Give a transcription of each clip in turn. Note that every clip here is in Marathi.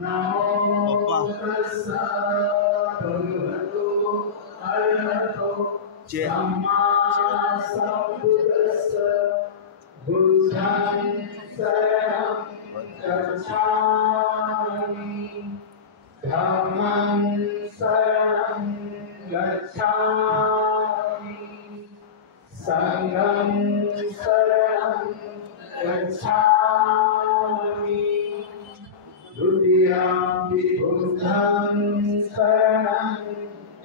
धम्मं शरणं गच्छामि संघं शरणं गच्छामि द्वितीयंपि बुद्धं शरणं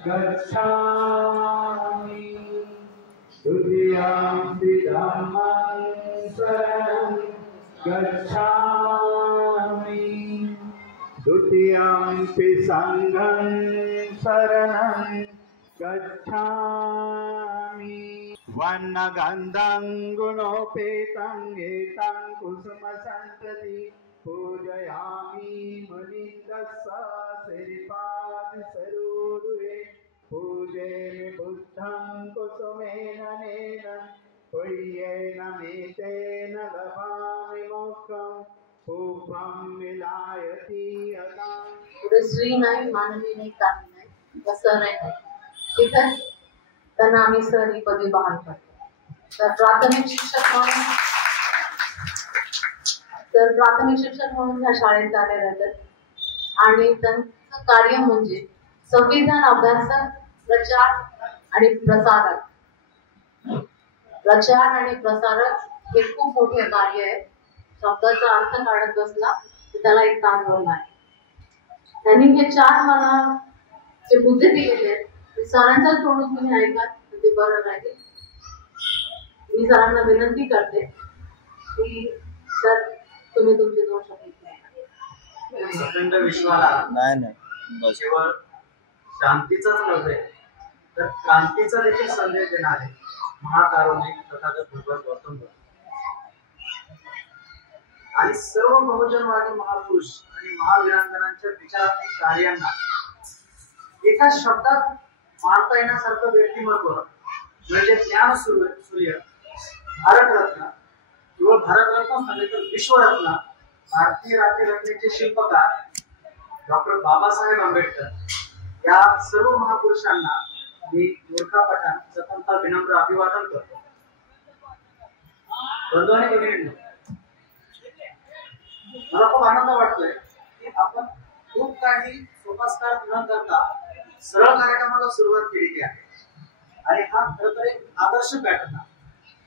गच्छामि तृतीयंपि धम्मं शरणं गच्छामि द्वितीयंपि संघं शरणं गच्छामि वन्नगन्धं गुणोपेतं एतं कुसुमसन्तति पूजयामि मुनिन्दस्स श्रीपादसरोरुहे पूजयामि बुद्धं कुसुमेन नेन पुय्येन मेतेन लभामि मोक्षं पूपं विलायति यदा पुढे श्री नाही मानवी नाही काही नाही असं नाही ठीक आहे त्यांना आम्ही सर ही पदवी बहाल करतो तर प्राथमिक शिक्षक म्हणून ह्या शाळेत कार्यरत आहेत आणि त्यांचं कार्य म्हणजे संविधान अभ्यासक प्रचार आणि प्रसारक हे खूप मोठे कार्य आहे शब्दाचा अर्थ काढत बसला तर त्याला एक तास भरला आहे त्यांनी हे 4 मला जे मुद्दे दिलेले आहेत ते सरांच्या तोंडून तुम्ही ऐका तर ते बरं राहील मी सरांना विनंती करते की सर तुम्ही तुमचे 2 शब्द अखंड विश्वाला केवळ शांतीचाच नव्हे तर क्रांतीचा देखील संदेश देणारे महाकारुणिक तथागत भगवत गौतम बुद्ध आणि सर्व बहुजनवादी महापुरुष आणि महावीरांगणांच्या विचारात्मक कार्यांना एका शब्दात मांडता येण्यासारखं व्यक्तिमत्व म्हणजे ज्ञानसूर्य भारतरत्न केवळ भारतरत्न नव्हे तर विश्वरत्न भारतीय राज्यघटनेचे शिल्पकार डॉक्टर बाबासाहेब आंबेडकर या सर्व महापुरुषांना मी मूर्खापठाण स्वतंत्र विनम्र अभिवादन करतो. बंधू आणि भगिनींनो, मला खूप आनंद वाटतोय की आपण खूप काही सोपस्कार न करता सरळ कार्यक्रमाला सुरुवात केलेली आहे आणि हा खरं तर एक आदर्श पॅटर्न आहे.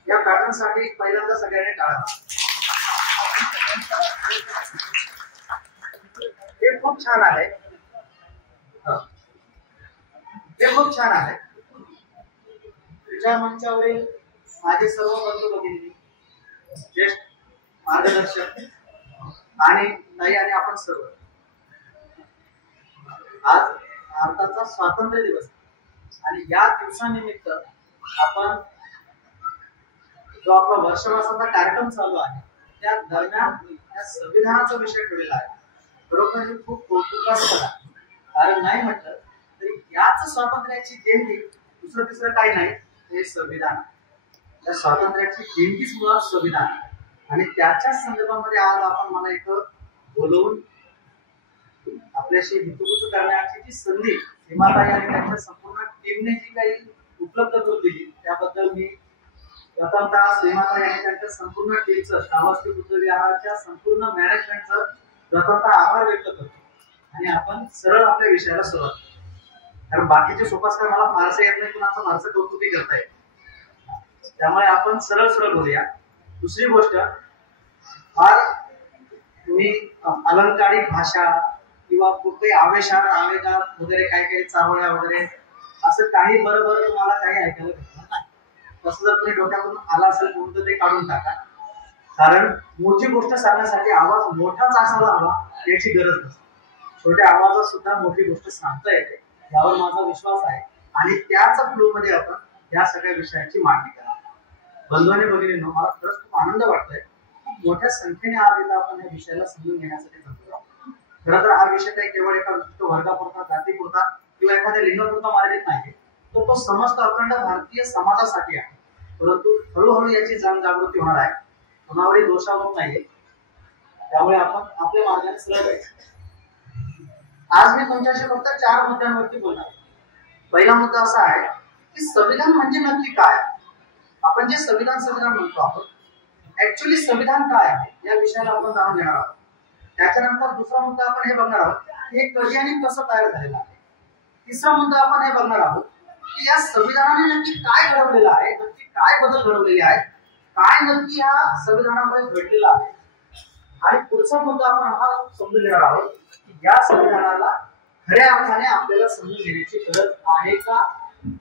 या पॅटर्न साठी पहिल्यांदा सगळ्यांनी टाळा. हे खूप छान आहे. हे खूप छान आहे. तुझ्या मंचावरील माझे सर्व बंधू भगिनी, ज्येष्ठ मार्गदर्शक आणि ताई आणि आपण सर्व, आज भारताचा स्वातंत्र्य दिवस आणि या दिवसानिमित्त आपण जो आपला वर्षभराचा कार्यक्रम चालू आहे त्या दरम्यान या संविधानाचा विषय ठेवलेला आहे. बरोबर, हे खूप कौतुकास्पद आहे. कारण नाही म्हटलं तरी याच स्वातंत्र्याची देणगी दुसरं तिसरं काही नाही, हे संविधान. त्या स्वातंत्र्याची देणगीच मुळात संविधान आणि त्याच्याच संदर्भामध्ये आज आपण मला इथं बोलवून आपल्याशी हितगुज करण्याची जी संधी सीमाताई आणि त्यांच्या संपूर्ण टीमने जी काही उपलब्ध करून दिली त्याबद्दल मी प्रथमतः सीमाताई आणि त्यांच्या संपूर्ण टीमचं, श्रावस्ती बुद्ध विहाराच्या संपूर्ण मॅनेजमेंटचं प्रथमतः आभार व्यक्त करतो आणि आपण सरळ आपल्या विषयाला सुरुवात करू. कारण बाकीचे सोपस्कार मला फारसे येत नाही, कुणाचं फारसं कौतुकही करता येत, त्यामुळे आपण सरळ सरळ बोलूया. दुसरी गोष्ट, फार तुम्ही अलंकारिक भाषा किंवा कुठे आवेशात वगैरे काही चारोळ्या वगैरे असं काही बरोबर तुम्हाला काही ऐकायला भेटणार नाही. तसं जर तुम्ही डोक्यातून आला असेल कोणतं ते काढून टाका. कारण मोठी गोष्ट सांगण्यासाठी आवाज मोठाच असायला हवा याची गरज नसते. छोट्या आवाजात सुद्धा मोठी गोष्ट सांगता येते यावर माझा विश्वास आहे आणि त्याच फ्लो मध्ये आपण या सगळ्या विषयांची मांडणी करा. बंधू आणि भगिनींनो, मला खरंच खूप आनंद वाटतोय. मोठ्या संख्येने आज इथं आपण या विषयाला समजून घेण्यासाठी जमलो. खरं तर हा विषय काही केवळ एका विशिष्ट वर्गापुरता, जातीपुरता किंवा एखाद्या लिंगापुरता मर्यादित नाही, तर तो समस्त अखंड भारतीय समाजासाठी आहे. परंतु हळूहळू याची जनजागृती होणार आहे. कोणावरही दोषारोप नाहीये, त्यामुळे आपण आपल्या मार्गाने सरळ जायचं. आज मी तुमच्याशी फक्त 4 मुद्द्यांवरती बोलणार. पहिला मुद्दा असा आहे की संविधान म्हणजे नक्की काय. आपण जे संविधान म्हणतो आहोत, ऍक्च्युअली संविधान काय आहे या विषयाला आपण जाणून घेणार आहोत. त्याच्यानंतर दुसरा मुद्दा आपण हे बघणार आहोत की हे कधी आणि कसं तयार झालेलं आहे. तिसरा मुद्दा आपण हे बघणार आहोत की या संविधानाने नक्की काय घडवलेलं आहे, नक्की काय बदल घडवलेले आहेत, काय नक्की या संविधानामध्ये घडलेलं आहे. आणि पुढचा मुद्दा आपण हा समजून घेणार आहोत की या संविधानाला खऱ्या अर्थाने आपल्याला समजून घेण्याची गरज आहे का,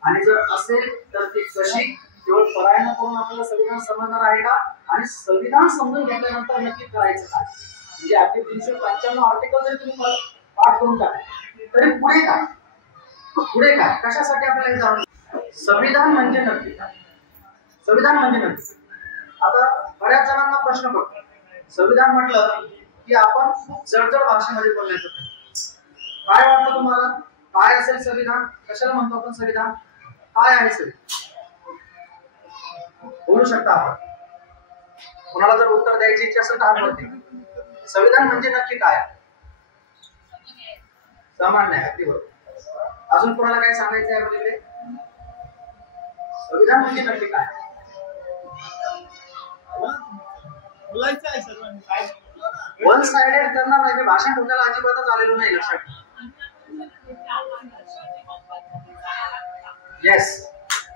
आणि जर असेल तर ती कशी, केवळ परायण करून आपल्याला संविधान समजणार आहे का, आणि संविधान समजून घेतल्यानंतर नक्की करायचं काय. म्हणजे अगदी 395 आर्टिकल जरी तुम्ही पाठ करून टाकले तरी पुढे काय कशासाठी आपल्याला हे जाणून. संविधान म्हणजे नक्की काय, संविधान म्हणजे नक्की. आता बऱ्याच जणांना प्रश्न पडतो, संविधान म्हटलं की आपण खूप जडजड भाषेमध्ये बोलण्याचं काय वाटतं तुम्हाला, काय असेल संविधान, कशाला म्हणतो आपण संविधान, काय आहे संविधान, बोलू शकता आपण. कोणाला जर उत्तर द्यायची इच्छा असेल तर हात वरती. संविधान म्हणजे नक्की काय. सामान्य आहे, अगदी बरोबर. अजून कोणाला काय सांगायचं आहे म्हणजे संविधान म्हणजे नक्की काय. वन साइडेड करणार नाही, भाषण ठेवण्याला अजिबातच आलेलो नाही, लक्षात. Yes,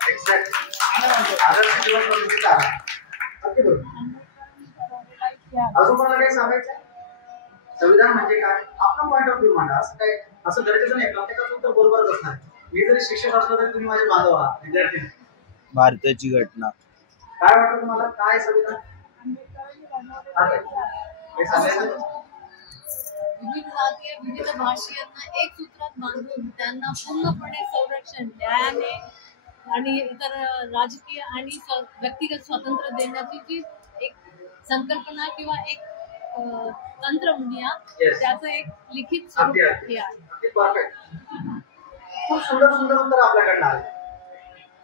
exactly. आदर्श जीवन पद्धतीचा अगदी बरोबर. अजून कोणाला काही सांगायचं. संविधान म्हणजे काय, आपला पॉइंट ऑफ व्ह्यू मांडा. असं काय, असं गरजेचं नाही प्रत्येकाचं उत्तर बरोबरच असणार. मी जरी शिक्षक असलो तरी तुम्ही माझे बांधव आहात, विद्यार्थी. भारताची घटना काय वाटतं तुम्हाला, काय संविधान. विविध जातीय विविध भाषीयांना एक सूत्रात बांधून त्यांना पूर्णपणे संरक्षण, न्यायाने आणि इतर राजकीय आणि व्यक्तिगत स्वातंत्र्य देण्याची जी एक संकल्पना किंवा एक तंत्र म्हणूया, त्याचं एक लिखित स्वरूप हे आहे. खूप सुंदर उत्तर आपल्याकडनं आले.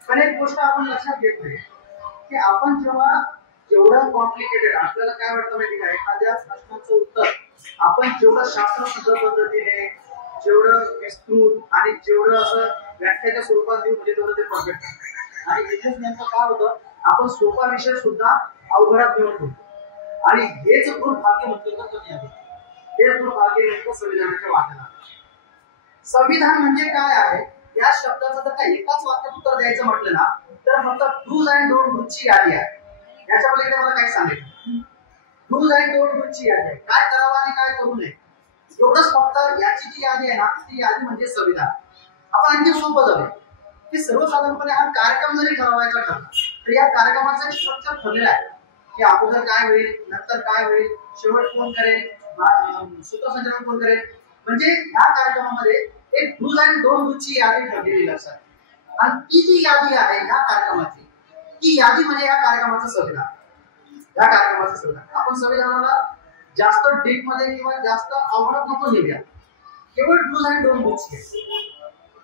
पण एक गोष्ट आपण लक्षात घेत नाही की आपण जेवढं कॉम्प्लिकेटेड, आपल्याला काय वाटतं माहिती का, एखाद्या प्रश्नाचं उत्तर आपण जेवढं शास्त्रशुद्ध पद्धतीने, जेवढं विस्तृत आणि जेवढं असं व्याख्याच्या स्वरूपात देऊ म्हणजे तेवढं ते परफेक्ट आहे. आणि इथेच नेमकं काय होतं, आपण सोपा विषय सुद्धा अवघडात घेऊन ठेवतो. आणि हेच दुर्भाग्य म्हटलं तर कमी आहे. हे दुर्भाग्य नेमकं संविधानाच्या वाट्याला. संविधान म्हणजे काय आहे या शब्दाचं जर काही एकाच वाक्यात उत्तर द्यायचं म्हटलं ना तर फक्त डूज अँड डोंट्सची यादी आहे. याच्या पलीकडे मला काय सांगायचं. डूज अँड डोंट्सची यादी आहे, काय करावं आणि काय करू नये एवढंच. फक्त याची जी यादी आहे ना, ती यादी म्हणजे संविधान. आपण आणखी सोपं झालं की सर्वसाधारणपणे हा कार्यक्रम जरी ठरवायचा ठरला तर या कार्यक्रमाचं स्ट्रक्चर ठरलेलं आहे की अगोदर काय होईल, नंतर काय होईल, शेवट कोण करेल, सूत्रसंचालन कोण करेल. म्हणजे ह्या कार्यक्रमामध्ये एक डूज अँड डोंट्सची यादी ठरलेली लक्षात. आणि ती जी यादी आहे ह्या कार्यक्रमाची, ती यादी म्हणजे या कार्यक्रमाचं संविधान. या कार्यक्रमाचं संविधान. आपण संविधानाला जास्त डीप मध्ये किंवा जास्त अवघड नको घेऊया, केवळ डूज अँड डोंट्स.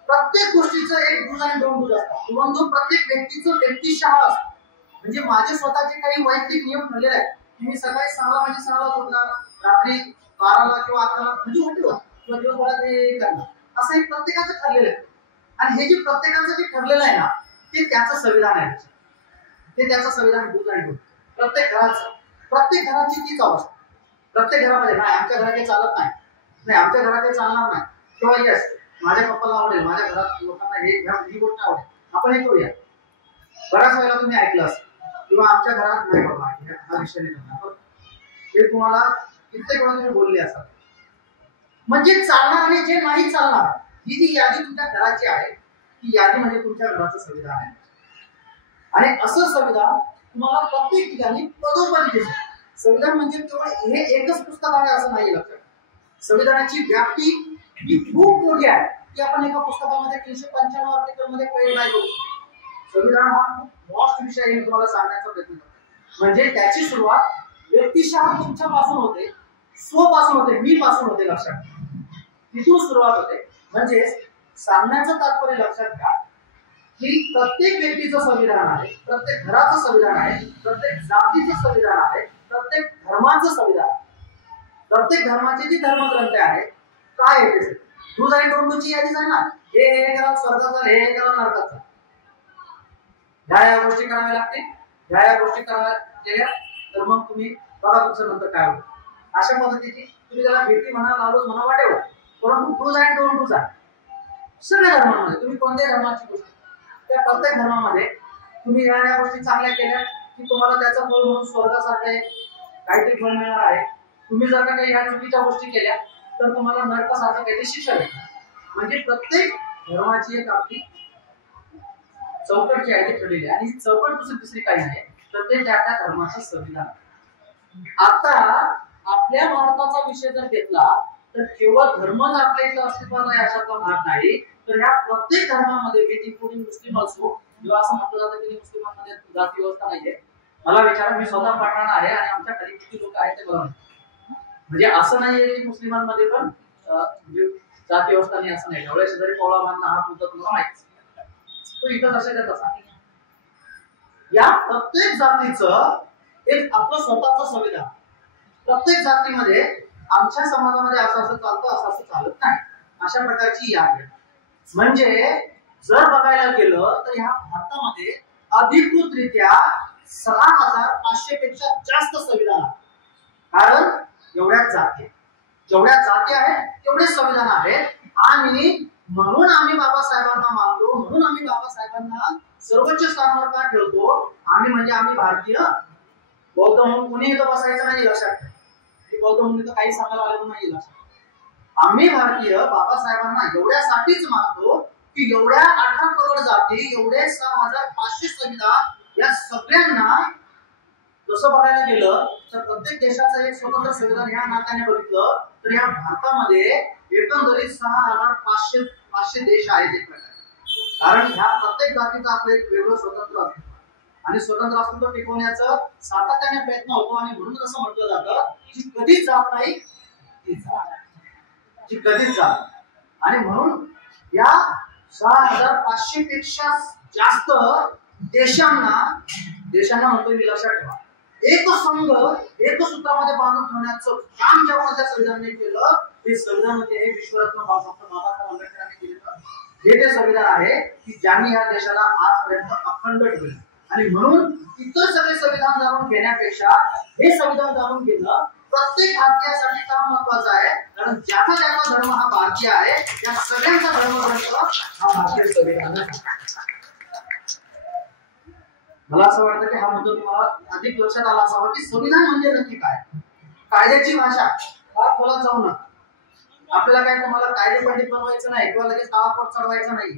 प्रत्येक गोष्टीचं एक डूज अँड डोंट्स असतात. किंवा तो प्रत्येक व्यक्तीचं व्यक्तिशः असतं. म्हणजे माझे स्वतःचे काही वैयक्तिक नियम ठरलेले आहेत की मी सकाळी 6ला म्हणजे 6ला उठणार, रात्री 12ला किंवा 11ला म्हणजे उठवा किंवा दिवसभरात हे करणार, असं एक प्रत्येकाचं ठरलेलं आहे. आणि हे जे प्रत्येकाचं जे ठरलेलं आहे ना ते त्याचं संविधान आहे. ते त्याचं संविधान डूज अँड डोंट्स. प्रत्येक घराची तीच अवस्था. प्रत्येक घरामध्ये नाही आमच्या घरात हे चालत नाही, आमच्या घरात हे चालणार नाही, किंवा येस माझ्या पप्पाला आवडेल, माझ्या घरात लोकांना ही गोष्ट आवडेल, आपण हे करूया. बऱ्याच वेळेला तुम्ही ऐकलं असं, किंवा आमच्या घरात नाही बाबा हा विषय नाही, हे तुम्हाला कित्येक वेळा तुम्ही बोलले असतात. म्हणजे चालणार आणि जे नाही चालणार ही जी यादी तुमच्या घराची आहे ती यादी म्हणजे तुमच्या घराचं संविधान आहे. आणि असं संविधान तुम्हाला प्रत्येक ठिकाणी पदोपदी दिसेल. संविधान म्हणजे केवळ हे एकच पुस्तक आहे असं नाही लक्षात. संविधानाची व्याप्ती ही खूप मोठी आहे की आपण एका पुस्तकामध्ये 395 आर्टिकल मध्ये काही नाही करू. संविधान हा खूप मॉस्ट विषय आहे तुम्हाला सांगण्याचा प्रयत्न करतो. म्हणजे त्याची सुरुवात व्यक्तिशः तुमच्यापासून होते, स्वपासून होते, मी पासून होते लक्षात. तिथून सुरुवात होते. म्हणजे सांगण्याचं तात्पर्य लक्षात घ्या की प्रत्येक व्यक्तीचं संविधान आहे, प्रत्येक घराचं संविधान आहे, प्रत्येक जातीचं संविधान आहे, प्रत्येक धर्माचं संविधान आहे. प्रत्येक धर्माचे जे धर्मग्रंथ आहेत काय आहे ते डूज आणि डोंट डूची यादीच आहे ना. हे करा स्वर्गाचा, हे करा नरकाचा. ह्या गोष्टी कराव्या लागते, ह्या गोष्टी कराव्या केल्या तर मग तुम्ही बघा तुमचं नंतर काय होतं. अशा पद्धतीची तुम्ही त्याला भीती म्हणा, लालूच म्हणा, वाटेवर, परंतु डूज आणि डोंट डूज आहे सगळ्या धर्मामध्ये. तुम्ही कोणत्याही धर्माची गोष्ट, त्या प्रत्येक धर्मामध्ये तुम्ही या गोष्टी चांगल्या केल्या की तुम्हाला त्याचा फळ म्हणून स्वर्गासारखे काहीतरी फळ मिळणार आहे. तुम्ही जर का काही ह्या चुकीच्या गोष्टी केल्या तर तुम्हाला नरकासारखं काहीतरी शिक्षा भेटणार. म्हणजे प्रत्येक धर्माची एक आपली चौकट जी आहे ती ठरलेली आहे आणि ही चौकट दुसरी काही नाही, प्रत्येक त्या त्या धर्माचं संविधान. आता आपल्या भारताचा विषय जर घेतला तर केवळ धर्मच आपल्या इथं अस्तित्वात आहे अशातला भाग नाही, तर ह्या प्रत्येक धर्मामध्ये इन्क्लुडिंग मुस्लिम असो किंवा असं म्हटलं जातं की मुस्लिमांमध्ये जाती व्यवस्था नाहीये. मला विचारा, मी स्वतः पठाण आहे आणि आमच्या खाली किती लोक आहेत ते बघा. म्हणजे असं नाहीये की मुस्लिमांमध्ये पण म्हणजे जाती व्यवस्था नाही असं नाही. एवढ्या शेजारी पोळा बांधणं हा मुद्दा तुम्हाला माहिती, तो इथं असे तसा. या प्रत्येक जातीचं एक आपलं स्वतःचं संविधान. प्रत्येक जातीमध्ये आमच्या समाजामध्ये असं असं चालतं, असं असं चालत नाही, अशा प्रकारची याद आहे. म्हणजे जर बघायला गेलं तर ह्या भारतामध्ये अधिकृतरित्या 6500 पेक्षा जास्त संविधान आहे. कारण एवढ्या जाती, जेवढ्या जाती आहेत तेवढे संविधान आहेत. आणि म्हणून आम्ही बाबासाहेबांना मानतो, म्हणून आम्ही बाबासाहेबांना सर्वोच्च स्थानावर का ठेवतो. आम्ही म्हणजे आम्ही भारतीय. बौद्ध म्हणून कुणी इथं बसायचं नाही, लक्षात ठेवा. बौद्ध म्हणून इथं काही सांगायला आलेलं नाही, लक्षात. आम्ही भारतीय बाबासाहेबांना एवढ्यासाठीच मानतो की एवढ्या 18 करोड जाती, एवढे 6500 संविधान, या सगळ्यांना तसं बघायला गेलं तर प्रत्येक देशाचं एक स्वतंत्र संविधान ह्या नात्याने बघितलं तर या भारतामध्ये एकंदरीत 6500 देश आहेत एक प्रकारे. कारण ह्या प्रत्येक जातीचं आपलं एक वेगळं स्वतंत्र असतं आणि स्वतंत्र अस्तित्व टिकवण्याचा सातत्याने प्रयत्न होतो. आणि म्हणून असं म्हटलं जातं की कधीच जात नाही जी कधीच जात. आणि म्हणून या 6500 पेक्षा जास्त देशांना म्हणतोय मी, लक्षात ठेवा, एक संघ एक सूत्रामध्ये बांधून ठेवण्याचं काम जेव्हा त्या संविधानाने केलं, ते संविधान म्हणजे विश्वरत्न डॉक्टर बाबासाहेब आंबेडकरांनी केलेलं हे ते संविधान आहे की ज्यांनी या देशाला आजपर्यंत अखंड ठेवलं. आणि म्हणून इतर सगळे संविधान जाणून घेण्यापेक्षा हे संविधान जाणून घेणं प्रत्येक भारतीयासाठी का महत्वाचं आहे. कारण ज्याचा ज्याचा धर्म हा भारतीय आहे, त्या सगळ्यांचा धर्मग्रंथ हा भारतीय संविधान आहे. मला असं वाटतं की हा मुद्दा तुम्हाला अधिक लक्षात आला असावा की संविधान म्हणजे नक्की काय. कायद्याची भाषा फार खोलात जाऊ नका. आपल्याला काय तुम्हाला कायदे पंडित बनवायचं नाही किंवा लगेच काळापोट चढवायचं नाही.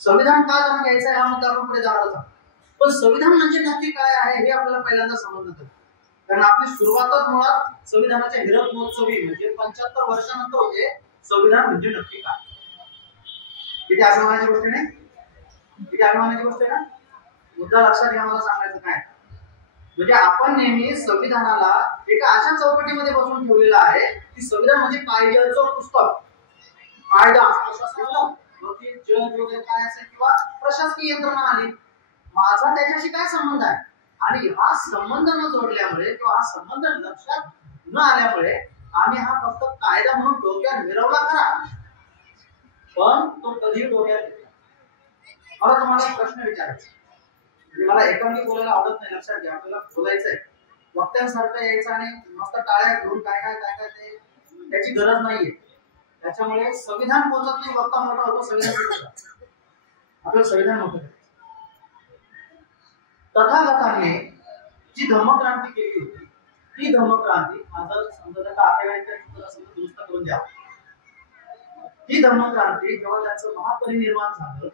संविधान का जाणून घ्यायचं आहे हा मुद्दा आपण पुढे जाणार आहोत. पण संविधान म्हणजे नक्की काय आहे हे आपल्याला पहिल्यांदा समजलं पाहिजे. कारण आपली सुरुवातच मुळात संविधानाच्या हिरक महोत्सवी म्हणजे 75 वर्षानंतर होते. संविधान म्हणजे नक्की काय. किती अभिमानाची गोष्ट नाही, किती अभिमानाची गोष्ट आहे ना. मुद्दा लक्षात घ्या, मला सांगायचं काय म्हणजे आपण नेहमी संविधानाला एका अशा चौकटीमध्ये बसवून ठेवलेलं आहे की संविधान म्हणजे कायद्याचं पुस्तक. कायदा जज वगैरे काय असेल किंवा प्रशासकीय यंत्रणा आली, माझा त्याच्याशी काय संबंध आहे. आणि हा संबंध न जोडल्यामुळे किंवा हा संबंध लक्षात न आल्यामुळे आम्ही हा फक्त कायदा म्हणून डोक्यात मिरवला खरा, पण तो कधी डोक्यात घेतला. मला तुम्हाला प्रश्न विचारायचा, मला एकांगी बोलायला आवडत नाही, लक्षात घ्या. आपल्याला बोलायचंय, वक्त्यांसारखं यायचं आणि मस्त टाळ्या घेऊन काय काय काय काय ते त्याची गरज नाहीये. त्याच्यामुळे संविधान पोहोचत नाही, वक्ता मोठा होतो, संविधान आपलं संविधान मोठं. तथागतांनी जी धर्मक्रांती केली होती ती धर्मक्रांती, माझं समजा दुरुस्त करून द्या. ही धर्मक्रांती जेव्हा त्याचं महापरिनिर्वाण झालं,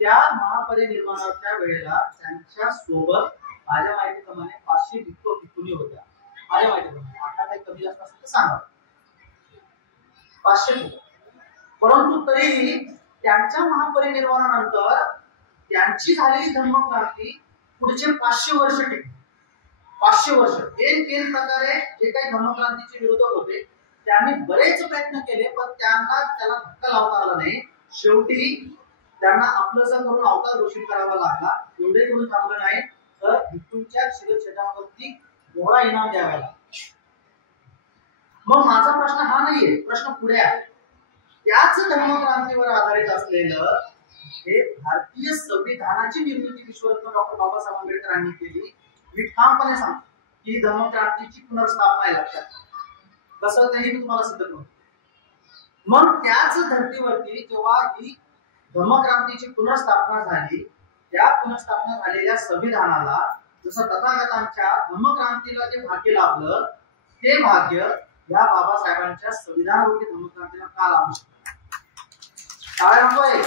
त्या महापरिनिर्वाणाच्या वेळेला त्यांच्या सोबत माझ्या माहितीप्रमाणे 500 भिक्खुनी होत्या. माझ्या माहितीप्रमाणे, आता काही कमी जास्त असेल तर सांगा. 500. परंतु तरीही त्यांच्या महापरिनिर्वाणानंतर त्यांची झालेली धर्मक्रांती पुढचे 500 वर्ष टिकली. 500 वर्ष एक प्रकारे जे काही धर्मक्रांतीचे विरोधक होते त्यांनी बरेच प्रयत्न केले, पण त्याला धक्का लावता आला नाही. शेवटी त्यांना आपलंसं करून अवतार घोषित करावा लागला. एवढे करून थांबलं नाही तर भिक्खूंच्या शिरच्छेदावरती मोहरा इनाम द्यावा लागला. मग माझा प्रश्न हा नाहीये, प्रश्न पुढे आहे. त्याच धर्मक्रांतीवर आधारित असलेलं हे भारतीय संविधानाची निर्मिती विश्वरत्न डॉक्टर बाबासाहेब आंबेडकरांनी केली. मी ठामपणे सांगतो की धर्मक्रांतीची पुनर्स्थापना आहे. लक्षात कसं तेही मी तुम्हाला सिद्ध करतो. मग त्याच धर्तीवरती जेव्हा ही धर्मक्रांतीची पुनर्स्थापना झाली, त्या पुनर्स्थापना झालेल्या संविधानाला जसं तथागतांच्या धर्मक्रांतीला जे भाग्य लाभलं, ते भाग्य या बाबासाहेबांच्या संविधान रूपी धर्मक्रांतीला का लाभू शकतं? काय म्हणतोय?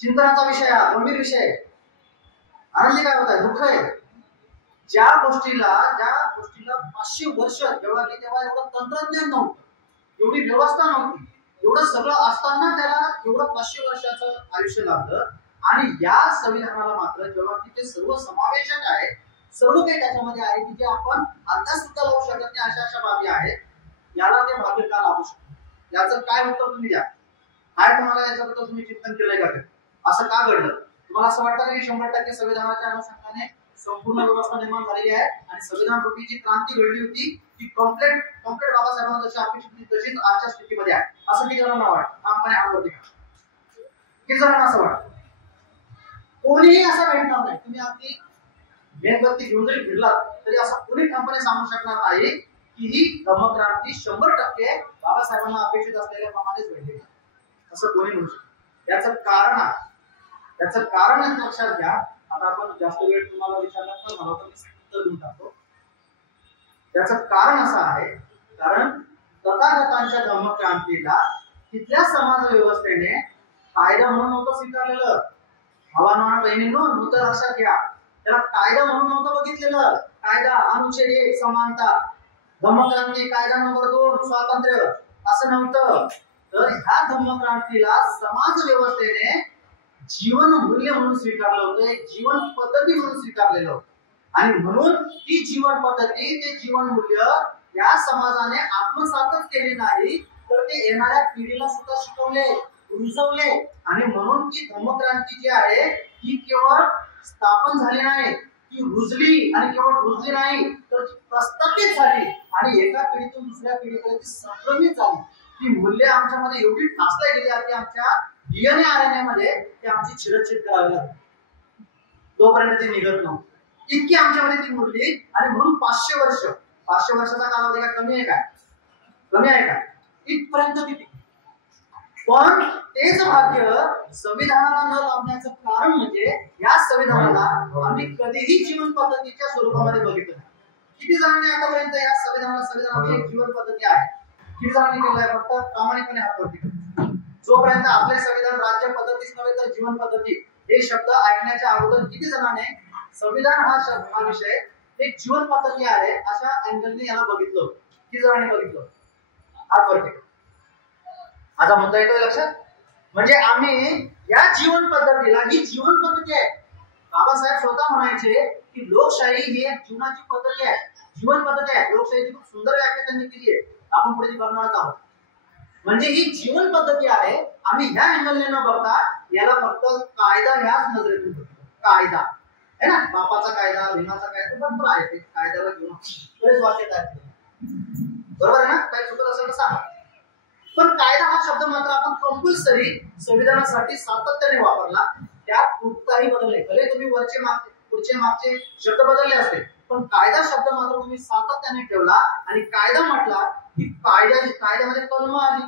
चिंतनाचा विषय, गंभीर विषय, आनंदी काय होत आहे, दुःख आहे. ज्या गोष्टीला 500 वर्ष तेव्हा एवढं तंत्रज्ञान नव्हतं, एवढी व्यवस्था नव्हती, एवढं सगळं असताना त्याला एवढं 500 वर्षाचं आयुष्य लाभलं. आणि या संविधानाला मात्र जेव्हा की ते सर्व समावेशक आहे, सर्व काही त्याच्यामध्ये आहे की जे आपण अंदाज सुद्धा लावू शकत नाही, अशा बाबी आहेत, याला ते भाग्य का लाभू शकतो? याचं काय उत्तर तुम्ही द्या. काय तुम्हाला याच्याबद्दल तुम्ही चिंतन केलंय का? असं का घडलं? तुम्हाला असं वाटतं की 100% संविधानाच्या अनुषंगाने संपूर्ण व्यवस्था निर्माण झालेली आहे आणि संविधान रूपी जी क्रांती घडली होती ती कम्प्लीट बाबासाहेबांना जशी अपेक्षित होती तशीच आजच्या स्थितीमध्ये आहे, असं किती जणांना वाटतं? ठामपणे हात वरती करा. किती जणांना असं वाटतं? कोणीही असं भेटणार नाही. तुम्ही अगदी मेणबत्ती घेऊन जरी फिरलात तरी असं कोणी ठामपणे सांगू शकणार नाही की ही धर्मक्रांती 100% बाबासाहेबांना अपेक्षित असलेल्या प्रमाणेच घडली, असं कोणी म्हणू शकत. याचं कारण आहे, त्याचं कारण लक्षात घ्या. आता आपण जास्त वेळ तुम्हाला विचारला तर मला तर उत्तर देऊन टाकतो. त्याचं कारण असं आहे, कारण तथागतांच्या धर्मक्रांतीला तिथल्या समाज व्यवस्थेने कायदा म्हणून नव्हतं स्वीकारलेलं. भावांनो बहिणींनो, नव्हतं लक्षात घ्या. त्याला कायदा म्हणून नव्हतं बघितलेलं. कायदा अनुच्छेद 1 समानता, धर्मक्रांती कायदा नंबर 2 स्वातंत्र्य, असं नव्हतं. तर ह्या धर्मक्रांतीला समाज व्यवस्थेने जीवन मूल्य म्हणून स्वीकारलं होतं, एक जीवन पद्धती म्हणून स्वीकारलेलं होतं. आणि म्हणून ती जीवन पद्धती, ते जीवन मूल्य या समाजाने आत्मसातच केले नाही, तर ते येणाऱ्या पिढीला सुद्धा शिकवले, रुजवले. आणि म्हणून ती धर्मक्रांती जी आहे ती केवळ स्थापन झाली नाही, ती रुजली. आणि केवळ रुजली नाही तर ती प्रस्थापित झाली आणि एका पिढीतून दुसऱ्या पिढीकडे ती संक्रमित झाली. ती मूल्य आमच्यामध्ये एवढी ठासल्या गेली की आमच्या डीएनए आरएनए मध्ये ते आमची चिरचिर करावी लागते, तोपर्यंत ती निघत नव्हती. इतकी आमच्यामध्ये ती मुरली. आणि म्हणून 500 वर्षाचा कालावधी काय कमी आहे काय? कमी आहे का? इथपर्यंत ती. पण तेच भाग्य संविधानाला न लाभण्याचं कारण म्हणजे या संविधानाला आम्ही कधीही जीवन पद्धतीच्या स्वरूपामध्ये बघितलं नाही. किती जणांनी आतापर्यंत या संविधानाची एक जीवन पद्धती आहे? किती जणांनी केलं आहे? फक्त प्रामाणिकपणे हात वरती करा. जोपर्यंत आपले संविधान राज्य पद्धतीच नव्हे तर जीवन पद्धती हे शब्द ऐकण्याच्या अगोदर किती जणांनी संविधान हा विषय एक जीवन पद्धती आहे अशा अँगलने याला बघितलं? किती जणांनी बघितलं? हात वरती करा. आता म्हणता येतोय लक्षात? म्हणजे आम्ही या जीवन पद्धतीला, ही जीवन पद्धती आहे. बाबासाहेब स्वतः म्हणायचे की लोकशाही ही एक जीवनाची पद्धती आहे, जीवन पद्धती आहे. लोकशाहीची खूप सुंदर व्याख्या त्यांनी केली आहे, आपण पुढे करणारच आहोत. म्हणजे ही जीवन पद्धती आहे. आम्ही ह्या अँगलने न बघता याला फक्त कायदा ह्याच नजरेतून बघतो. कायदा है ना, बापाचा कायदा, भीमाचा कायदा भरपूर आहे, ते कायद्याला घेऊन बरेच वाक्य तयार केले, बरोबर आहे ना? काय चुकत असेल तर सांगा. पण कायदा हा शब्द मात्र आपण कंपल्सरी संविधानासाठी सातत्याने वापरला. त्यात कुठलाही बदल नाही. भले तुम्ही वरचे मागचे पुढचे मागचे शब्द बदलले असते, पण कायदा शब्द मात्र तुम्ही सातत्याने ठेवला. आणि कायदा म्हटला की कायद्यामध्ये कलम आली,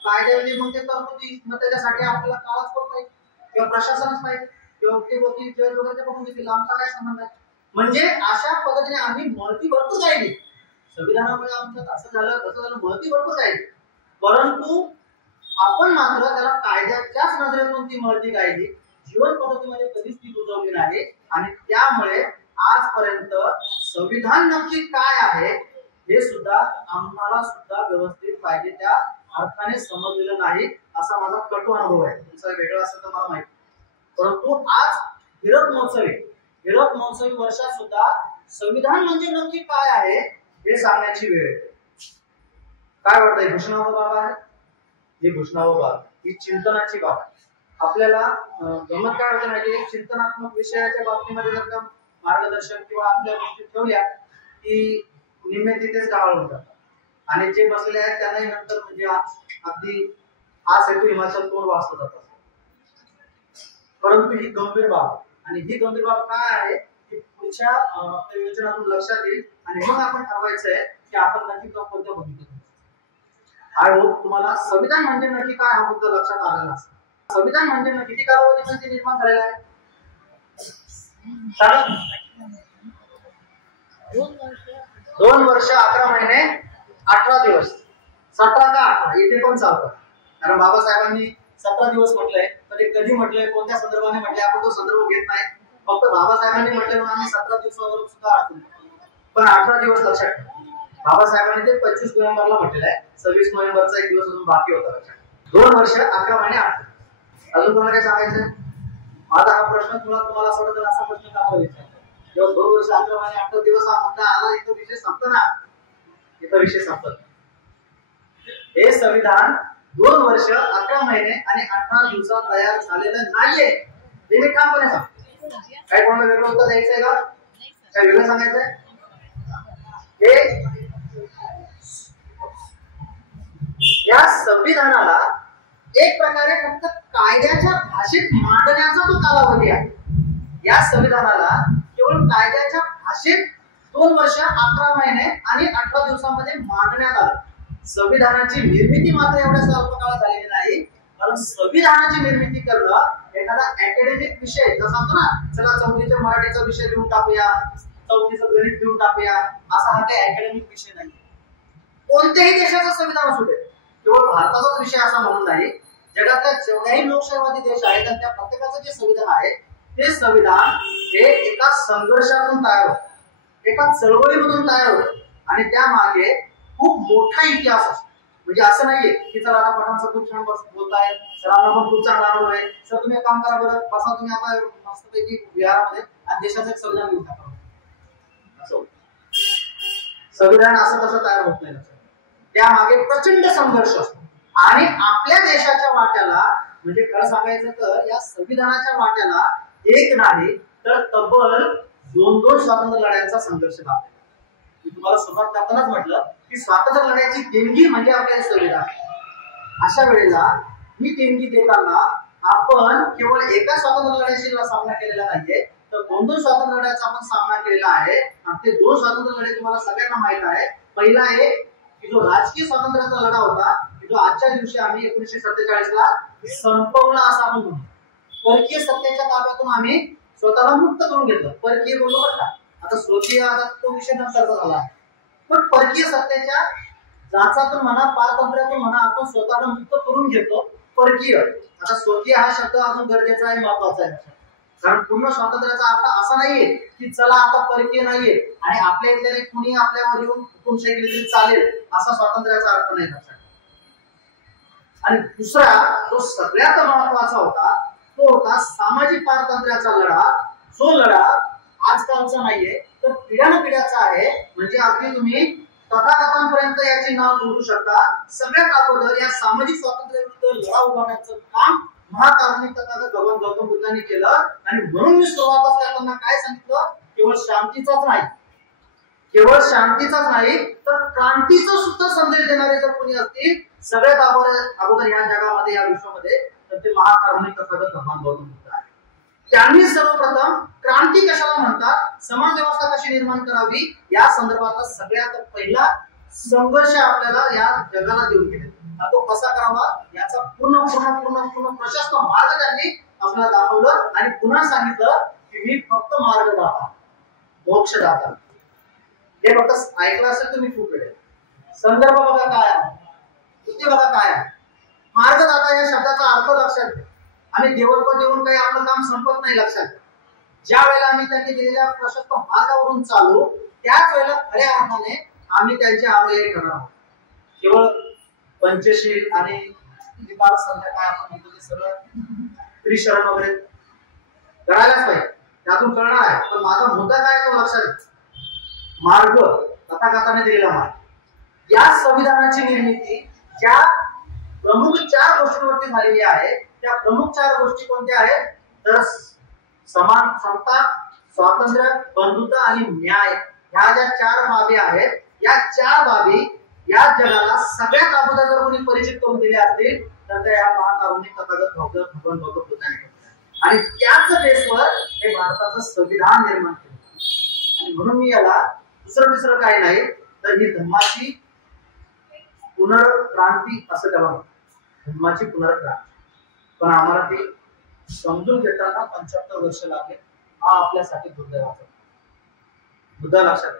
कायद्यामध्ये मग ते तरतुदी, मग त्याच्यासाठी आपल्याला काळाच पाहिजे किंवा प्रशासनच पाहिजे किंवा ते वकील जज वगैरे ते बघून घेतील, आमचा काय संबंध आहे? म्हणजे अशा पद्धतीने आम्ही महती भरपूर जायली संविधानामुळे. आमच्यात असं झालं तसं झालं, महती भरपूर जायली. परंतु आपण मात्र त्याला कायद्याच्याच नजरेतून ती महती गायली, जीवन पद्धतीमध्ये कधीच ती रुजवली नाही. आणि त्यामुळे आजपर्यंत संविधान नक्की काय आहे हे सुद्धा आम्हाला सुद्धा व्यवस्थित पाहिजे त्या अर्थाने समजलेलं नाही, असा माझा कटू अनुभव आहे. तुमचा वेगळा असेल तर मला माहिती. परंतु आज हिरक महोत्सवी वर्षात सुद्धा संविधान म्हणजे नक्की काय आहे हे सांगण्याची वेळ आहे. काय वाटतंय? घोषणावह बाब आहे ही, घोषणावह बाब ही चिंतनाची बाब. आपल्याला गमत काय होतं माहिती, एक चिंतनात्मक विषयाच्या बाबतीमध्ये जर का मार्गदर्शन किंवा आपल्या गोष्टी ठेवल्या की निम्मे तिथेच गाळ होतात आणि जे बसलेले आहेत त्यांनाही नंतर म्हणजे अगदी आज हेतू हिमाचल तोंड वाचलं जात असतं. परंतु ही गंभीर बाब, आणि ही गंभीर बाब काय आहे की पुढच्या योजनातून लक्षात येईल आणि मग आपण ठरवायचं आहे की आपण नक्की कोणत्या भूमिकेत. आय होप तुम्हाला संविधान म्हणजे नक्की काय हा मुद्दा लक्षात आलेला असेल. संविधान म्हणजे किती कालावधीमध्ये निर्माण झालेला आहे? 2 वर्ष 11 महिने 18 दिवस. 17 का 18 इथे पण चालतं, कारण बाबासाहेबांनी 17 दिवस म्हटलंय. तर ते कधी म्हटलंय, कोणत्या संदर्भाने म्हटलंय आपण तो संदर्भ घेत नाही. फक्त बाबासाहेबांनी म्हटलं म्हणून आम्ही 17 दिवसावर सुद्धा आठवतो. पण 18 दिवस लक्षात ठेवा. बाबासाहेबांनी ते 25 नोव्हेंबरला म्हटलेलं आहे. 26 नोव्हेंबरचा एक दिवस अजून बाकी होता. लक्षात 2 वर्ष 11 महिने 18. अजून कोणाला काय सांगायचं? आता हा प्रश्न तुम्हाला सोडत असा प्रश्न का विचारतो? जेव्हा 2 वर्ष 11 महिने 18 दिवस हा मुद्दा आला, इथं विषय संपतो ना, इथं विषय संपत. हे संविधान 2 वर्ष 11 महिने आणि 18 दिवसात तयार झालेलं नाहीये. हे मी ठामपणे सांगतो. काय कोणाला वेगळं उत्तर द्यायचंय का? काय वेगळं सांगायचंय? हे या संविधानाला एक प्रकारे फक्त कायद्याच्या भाषेत मांडण्याचा तो कालावधी आहे. या संविधानाला केवळ कायद्याच्या भाषेत 2 वर्ष 11 महिने आणि 18 दिवसांमध्ये मांडण्यात आलं. संविधानाची निर्मिती मात्र एवढ्या स्वल्प काळात झालेली नाही. कारण संविधानाची निर्मिती करणं एखादा अकॅडमिक विषय जसा असतो ना, चला 4थीच्या मराठीचा विषय लिहून टाकूया, 4थीचं गणित लिहून टाकूया, असा हा काही अकॅडमिक विषय नाही. कोणत्याही देशाचं संविधान असू दे, केवळ भारताचाच विषय असा म्हणून नाही, जगातल्या जेवढ्याही लोकशाहीवादी देश आहेत त्या प्रत्येकाचं जे संविधान आहे ते संविधान हे एका संघर्षातून तयार होतं, एका चळवळीमधून तयार होतं आणि त्यामागे खूप मोठा इतिहास असतो. म्हणजे असं नाहीये की चला आता पठाणचं खूप छान बोलताय, सरांना पण खूप चांगला अनुभव आहे, सर तुम्ही एक काम करा बरं, बसा तुम्ही आता मस्तपैकी विहारामध्ये आणि देशाचं एक संविधान लिहून टाका. असं संविधान असं तसं तयार होत नाही. त्यामागे प्रचंड संघर्ष असतो आणि आपल्या देशाच्या वाट्याला, म्हणजे खरं सांगायचं तर या संविधानाच्या वाट्याला एक नाही तर तब्बल 2 स्वातंत्र्य लढ्यांचा संघर्ष लागला. मी तुम्हाला सुरुवात करतानाच म्हटलं की स्वातंत्र्य लढ्याची देणगी म्हणजे आपल्या संविधान. अशा वेळेला ही देणगी देताना आपण केवळ एका स्वातंत्र्य लढ्याशी सामना केलेला नाहीये, तर 2 स्वातंत्र्य लढ्याचा आपण सामना केलेला आहे. आणि ते 2 स्वातंत्र्य लढे तुम्हाला सगळ्यांना माहित आहे. पहिला एक की जो राजकीय स्वातंत्र्याचा लढा होता, जो आजच्या दिवशी आम्ही 1947 ला संपवला असं आपण म्हणतो. परकीय सत्तेच्या ताब्यातून आम्ही स्वतःला मुक्त करून घेतलं. परकीय बोललो बरं का, आता स्वकीय आता तो विषय नंतरचा झाला आहे. पण परकीय सत्तेच्या जाचातून म्हणा, पारतंत्र्यातून म्हणा, आपण स्वतःला मुक्त करून घेतो. परकीय, आता स्वकीय हा शब्द अजून गरजेचा आहे, महत्वाचा आहे. कारण पूर्ण स्वातंत्र्याचा अर्थ असा नाहीये की चला आता परकीय नाहीये आणि आपल्या इथले कुणी आपल्यावर येऊन हुकुमशाही केली तरी चालेल, असा स्वातंत्र्याचा अर्थ नाही लक्षात. आणि दुसरा जो सगळ्यात महत्वाचा होता तो होता सामाजिक पारतंत्र्याचा लढा. जो लढा आजकालचा नाहीये तर पिढ्यानपिढ्याचा आहे. म्हणजे अगदी तुम्ही तथागतांपर्यंत याची नाव जोडू शकता. सगळ्यात अगोदर या सामाजिक स्वातंत्र्याविरुद्ध लढा उभारण्याचं काम महाकारुणिक तथागत भगवान गौतम बुद्धांनी केलं. आणि म्हणून मी सुरुवातच करताना काय सांगितलं, केवळ शांतीचाच नाही, केवळ शांतीचाच नाही तर क्रांतीचा सुद्धा संदेश देणारे जर कोणी असतील सगळ्यात अगोदर या जगामध्ये, या विश्वामध्ये, तर ते महाकारुणिक तथागत भगवान गौतम बुद्ध आहे. त्यांनी सर्वप्रथम क्रांती कशाला म्हणतात, समाज व्यवस्था कशी निर्माण करावी या संदर्भातला सगळ्यात पहिला संघर्ष आपल्याला या जगाला देऊन गेले. तो कसा करावा याचा पूर्ण प्रशस्त मार्ग त्यांनी आपल्याला दाखवलं आणि पुन्हा सांगितलं की मी फक्त मार्गदाता, मोक्षदाता. हे फक्त ऐकलं असेल तुम्ही खूप वेळ. संदर्भ बघा काय आहे, कृती बघा काय आहे. मार्गदाता या शब्दाचा अर्थ लक्षात घ्या. आम्ही देवत्व देऊन काही आपलं काम संपत नाही, लक्षात घ्या. ज्या वेळेला आम्ही त्यांनी दिलेल्या प्रशस्त मार्गावरून चालू त्याच वेळेला खऱ्या अर्थाने आम्ही त्यांचे अनुयायी ठरणार आहोत. केवळ पंचशील आणि निपाल संध्या काय आपण म्हणतो ते सगळं त्रिशरण वगैरे करायलाच पाहिजे, त्यातून कळणार आहे. पण माझा मुद्दा काय तो लक्षात घ्या. मार्ग तथागताने दिलेला मार्ग. या संविधानाची निर्मिती ज्या प्रमुख 4 गोष्टींवरती झालेली आहे त्या प्रमुख 4 गोष्टी कोणत्या आहेत तर समान, समता, स्वातंत्र्य, बंधुता आणि न्याय. ह्या ज्या 4 बाबी आहेत या 4 बाबी या जगाला सगळ्यात अगोदर जर कोणी परिचित करून दिले असतील तर त्या या महाकारुणिक तथागत भगवान गौतम बुद्धांनी केलं. आणि त्याच बेसवर हे भारताचं संविधान निर्माण केलं. आणि म्हणून मी याला दुसरं काही नाही तर ही धर्माची पुनर्क्रांती असं त्याला म्हणतात. धर्माची पुनर्क्रांती. पण आम्हाला ती समजून घेताना 75 वर्ष लागले. हा आपल्यासाठी दुर्दैवाचा मुद्दा लक्षात.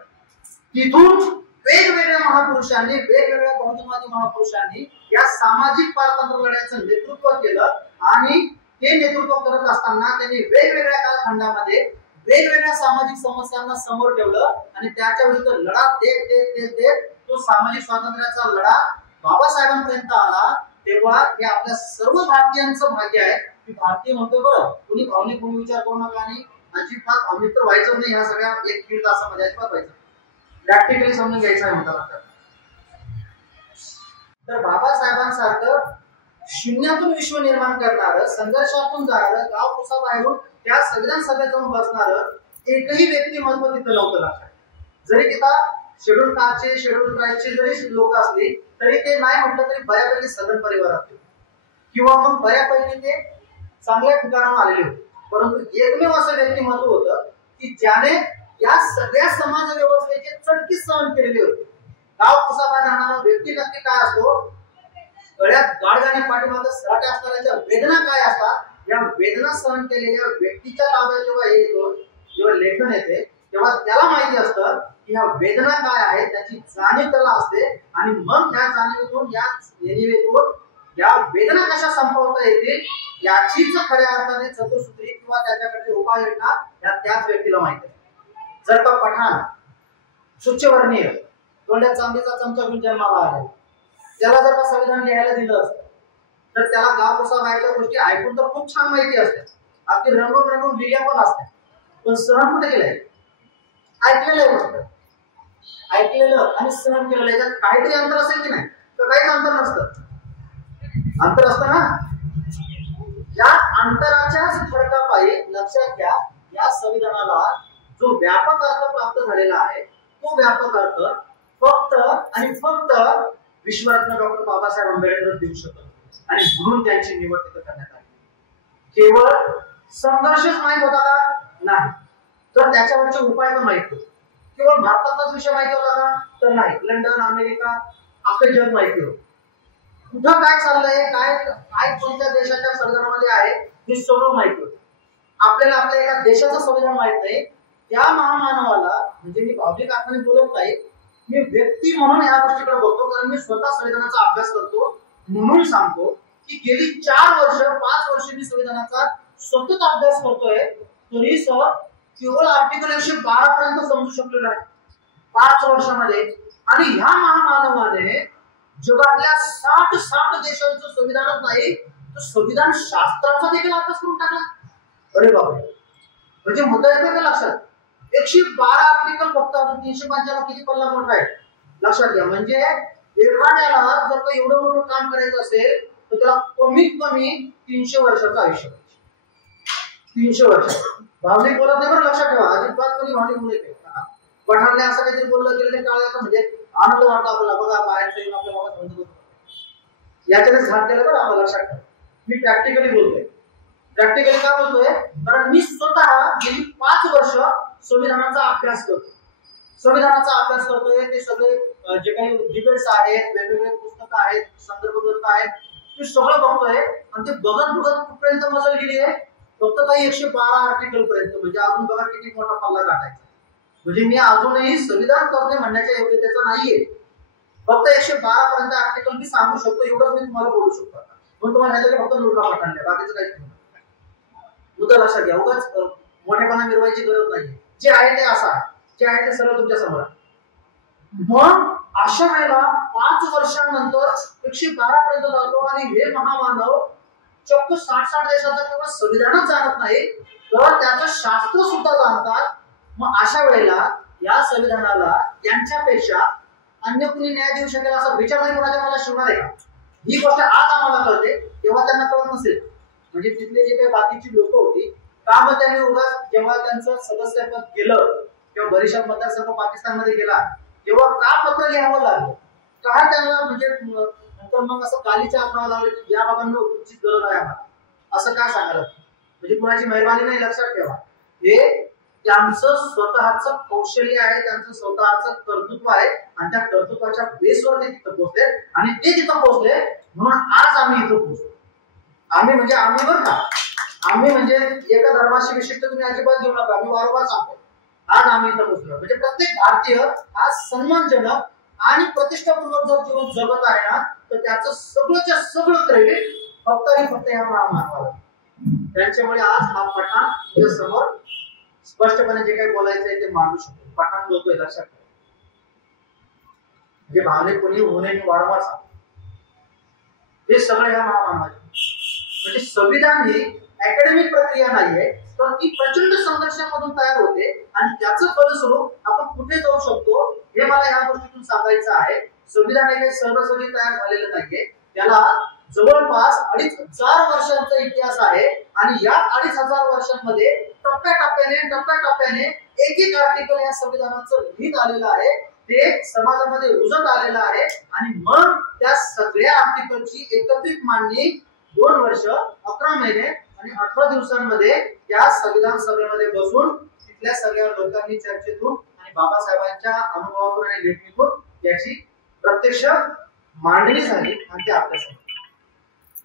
तिथून वेगवेगळ्या महापुरुषांनी वेगवेगळ्या बहुजनवादी महापुरुषांनी या सामाजिक पारतंत्र्य लढ्याचं नेतृत्व केलं. आणि हे नेतृत्व करत असताना त्यांनी वेगवेगळ्या कालखंडामध्ये वेगवेगळ्या सामाजिक समस्यांना समोर ठेवलं आणि त्याच्या विरुद्ध लढा देत तो सामाजिक स्वातंत्र्याचा लढा बाबासाहेबांपर्यंत आला. तेव्हा हे आपल्या सर्व भारतीयांचं भाग्य आहे की भारतीय म्हणतो बरं कोणी भावनिक कोणी विचार करू नका आणि अजिबात भावनिक तर व्हायचं नाही. ह्या सगळ्या एक दीड तासामध्ये अजिबात व्हायचं प्रॅक्टिकली समजून घ्यायचं आहे म्हणतात. तर बाबासाहेबांसारखं शून्यातून विश्व निर्माण करणारं संघर्षातून जाणारं गाव कुसाबाहेरून त्या संविधान सभेत जाऊन बसणारं एकही व्यक्तिमत्व तिथं नव्हतं लक्षात. जरी तिथं शेड्यूल कास्टचे शेड्यूल ट्राईबचे जरी लोक असली तरी ते नाही म्हटलं तरी बऱ्यापैकी सदन परिवारात किंवा मग बऱ्यापैकी ते चांगल्या ठिकाणावर आलेले होते. परंतु एकमेव असं व्यक्तिमत्व होतं की ज्याने या सगळ्या समाज व्यवस्थेचे चटकी सहन केलेले होते. गाव कुसाबाहेर राहणारा व्यक्ती नक्की काय असतो, गळ्यात गाडगाने पाठीमागे सराटे असणाऱ्याच्या वेदना काय असतात या वेदना सहन केलेल्या व्यक्तीच्या ताब्यात जेव्हा येतो जेव्हा लेखन येते तेव्हा त्याला माहिती असतं की ह्या वेदना काय आहेत त्याची जाणीव त्याला असते. आणि मग ह्या जाणीवेतून या जाणीवेतून या वेदना कशा संपवता येतील याचीच खऱ्या अर्थाने चतुसूत्री किंवा त्याच्याकडचे उपाययोजना या त्याच व्यक्तीला माहिती आहे. जर का पठाण स्वच्छवर्णीय तोंड्यात चांदीचा चमचा घेऊन जन्माला आले त्याला जर का संविधान लिहायला दिलं असतं तर त्याला गाव कुसाबाहेरच्या गोष्टी ऐकून तर खूप छान माहिती असते. अगदी रंगून लिहिल्या पण असते. पण सहन कुठे केलंय, ऐकलेलं आहे फक्त. ऐकलेलं आणि सहन केलेलं याच्यात काहीतरी अंतर असेल की नाही तर काहीच अंतर नसतं. अंतर असतं ना. या अंतराच्याच फरकापायी लक्षात घ्या या संविधानाला जो व्यापक अर्थ प्राप्त झालेला आहे तो व्यापक अर्थ फक्त आणि फक्त विश्वरत्न डॉक्टर बाबासाहेब आंबेडकर देऊ शकत आणि म्हणून त्यांची निवड तिथं करण्यात आली. केवळ संघर्षच माहित होता का, नाही, तर त्याच्यावरचे उपाय पण माहित होते. केवळ भारताचाच विषय माहिती होता का, तर नाही, लंडन अमेरिका अख्खे जग माहिती होतं. कुठं काय चाललंय काय काय कोणत्या देशाच्या संविधानामध्ये आहे हे सगळं माहिती होतं. आपल्याला आपल्या एका देशाचं संविधान माहित नाही. त्या महामानवाला म्हणजे मी भावनिक अर्थाने बोलत नाही, मी व्यक्ती म्हणून या गोष्टीकडे बघतो कारण मी स्वतः संविधानाचा अभ्यास करतो. म्हणून सांगतो की गेली 4 वर्ष 5 वर्ष मी संविधानाचा सतत अभ्यास करतोय तरी केवळ आर्टिकल 112 पर्यंत समजू शकलेलो आहे 5 वर्षामध्ये. आणि ह्या महामानवाने जगातल्या 60 देशांचं संविधानच नाही तर संविधान शास्त्राचा देखील अभ्यास करून टाकला. अरे बाबा, म्हणजे मुद्दा येतो का लक्षात. 112 आर्टिकल फक्त 395 किती पल्ला मोठा आहे लक्षात घ्या. म्हणजे एखाद्याला जर का एवढं मोठं काम करायचं असेल तर त्याला कमीत कमी 300 वर्षाचं आयुष्य पाहिजे. 300 वर्ष. भावनिक बोलत नाही बरं लक्षात ठेवा. अजिबात कोणी भावनिक बोलत नाही. पठाणने असं काहीतरी बोललं केलं ते टाळायचं म्हणजे आनंद वाटतो आपल्याला. बघा बाहेर येऊन आपल्या बाबा समजत होतो याच्यानेच घात केलं बरं आपल्याला लक्षात ठेवा. मी प्रॅक्टिकली बोलतोय. प्रॅक्टिकली का बोलतोय कारण मी स्वतः गेली 5 वर्ष संविधानाचा अभ्यास करतो. संविधानाचा अभ्यास करतोय. ते सगळे जे काही डिबेट्स आहेत वेगवेगळे पुस्तकं आहेत संदर्भ ग्रंथ आहेत ते सगळं बघतोय. आणि ते बघत कुठपर्यंत मजल गेली आहे फक्त काही 112 आर्टिकल पर्यंत. म्हणजे अजून बघा किती मोठा पल्ला गाठायचा. म्हणजे मी अजूनही संविधान तज्ञ म्हणण्याच्या योग्यतेचा नाहीये. फक्त 112 पर्यंत आर्टिकल मी सांगू शकतो एवढंच मी तुम्हाला बोलू शकतो. पण तुम्हाला ह्याच्याकडे फक्त लुडका पठाण द्या बाकीचं काहीच नाही. मुद्दा लक्षात घ्या. उगाच मोठेपणा मिरवायची गरज नाही. जे आहे ते असं आहे, जे आहे ते सर्व तुमच्या समोर आहे. मग अशा वेळेला 5 वर्षांनंतर 112 पर्यंत जातो आणि हे महामानव चक्क 60 देशाचा केवळ संविधानच जाणत नाही तर त्याचं शास्त्र सुद्धा जाणतात. मग अशा वेळेला या संविधानाला यांच्यापेक्षा अन्य कुणी न्याय देऊ शकेल असा विचार नाही कोणाच्या मला शिवणार आहे का. ही गोष्ट आज आम्हाला कळते तेव्हा त्यांना कळत नसेल. म्हणजे तिथले जे काही बाकीची लोक होती का मग त्यांनी उगाच जेव्हा त्यांचं सदस्यपद गेलं किंवा बरीचशा मतदारसंघ पाकिस्तानमध्ये गेला तेव्हा का पत्र लिहावं लागलं काय त्यांना म्हणजे नंतर मग असं गालीच्या आणावं लागलं की या बाबांना तुमचीच गरज आहे आम्हाला असं काय सांगायला, म्हणजे कुणाची मेहरबानी नाही, लक्षात ठेवा. हे त्यांचं स्वतःचं कौशल्य आहे, त्यांचं स्वतःचं कर्तृत्व आहे आणि त्या कर्तृत्वाच्या बेसवर ते तिथं पोहोचले आणि ते तिथं पोहोचले म्हणून आज आम्ही इथं पोहोचलो. आम्ही म्हणजे आम्ही बरं का, आम्ही म्हणजे एका धर्माशी विशिष्ट तुम्ही अजिबात घेऊ नका, आम्ही वारंवार सांगतो. आज आम्ही इथं पोहोचलो म्हणजे प्रत्येक भारतीय आज सन्मानजनक आणि प्रतिष्ठापूर्वक जर जीवन जगत आहे ना, तर त्याचं सगळंच्या सगळं क्रेडिट फक्त आणि फक्त या महामानवाला. त्यांच्यामुळे आज हा पठाण तुझ्या समोर स्पष्टपणे जे काही बोलायचं आहे ते मांडू शकतो. पठाण बोलतोय, लक्षात ठेवा. जे भावनिक कोणी होणे वारंवार सांगतो हे सगळं ह्या महामानवाचे. म्हणजे संविधान ही अकॅडमिक प्रक्रिया नाहीये, तर ती प्रचंड संघर्षामधून तयार होते आणि त्याचं फलस्वरूप आपण कुठे जाऊ शकतो हे मला या गोष्टीतून सांगायचं आहे. संविधान हे काही सहजासहजी तयार झालेलं नाहीये, त्याला जवळपास 2500 वर्षांचा इतिहास आहे आणि या 2500 वर्षांमध्ये टप्प्याटप्प्याने एक आर्टिकल या संविधानाचं लिहित आलेलं आहे, ते समाजामध्ये रुजत आलेलं आहे आणि मग त्या सगळ्या आर्टिकलची एकत्रित मांडणी 2 वर्ष 11 महिने आणि 18 दिवसांमध्ये त्या संविधान सभेमध्ये बसून तिथल्या सगळ्या लोकांनी चर्चेतून आणि बाबासाहेबांच्या अनुभवातून आणि लेखणीतून याची प्रत्यक्ष मांडणी झाली आणि ते आपल्यासाठी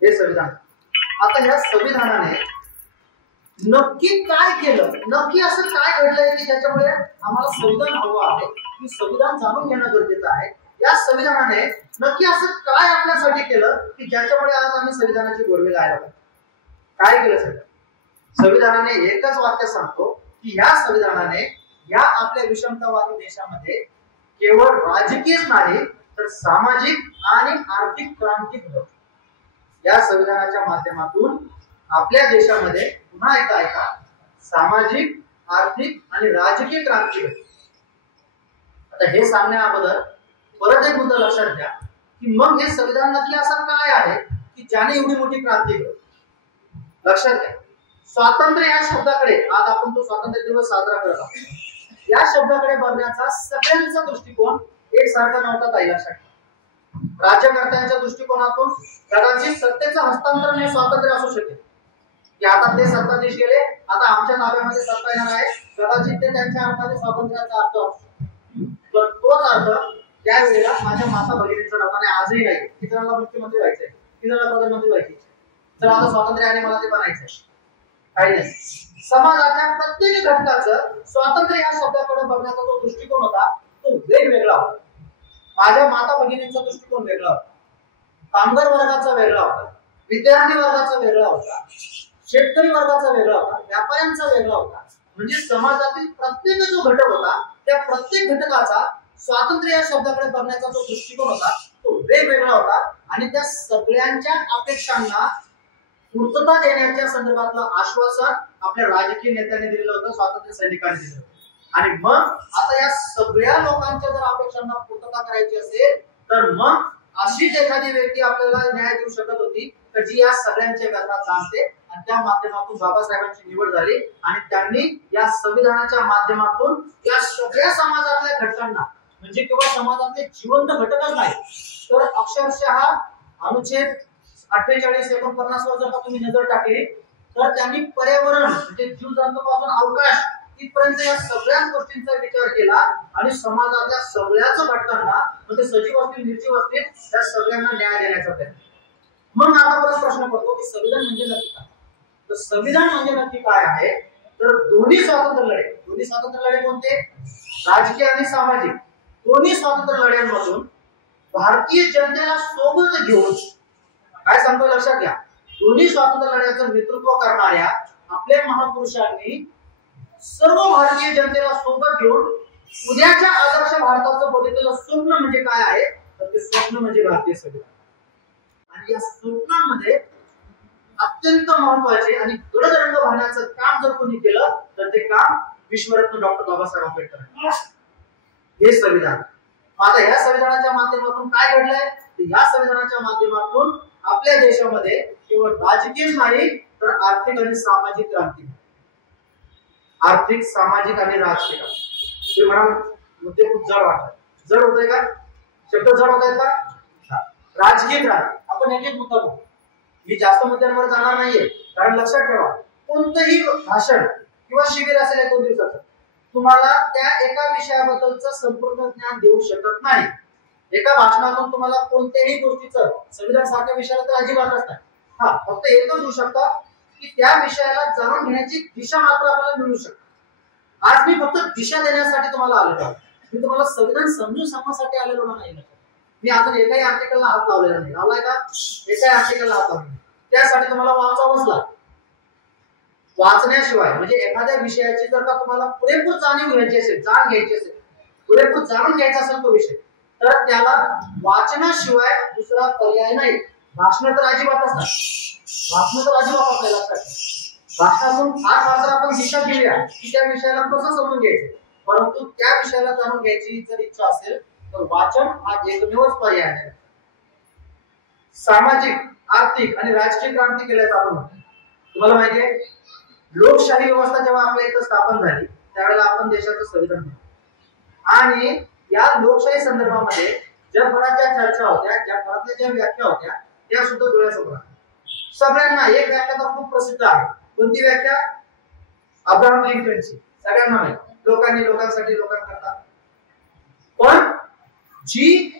हे संविधान. आता या संविधानाने नक्की काय केलं, नक्की असं काय घडलंय की ज्याच्यामुळे आम्हाला संविधान हवं आहे, की संविधान जाणून घेणं गरजेचं आहे. या संविधानाने नक्की असं काय आपल्यासाठी केलं की ज्याच्यामुळे आज आम्ही संविधानाची गोडवी गायला पाहिजे. काय केलं सगळं? संविधानाने एकच वाक्य सांगतो की या संविधानाने या आपल्या विषमतावादी देशामध्ये केवळ राजकीयच नाही तर सामाजिक आणि आर्थिक क्रांती घडवली. या संविधानाच्या माध्यमातून आपल्या देशामध्ये पुन्हा एकदा ऐका, सामाजिक, आर्थिक आणि राजकीय क्रांती घडली. आता हे सांगण्या अगोदर परत एक मुद्दा लक्षात घ्या की मग हे संविधान नक्की असं काय आहे की ज्याने एवढी मोठी क्रांती घडली. लक्षात घ्या, स्वातंत्र्य या शब्दाकडे आज आपण तो स्वातंत्र्य दिवस साजरा करत आहोत, या शब्दाकडे बघण्याचा सगळ्यांचा दृष्टिकोन एकसारखा नव्हता. ताई लक्षात घ्या, राज्यकर्त्यांच्या दृष्टिकोनातून कदाचित सत्तेचं हस्तांतरण हे स्वातंत्र्य असू शकेल की आता ते सत्ताधीश गेले, आता आमच्या ताब्यामध्ये सत्ता येणार आहे, कदाचित ते त्यांच्या अर्थाने स्वातंत्र्याचा अर्थ असतो. तर तोच अर्थ त्यावेळेला माझ्या माता भगिनींच्या लोकांना आजही नाही की जणांना मुख्यमंत्री व्हायचंय, की जणांना प्रधानमंत्री व्हायचे, तर आता स्वातंत्र्य आणि मला ते बनायचंय, काही नाही. समाजाच्या प्रत्येक घटकाचं स्वातंत्र्य या शब्दाकडे बघण्याचा जो दृष्टिकोन होता तो वेगवेगळा होता. माझ्या माता भगिनींचा दृष्टिकोन वेगळा होता, कामगार वर्गाचा वेगळा होता, विद्यार्थी वर्गाचा वेगळा होता, शेतकरी वर्गाचा वेगळा होता, व्यापाऱ्यांचा वेगळा होता. म्हणजे समाजातील प्रत्येक जो घटक होता त्या प्रत्येक घटकाचा स्वातंत्र्य या शब्दाकडे बघण्याचा जो दृष्टिकोन होता तो वेगवेगळा होता आणि त्या सगळ्यांच्या अपेक्षांना पूर्तता देण्याच्या संदर्भातलं आश्वासन आपल्या राजकीय नेत्यांनी दिलेलं होतं, स्वातंत्र्य सैनिकांनी दिलं होतं. आणि मग आता या सगळ्या लोकांच्या जर अपेक्षांना पूर्तता करायची असेल तर मग अशीच एखादी व्यक्ती आपल्याला न्याय देऊ शकत होती तर जी या सगळ्यांच्या व्यथा जाणते आणि त्या माध्यमातून बाबासाहेबांची निवड झाली आणि त्यांनी या संविधानाच्या माध्यमातून या सगळ्या समाजातल्या घटकांना म्हणजे केवळ समाजातले जिवंत घटकच नाही तर अक्षरशः अनुच्छेद 48-49 वर जर तुम्ही नजर टाकली तर त्यांनी पर्यावरण म्हणजे जीवजंतूपासून अवकाश इथपर्यंत या सगळ्या गोष्टींचा विचार केला आणि समाजातल्या सगळ्याच घटकांना म्हणजे सजीव असतील निर्जीव असतील त्या सगळ्यांना न्याय देण्याचा प्रयत्न. मग आता परत प्रश्न पडतो की संविधान म्हणजे नक्की काय? तर संविधान म्हणजे नक्की काय आहे तर दोन्ही स्वातंत्र्य लढे कोणते? राजकीय आणि सामाजिक दोन्ही स्वातंत्र्य लढ्यांमधून भारतीय जनतेला सोबत घेऊन काय सांगतो लक्षात घ्या, दोन्ही स्वातंत्र्य लढ्याचं नेतृत्व करणाऱ्या आपल्या महापुरुषांनी सर्व भारतीय जनतेला सोबत घेऊन उद्याच्या आदर्श भारताचं बघितलेलं स्वप्न म्हणजे काय आहे तर ते स्वप्न म्हणजे भारतीय संविधान. आणि या स्वप्नांमध्ये अत्यंत महत्वाचे आणि गडदंड वाहण्याचं काम जर कोणी केलं तर ते काम विश्वरत्न डॉक्टर बाबासाहेब आंबेडकर हे संविधान. आता या संविधानाच्या माध्यमातून काय घडलंय या संविधानाच्या माध्यमातून आपल्या देशामध्ये केवळ राजकीय नाही तर आर्थिक आणि सामाजिक क्रांती. आर्थिक सामाजिक आणि राजकीय हे मला मुद्दे खूप जड वाटतात. जड होतंय का? शब्द जड होत आहेत का? राजकीय क्रांती. आपण एक एक मुद्दा बघू. मी जास्त मुद्द्यांवर जाणार नाहीये, कारण लक्षात ठेवा कोणतंही भाषण किंवा शिबिर असेल 1-2 दिवसाचं तुम्हाला त्या एका विषयाबद्दलचं संपूर्ण ज्ञान देऊ शकत नाही. एका भाषणातून तुम्हाला कोणत्याही गोष्टीचं संविधान सारख्या विषयाला तर अजिबातच नाही. हा फक्त एकच होऊ शकतं की त्या विषयाला जाणून घेण्याची दिशा मात्र आपल्याला मिळू शकते. आज मी फक्त दिशा देण्यासाठी तुम्हाला आलेलो आहे. मी तुम्हाला संविधान समजून सांगण्यासाठी आलेलो नाही. मी अजून एकाही आर्टिकलला हात लावलेला नाही. लावलाय का? एकाही आर्टिकलला हात लावला. त्यासाठी तुम्हाला वाचावंच लागतं. वाचण्याशिवाय म्हणजे एखाद्या विषयाची जर का तुम्हाला पुरेपूर जाणीव घ्यायची असेल, जाण घ्यायची असेल, पुरेपूर जाणून घ्यायचा असेल तो विषय, तर त्याला वाचनाशिवाय दुसरा पर्याय नाही. भाषण तर अजिबातच नाही. भाषण तर अजिबात आपल्याला लक्षात ठेवा. भाषणातून आज मात्र आपण दिशा दिली आहे की त्या विषयाला कसं समजून घ्यायचं. परंतु त्या विषयाला जाणून घ्यायची जर इच्छा असेल तर वाचन हा एकमेवच पर्याय आहे. सामाजिक, आर्थिक आणि राजकीय क्रांती केल्याचं आपण म्हणतो. तुम्हाला माहिती आहे लोकशाही व्यवस्था जेव्हा आपल्या इथं स्थापन झाली त्यावेळेला आपण देशाचं संविधान बनवलं आणि या लोकशाही संदर्भामध्ये जगभरात ज्या चर्चा होत्या, जगभरातल्या ज्या व्याख्या होत्या त्या सुद्धा डोळ्यासमोर आल्या. सगळ्यांना एक व्याख्या तर खूप प्रसिद्ध आहे. कोणती व्याख्या? अब्राहम लिंकनची. सगळ्यांना माहिती. लोकांनी लोकांसाठी लोकांकरता. पण जी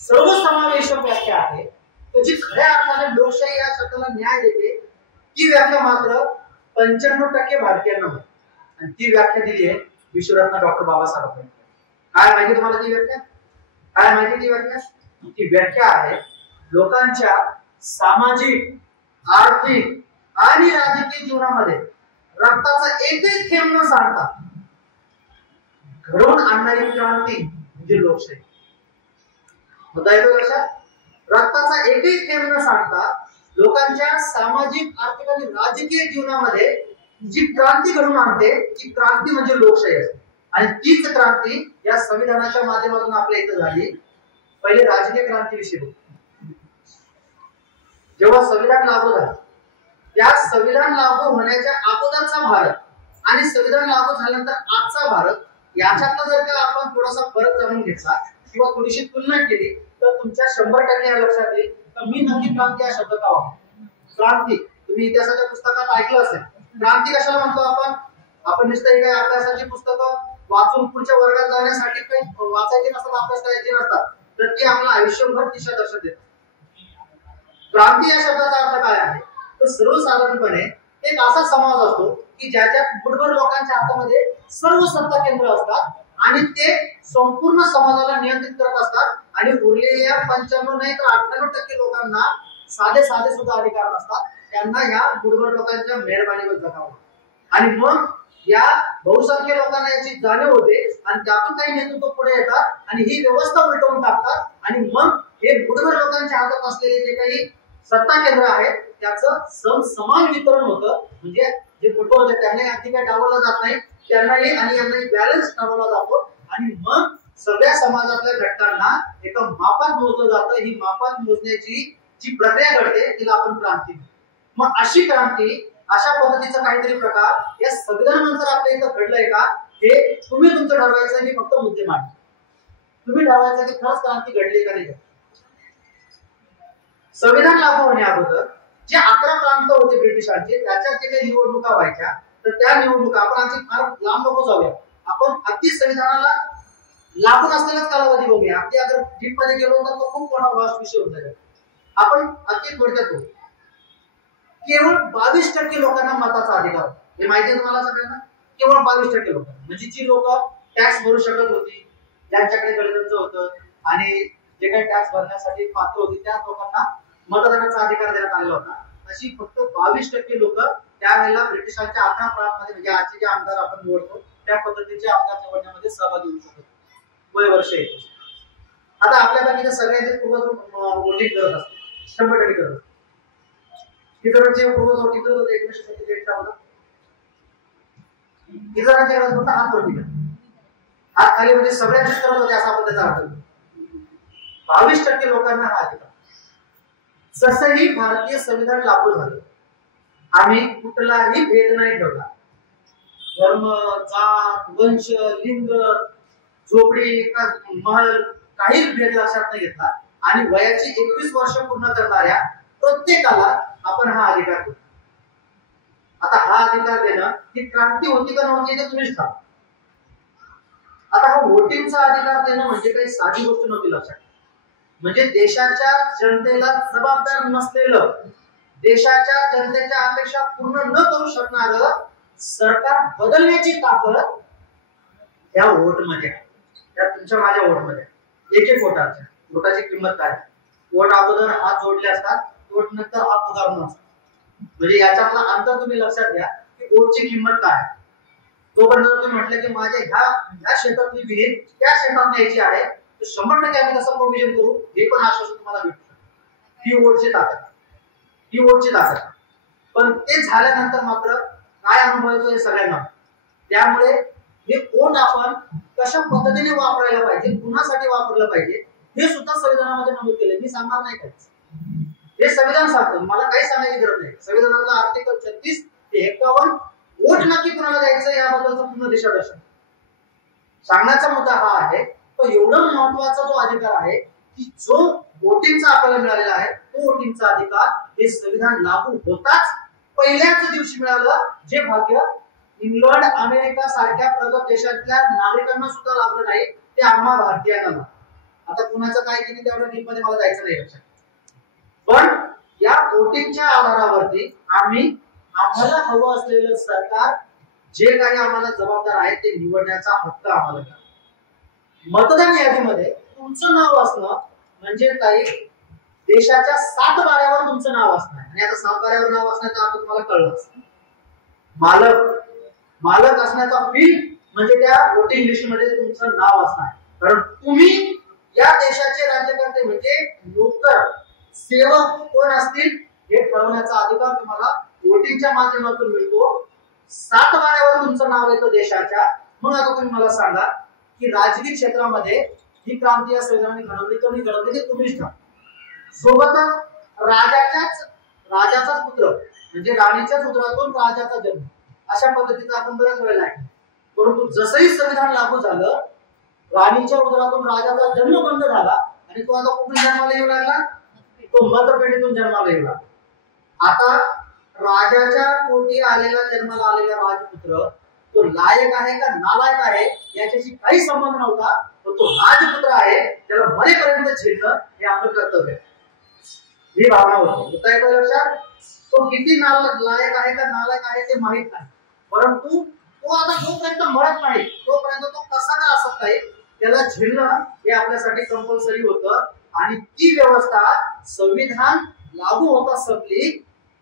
सर्वसमावेशक व्याख्या आहे जी खऱ्या अर्थाने लोकशाही या शब्दाला न्याय देते ती व्याख्या मात्र 95% भारतीयांना माहिती. आणि ती व्याख्या दिली आहे विश्वरत्न डॉक्टर बाबासाहेब आंबेडकर. काय माहिती तुम्हाला ती व्याख्या? काय माहिती ती व्याख्या? ती व्याख्या आहे लोकांच्या सामाजिक, आर्थिक आणि राजकीय जीवनामध्ये रक्ताचा एकही थेंब न सांडता घडवून आणणारी क्रांती म्हणजे लोकशाही. मुद्दा येतो लक्षात? रक्ताचा एकही थेंब न सांडता लोकांच्या सामाजिक, आर्थिक आणि राजकीय जीवनामध्ये जी क्रांती घडवून आणते ती क्रांती म्हणजे लोकशाही असते. आणि तीच क्रांती या संविधानाच्या माध्यमातून आपल्या इथं झाली. पहिले राजकीय क्रांतीविषयी बोलू. जेव्हा संविधान लागू झालं त्या संविधान लागू होण्याच्या अगोदरचा भारत आणि संविधान लागू झाल्यानंतर आजचा भारत याच्यातला जर का आपण थोडासा फरक जाणून घेतला किंवा थोडीशी तुलना केली तर तुमच्या 100% या लक्षात येईल तर मी नक्की क्रांती हा शब्द का वापरतो. क्रांती तुम्ही इतिहासाच्या पुस्तकात ऐकलं असेल. क्रांती कशाला म्हणतो आपण? आपण नुसतं काही अभ्यासाची पुस्तकं वाचून पुढच्या वर्गात जाण्यासाठी काही वाचायची नसतात, अभ्यास करायचे नसतात, तर ते आपल्याला आयुष्यभर दिशा दर्शन देतात. क्रांती या शब्दाचा अर्थ काय आहे? तर सर्वसाधारणपणे एक असा समाज असतो की ज्याच्यात बुडभर लोकांच्या हातामध्ये सर्व सत्ता केंद्र असतात आणि ते संपूर्ण समाजाला नियंत्रित करत असतात आणि उरलेल्या 95 नाही तर 98% लोकांना साधे सुद्धा अधिकार नसतात. त्यांना ह्या बुडभर लोकांच्या मेहरबानीवर जगावं. आणि मग या बहुसंख्य लोकांना याची जाणीव होते आणि त्यातून काही नेतृत्व पुढे येतात आणि ही व्यवस्था उलटवून टाकतात आणि मग हे बुडभर लोकांच्या हातात असलेले जे काही सत्ता केंद्र आहेत त्याचं समान वितरण होतं. म्हणजे जे बुडभर होते त्यांना आणखी काही डावललं जात नाही, त्यांनाही आणि यांनाही बॅलन्स ठरवला जातो आणि मग सगळ्या समाजातल्या घटकांना एका मापात मोजलं जातं. ही मापात मोजण्याची जी प्रक्रिया घडते तिला आपण क्रांती म्हणतो. मग अशी क्रांती, अशा पद्धतीचा काहीतरी प्रकार या संविधानानंतर आपल्या इथं घडलंय का हे तुम्ही तुमचं ठरवायचं. मी फक्त मुद्दे मांडतो. तुम्ही ठरवायचं की खरंच क्रांती घडली का नाही. संविधान लागू होण्या अगोदर जे 11 प्रांत होते ब्रिटिशांचे त्याच्यात जे काही निवडणुका व्हायच्या तर त्या निवडणुका आपण आणखी फार लांब नको जाऊया. आपण अगदी संविधानाला लागून असलेलाच कालावधी बघूया. अगदी अगर डीप मध्ये गेलो तर तो खूप मोठा वास्ट विषय होता. आपण अगदी थोडक्यात बघू. केवळ 22% लोकांना मताचा अधिकार होता. हे माहिती आहे तुम्हाला सगळ्यांना? केवळ 22% लोकांना. म्हणजे जी लोक टॅक्स भरू शकत होती, ज्यांच्याकडे गरजेचं होतं आणि जे काही टॅक्स भरण्यासाठी पात्र होते त्या लोकांना मतदानाचा अधिकार देण्यात आलेला होता. अशी फक्त 22% लोक त्यावेळेला ब्रिटिशांच्या 11 प्रांतांमध्ये म्हणजे आजचे जे आमदार आपण निवडतो त्या पद्धतीचे आमदार निवडण्यामध्ये सहभागी होऊ शकतो. वय वर्ष 21. आता आपल्यापैकी सगळ्यांचे पूर्वज वोटिंग करत असतात. 100% करत असतात. किती पूर्वज वोटिंग करत होते 1947 च्या अगोदर? किती जणांच्या घरात फक्त हात वरती हात खाली म्हणजे सगळ्यांचेच करत होते असा आपण त्याचा अर्थ. 22% लोकांना हा अधिकार. जसंही भारतीय संविधान लागू झालं आम्ही कुठलाही भेद नाही ठेवला. धर्म, जात, वंश, लिंग, झोपडी, महल काही भेद लक्षात नाही घेतला आणि वयाची 21 वर्ष पूर्ण करणाऱ्या प्रत्येकाला आपण हा अधिकार देतो. आता हा अधिकार देणं ही क्रांती होती का नव्हती ते तुम्हीच सांगा. आता हा वोटिंगचा अधिकार देणं म्हणजे काही साधी गोष्ट नव्हती लक्षात. म्हणजे देशाच्या जनतेला जबाबदार नसलेलं, देशाच्या जनतेच्या अपेक्षा पूर्ण न करू शकणारं सरकार बदलण्याची ताकद या वोटमध्ये आहे. त्या तुमच्या माझ्या वोटमध्ये एक एक वोटाच्या वोटाची किंमत काय? वोट अगोदर हात जोडले असतात, वोट नंतर हात उगारून असतात. म्हणजे याच्यातला अंतर तुम्ही लक्षात घ्या की वोटची किंमत काय. तोपर्यंत तुम्ही म्हटलं की माझ्या ह्या शेतातली विहीर त्या शेतात न्यायची आहे, तर 100% आम्ही कसं प्रोव्हिजन करू हे पण आश्वासन तुम्हाला भेटू शकतं. ही वोटची ताकद, ही वोटची ताकद. पण ते झाल्यानंतर मात्र काय अनुभव येतो हे सगळ्यांना. त्यामुळे हे वोट आपण कशा पद्धतीने वापरायला पाहिजे, कुणासाठी वापरलं पाहिजे हे सुद्धा संविधानामध्ये नमूद केले. मी सांगणार नाही काय, हे संविधान सांगतं, मला काही सांगायची गरज नाही. संविधानातला आर्टिकल 36 ते 51 वोट नक्की कुणाला द्यायचं याबद्दलचं पूर्ण दिशादर्शन. सांगण्याचा मुद्दा हा आहे, तो एवढं महत्वाचा जो अधिकार आहे की जो वोटिंगचा आपल्याला मिळालेला आहे, तो वोटिंगचा अधिकार हे संविधान लागू होताच पहिल्याच दिवशी मिळालं, जे भाग्य इंग्लंड, अमेरिका सारख्या प्रगत देशातल्या नागरिकांना सुद्धा लाभलं नाही, ते आम्हा भारतीयांना. आता कुणाचं काय केलं तेवढ्या डीप मध्ये मला जायचं नाही लक्षात. पण या वोटिंगच्या आधारावरती आम्हाला हवं असलेलं सरकार जे काही आम्हाला जबाबदार आहे ते निवडण्याचा हक्क आम्हाला मिळाला. मतदान यादीमध्ये तुमचं नाव असणं म्हणजे काही देशाच्या 7 बाऱ्यावर तुमचं नाव असणार. आणि आता 7 बाऱ्यावर नाव असण्याचा अर्थ तुम्हाला कळलं असतं. मालक असण्याचा फील म्हणजे त्या वोटिंग लिस्टमध्ये तुमचं नाव असणार. कारण तुम्ही या देशाचे राज्यकर्ते म्हणजे नोकर, सेवक कोण असतील हे ठरवण्याचा अधिकार तुम्हाला वोटिंगच्या माध्यमातून मिळतो. 7 बाऱ्यावर तुमचं नाव येतं देशाच्या. मग आता तुम्ही मला सांगा की राजकीय क्षेत्रामध्ये ही क्रांती या संविधानाने घडवली, कमी घडवली, तुम्हीच ठरवा. सोबतच राजाचाच पुत्र म्हणजे राणीच्याच उदरातून राजाचा जन्म, अशा पद्धतीचा आपण बऱ्याच वेळेला ऐकतो. परंतु जसंही संविधान लागू झालं, राणीच्या उदरातून राजाचा जन्म बंद झाला आणि तो आता कुठून जन्माला येऊ लागला? तो मतपेढीतून जन्माला येऊ लागला. आता राजाच्या पोटी जन्माला आलेला राजपुत्र तो लायक आहे का नालायक आहे याच्याशी काही संबंध नव्हता. तो राजपुत्र आहे, त्याला मरेपर्यंत झेलणं हे आपलं कर्तव्य आहे. ही भावना होती. लक्षात, तो किती लायक आहे का नालायक आहे ते माहित नाही, परंतु तो आता जोपर्यंत मरत नाही तोपर्यंत तो कसा का असत नाही त्याला झेलणं हे आपल्यासाठी कंपल्सरी होतं. आणि ती व्यवस्था संविधान लागू होता संपली.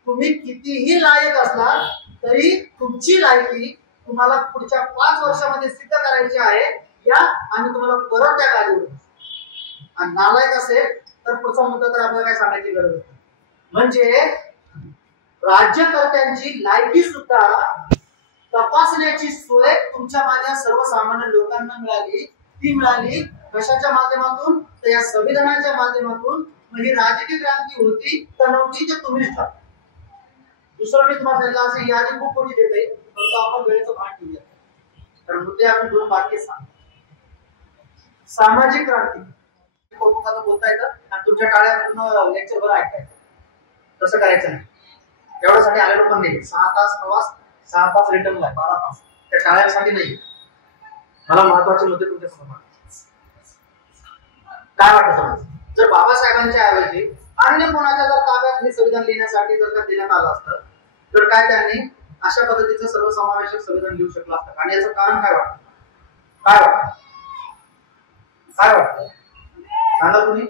तुम्ही कितीही लायक असला तरी तुमची लायकी तुम्हाला पुढच्या 5 वर्षामध्ये सिद्ध करायची आहे या, आणि तुम्हाला परत त्या गाडीवर. आणि नालायक असेल तर पुढचा मुद्दा तर आपल्याला काय सांगायची गरज नाही. म्हणजे राज्यकर्त्यांची लायकी सुद्धा तपासण्याची सोय तुमच्या माझ्या सर्वसामान्य लोकांना मिळाली. ती मिळाली कशाच्या माध्यमातून? तर या संविधानाच्या माध्यमातून. म्हणजे राजकीय क्रांती होती तर नव्हती ते तुम्हीच ठरवा. दुसरं मी तुम्हाला सांगितलं, असं यादी खूप मोठी देत आहे, परंतु आपण वेळेचं भान ठेवूया, कारण मुद्दे आपण 2 वाक्य सांग. सामाजिक क्रांती कौतुकाचं बोलता येतं आणि तुमच्या टाळ्यातून लेक्चर बरं ऐकता येतं. तसं करायचं नाही. एवढ्यासाठी आलेलो पण नाही. 6 तास प्रवास, 6 तास रिटर्न, 12 तास त्या टाळ्यासाठी नाही. मला महत्वाचे मुद्दे तुमच्या समोर. काय वाटतं, जर बाबासाहेबांच्या ऐवजी अन्य कोणाच्या जर ताब्यात हे संविधान लिहिण्यासाठी जर का देण्यात आलं असतं तर काय त्यांनी अशा पद्धतीचं सर्वसमावेशक संविधान लिहू शकलं असतं? आणि याचं कारण काय वाटतं? काय वाटतं सांगा तुम्ही.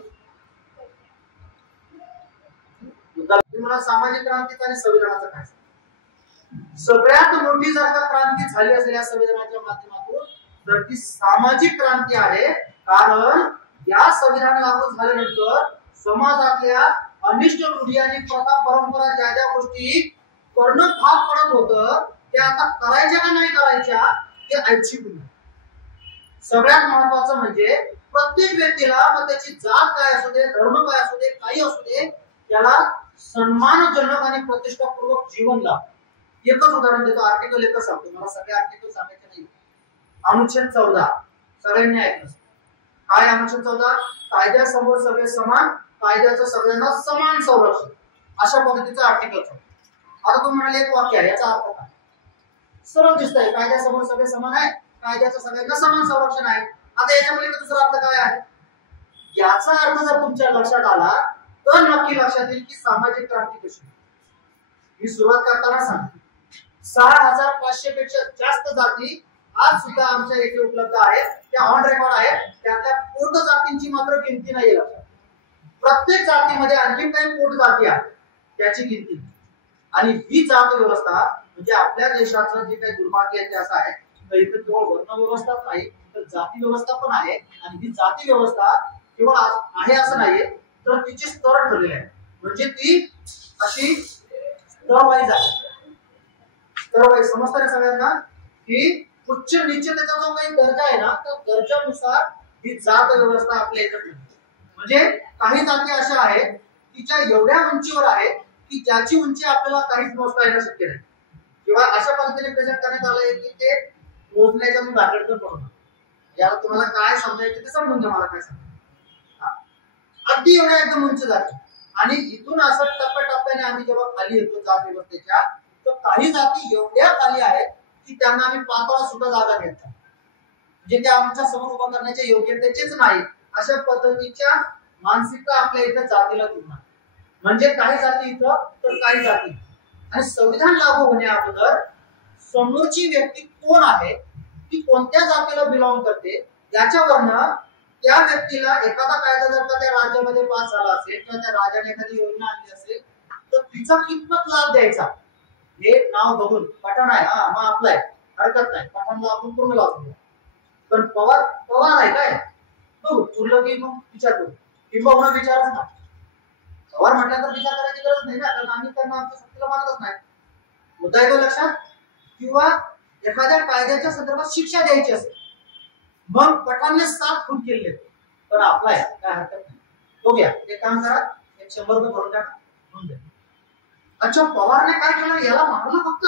तुम्हाला सामाजिक क्रांतीचा आणि संविधानाचा काय? सगळ्यात मोठी जर का क्रांती झाली असेल या संविधानाच्या माध्यमातून तर ती सामाजिक क्रांती आहे. कारण या संविधान लागू झाल्यानंतर समाजातल्या अनिष्ट रूढी आणि प्रथा परंपरा ज्या ज्या गोष्टी करणं भाग पडत होतं त्या आता करायच्या का नाही करायच्या हे ऐच्छिक होईल. सगळ्यात महत्वाचं म्हणजे प्रत्येक व्यक्तीला, मग त्याची जात काय असू दे, धर्म काय असू दे, काही असू दे, त्याला सन्मानजनक आणि प्रतिष्ठापूर्वक जीवन लाभ. एकच उदाहरण देतो, आर्टिकल 1 सांगतो, मला सगळे आर्टिकल सांगायचे नाही. अनुच्छेद 14 सगळ्यांनी ऐकलं. काय अनुच्छेद 14? कायद्यासमोर सगळे समान, कायद्याचं सगळ्यांना समान संरक्षण, अशा पद्धतीचं आर्टिकल. आता तुम्ही म्हणाले एक वाक्य आहे, याचा अर्थ काय? सरळ दिसतंय, कायद्यासमोर सगळे समान आहे, कायद्याचं सगळ्यांना समान संरक्षण आहे. आता याच्यामध्ये दुसरा अर्थ काय आहे? याचा अर्थ जर तुमच्या लक्षात आला तर नक्की लक्षात येईल की सामाजिक क्रांती कशी. मी सुरुवात करताना सांगतो, 6500 पेक्षा जास्त जाती आज सुद्धा आमच्या इथे उपलब्ध आहेत, त्या ऑन रेकॉर्ड आहेत. त्यातल्या पोट जातींची मात्र गिनती नाही लक्षात. प्रत्येक जातीमध्ये आणखी काही पोट जाती आहेत, त्याची गिनती. आणि ही जात व्यवस्था म्हणजे आपल्या देशाचं जे काही दुर्भाग्य आहे ते असं आहे, तर इथे केवळ वर्ण व्यवस्थाच नाही तर जाती व्यवस्था पण आहे. आणि ही जाती व्यवस्था केवळ आहे असं नाहीये, तर तिचे स्तर ठरलेले आहेत. म्हणजे ती अशी स्तरवाईज आहे. स्तरवाईज समजतं ना सगळ्यांना? की उच्च निश्चितेचा जो काही दर्जा आहे ना, त्या दर्जानुसार ही जात व्यवस्था आपल्या इथे. म्हणजे काही जाती अशा आहेत की ज्या एवढ्या उंचीवर आहेत की ज्याची उंची आपल्याला काहीच मोजता येणं शक्य नाही, किंवा अशा पद्धतीने प्रेझेंट करण्यात आलंय की ते मोजण्याच्या मी भाकरचं पडू. याला तुम्हाला काय समजायचं ते समजून घ्या. मला काय सांगा, अगदी एवढ्या एकदम उंच जाती. आणि इथून असं टप्प्याटप्प्याने आम्ही जेव्हा खाली येतो जात व्यवस्थेच्या, तर काही जाती एवढ्या खाली आहेत की त्यांना आम्ही पातळा सुद्धा जागा देत नाही, म्हणजे त्या आमच्या समोर उभा करण्याच्या योग्यतेचेच नाही. अशा पद्धतीच्या मानसिकता आपल्या इथे जातीला तुलना. म्हणजे काही जाती इथं तर काही जाती. आणि संविधान लागू होण्या अगोदर समोरची व्यक्ती कोण आहे, ती कोणत्या जातीला बिलॉंग करते, याच्यावरनं त्या व्यक्तीला एखादा कायदा जर का त्या राज्यामध्ये पास झाला असेल किंवा त्या राज्याने एखादी योजना आणली असेल तर तिचा कितपत लाभ द्यायचा हे नाव बघून. पठाण आहे, हा मग आपलाय, हरकत नाही, पठाणला आपण पूर्ण लाभ देऊ. पण पवार आहे काय बघू, तुरलं की मग विचार करू, किंवा विचारच ना. पवार म्हटलं तर विचार करायची गरज नाही ना, कारण आम्ही त्यांना आमच्या शक्तीला मानतच नाही. मुद्दा येतो लक्षात. किंवा एखाद्या कायद्याच्या संदर्भात शिक्षा द्यायची असेल, मग पठाणने 7 खून केले, पण आपला आहे काय हरकत नाही, बघूया. एक काम करा, एक 100 रुपये भरून टाका, होऊन जाईल. अच्छा, पवारने काय केलं, याला मारलं फक्त.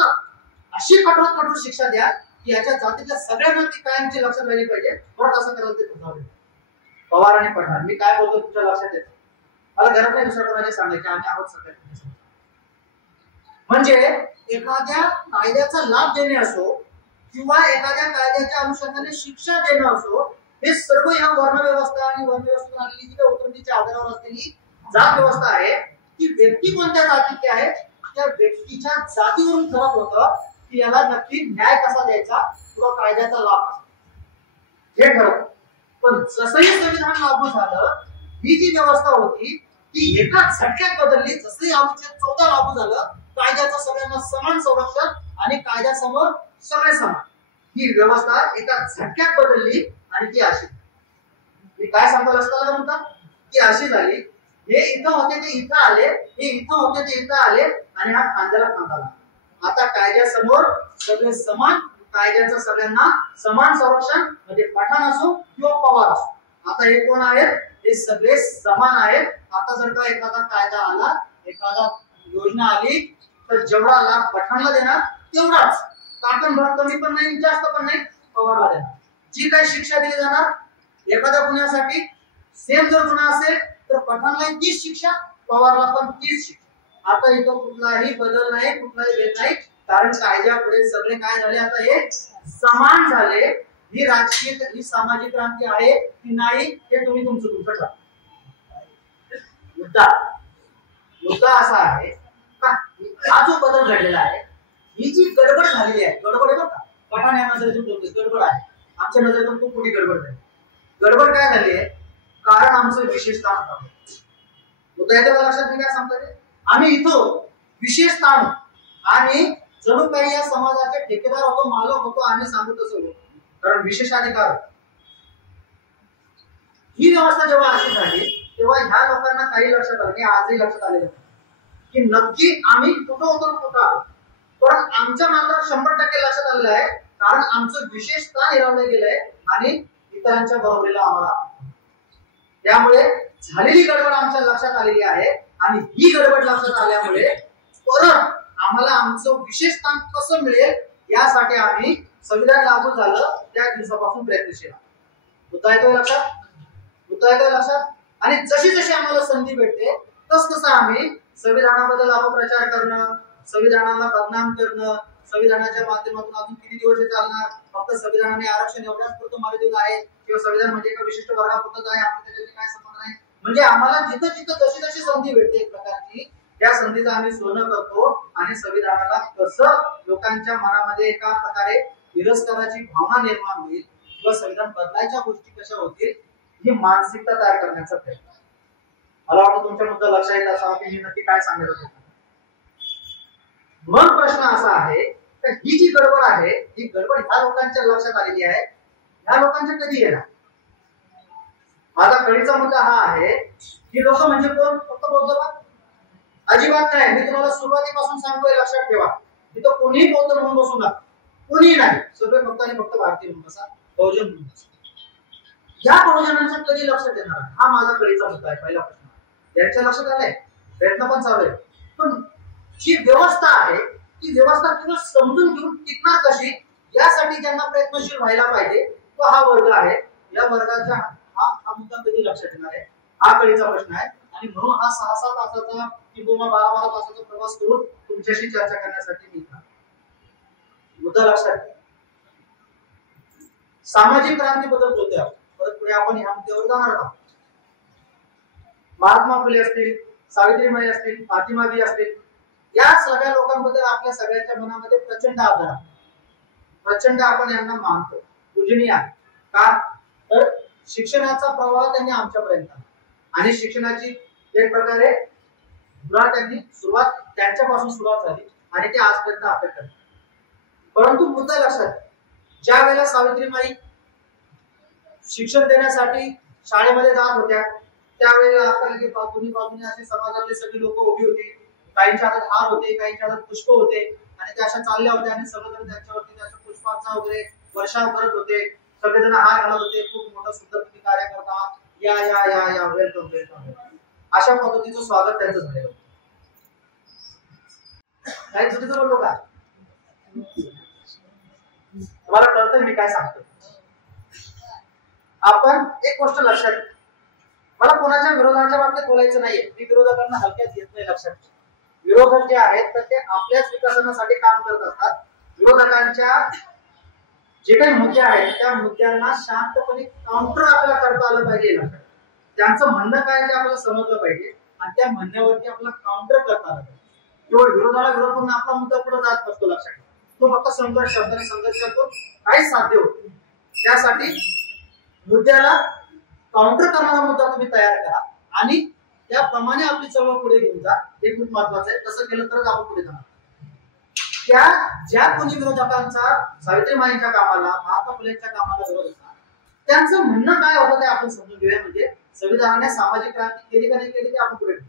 अशी कठोर शिक्षा द्या की याच्या जातीतल्या सगळ्यांना ती कायमची लक्षात राहिली पाहिजे. परत असं करायला ते तुझा पवार आणि पठाण. मी काय बोलतो तुमच्या लक्षात येतं. मला गरज नाही दुसऱ्या कोणाचे सांगायचे, आम्ही आहोत सगळे. म्हणजे एखाद्या कायद्याचा लाभ देणे असो किंवा एखाद्या कायद्याच्या अनुषंगाने शिक्षा देणं असो, हे सर्व या वर्ण व्यवस्था आणि वर्ण व्यवस्थेतून आलेली जी उत्पत्तीच्या आधारावर असलेली जात व्यवस्था आहे. ती व्यक्ती कोणत्या जातीची आहे त्या व्यक्तीच्या जातीवरून ठरत होतं की याला नक्की न्याय कसा द्यायचा किंवा कायद्याचा लाभ कसा हे ठरत. पण जसंही संविधान लागू झालं, ही जी व्यवस्था होती ती एका झटक्यात बदलली. जसंही अनुच्छेद 14 लागू झालं, कायद्याचं सगळ्यांना समान संरक्षण आणि कायद्यासमोर सगळे समान, ही व्यवस्था एका झटक्यात बदलली. आणि ती अशी, मी काय सांगतो लक्षात म्हणता, ती अशी झाली. हे इथं होते ते इथं आले, हे इथं होते ते इथं आले, आणि हा खांद्याला खांदा लागला. आता कायद्यासमोर सगळे समान, कायद्याचं सगळ्यांना समान संरक्षण. म्हणजे पठाण असो किंवा पवार असो, आता हे कोण आहेत, हे सगळे समान आहेत. आता जर का एखादा कायदा आला, एखादा योजना आली, तर जेवढा लाभ पठाणला देणार तेवढाच, काटन भर कमी पण नाही जास्त पण नाही, पवारला देणार. जी काही शिक्षा दिली जाणार एखाद्या गुन्ह्यासाठी, सेम जर गुन्हा असेल तर पठाणला तीच शिक्षा, पवारला पण तीच शिक्षा. आता इथं कुठलाही बदल नाही, कुठलाही भेद नाही, कारण कायद्यापुढे सगळे काय झाले, आता हे समान झाले. ही राजकीय, ही सामाजिक क्रांती आहे की नाही हे तुम्ही तुमचं ठरवा. मुद्दा असा आहे का, हा जो बदल घडलेला आहे, ही जी गडबड झालेली आहे, गडबड आहे बघा, पठाण या नजरेतून गडबड आहे, आमच्या नजरेतून खूप मोठी गडबड झाली. गडबड काय झाली आहे, कारण आमचं विशेष स्थान होतं. मुद्दा येतो लक्षात. मी काय सांगतोय, आम्ही इथं विशेष स्थान आणि जणू काही या समाजाचे ठेकेदार होतो, मालक होतो, आम्ही सांगू तसं होतो, कारण विशेषाधिकार. ही व्यवस्था जेव्हा अशी झाली तेव्हा ह्या लोकांना काही लक्षात आलं, आजही लक्षात आलेलं की नक्की आम्ही कुठं होतो कुठं आलो. पण आमच्या मात्र 100% लक्षात आलेलं आहे, कारण आमचं विशेष स्थान हिरावलं गेलंय आणि इतरांच्या बरोबरीला आम्हाला. त्यामुळे झालेली गडबड आमच्या लक्षात आलेली आहे. आणि ही गडबड लक्षात आल्यामुळे परत आम्हाला आमचं विशेष स्थान कसं मिळेल यासाठी आम्ही संविधान लागू झालं त्या दिवसापासून प्रयत्नशील. मुद्दा येतोय लक्षात. मुद्दा आहे का लक्षात? आणि जशी जशी आम्हाला संधी भेटते तसं आम्ही संविधानाबद्दल अपप्रचार करणं, संविधानाला बदनाम करणं, संविधानाच्या माध्यमातून अजून किती दिवस हे चालणार, फक्त संविधानाने आरक्षण एवढ्याच पुरतं मर्यादित आहे किंवा संविधान म्हणजे एका विशिष्ट वर्गापुरतच आहे, आमचं त्याच्याशी काय संबंध नाही. म्हणजे आम्हाला जिथं जिथं जशी जशी संधी भेटते एक प्रकारची, त्या संधीचं आम्ही सोनं करतो आणि संविधानाला कसं लोकांच्या मनामध्ये एका प्रकारे तिरस्काराची भावना निर्माण होईल किंवा संविधान बदलायच्या गोष्टी कशा होतील ही मानसिकता तयार करण्याचा प्रयत्न. मला वाटतं तुमच्या मुद्दा लक्षात येत असावा की मी नक्की काय सांगत होतो. मग प्रश्न असा आहे तर ही जी गडबड आहे ही गडबड ह्या लोकांच्या लक्षात आलेली आहे, ह्या लोकांच्या कधी येणार? माझा कळीचा मुद्दा हा आहे की लोक म्हणजे कोण? फक्त बौद्ध का? अजिबात नाही. मी तुम्हाला सुरुवातीपासून सांगतोय, लक्षात ठेवा. तिथं कोणीही बौद्ध म्हणून बसू नका, कोणीही नाही. सगळे फक्त आणि फक्त भारतीय म्हणून बसा, बहुजन म्हणून बसा. या बहुजनांचं कधी लक्षात येणार हा माझा कळीचा मुद्दा आहे. पहिला प्रश्न त्यांच्या लक्षात आलाय, प्रयत्न पण चालू आहे, पण जी व्यवस्था आहे ती व्यवस्था केवळ समजून घेऊन टिकणार कशी यासाठी ज्यांना प्रयत्नशील व्हायला पाहिजे तो हा वर्ग आहे. या वर्गाचा हा मुद्दा कधी लक्षात येणार आहे हा कळीचा प्रश्न आहे. आणि म्हणून हा 6-6 तासाचा किंवा 12-12 तासाचा प्रवास करून तुमच्याशी चर्चा करण्यासाठी मी इथे. मुद्दा लक्षात घ्या. सामाजिक क्रांतीबद्दल बोलतोय आपण, परत पुढे आपण ह्या मुद्द्यावर जाणार आहोत. महात्मा फुले असतील, सावित्रीबाई असतील, फातिमाबाई असतील, या सगळ्या लोकांबद्दल आपल्या सगळ्यांच्या मनामध्ये प्रचंड आदर आहे, प्रचंड आपण यांना मानतो, पूजनीय आहे. का तर शिक्षणाचा प्रवाह त्यांनी आमच्यापर्यंत आणि शिक्षणाची एक प्रकारे त्यांनी सुरुवात त्यांच्यापासून सुरुवात झाली आणि ते आजपर्यंत आपल्या करतात. परंतु मुद्दा लक्षात, ज्या वेळेला सावित्रीबाई शिक्षण देण्यासाठी शाळेमध्ये जात होत्या त्यावेळेला दोन्ही बाजूने असे समाजातले सगळे लोक उभी होती. काहींच्या हातात हार होते, काहींच्या हातात पुष्प होते आणि त्या अशा चालल्या होत्या आणि सगळेजण त्यांच्यावरती त्याच्या पुष्पांचा वगैरे वर्षाव करत होते. सगळेजण हार घालत होते, खूप मोठं सुंदर तुम्ही कार्य करता, या या या या वेलकम वेलकम, अशा पद्धतीचं स्वागत त्यांचं झालेलं. काही चुकीचं बोललो का? तुम्हाला कळतंय मी काय सांगतो? आपण एक गोष्ट लक्षात, मला कोणाच्या विरोधाच्या बाबतीत बोलायचं नाहीये, मी विरोधकांना हलक्यात घेत नाही. लक्षात, विरोधक जे आहेत तर ते आपल्याच विकासासाठी काम करत असतात. विरोधकांच्या जे काही मुद्दे आहेत त्या मुद्द्यांना शांतपणे काउंटर आपल्याला करता आलं पाहिजे. लक्षात, त्यांचं म्हणणं काय ते आपल्याला समजलं पाहिजे आणि त्या म्हणण्यावरती आपल्याला काउंटर करता आलं पाहिजे. केवळ विरोधाला विरोध करून आपला मुद्दा पुढे जात नसतो. लक्षात, तो फक्त संघर्ष शब्दाने संघर्षातून काहीच साध्य होत. त्यासाठी मुद्द्याला काउंटर करणारा मुद्दा तुम्ही तयार करा आणि त्याप्रमाणे आपली चळवळ पुढे घेऊन जा. हे खूप महत्वाचं आहे. तसं केलं तरच आपण पुढे जाणार. त्या ज्या कोणी विरोधकांचा सावित्रीबाईंच्या कामाला, महात्मा फुलेंच्या कामाला विरोध होता त्यांचं म्हणणं काय होतं ते आपण समजून घेऊया. म्हणजे संविधानाने सामाजिक क्रांती केली का नाही केली ते आपण पुढे घेऊ.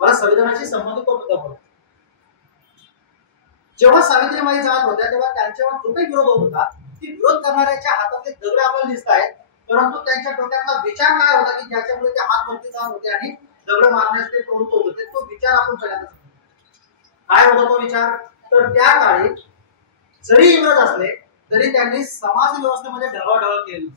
मला संविधानाशी संबंधित तो मुद्दा बोलतो. जेव्हा सावित्रीबाई जात होत्या तेव्हा त्यांच्यावर जो काही विरोध होत होता ती विरोध करणाऱ्याच्या हातातले दगड आपल्याला दिसत आहेत, परंतु त्यांच्या डोक्यातला विचार काय होता की ज्याच्यामुळे ते हात वरती जात होते आणि दगड मारण्यास ते प्रवृत्त होत होते, तो विचार आपण सगळ्यांना काय होता तो विचार. तर त्या काळी जरी इंग्रज असले तरी त्यांनी समाज व्यवस्थेमध्ये ढवळाढवळ केली.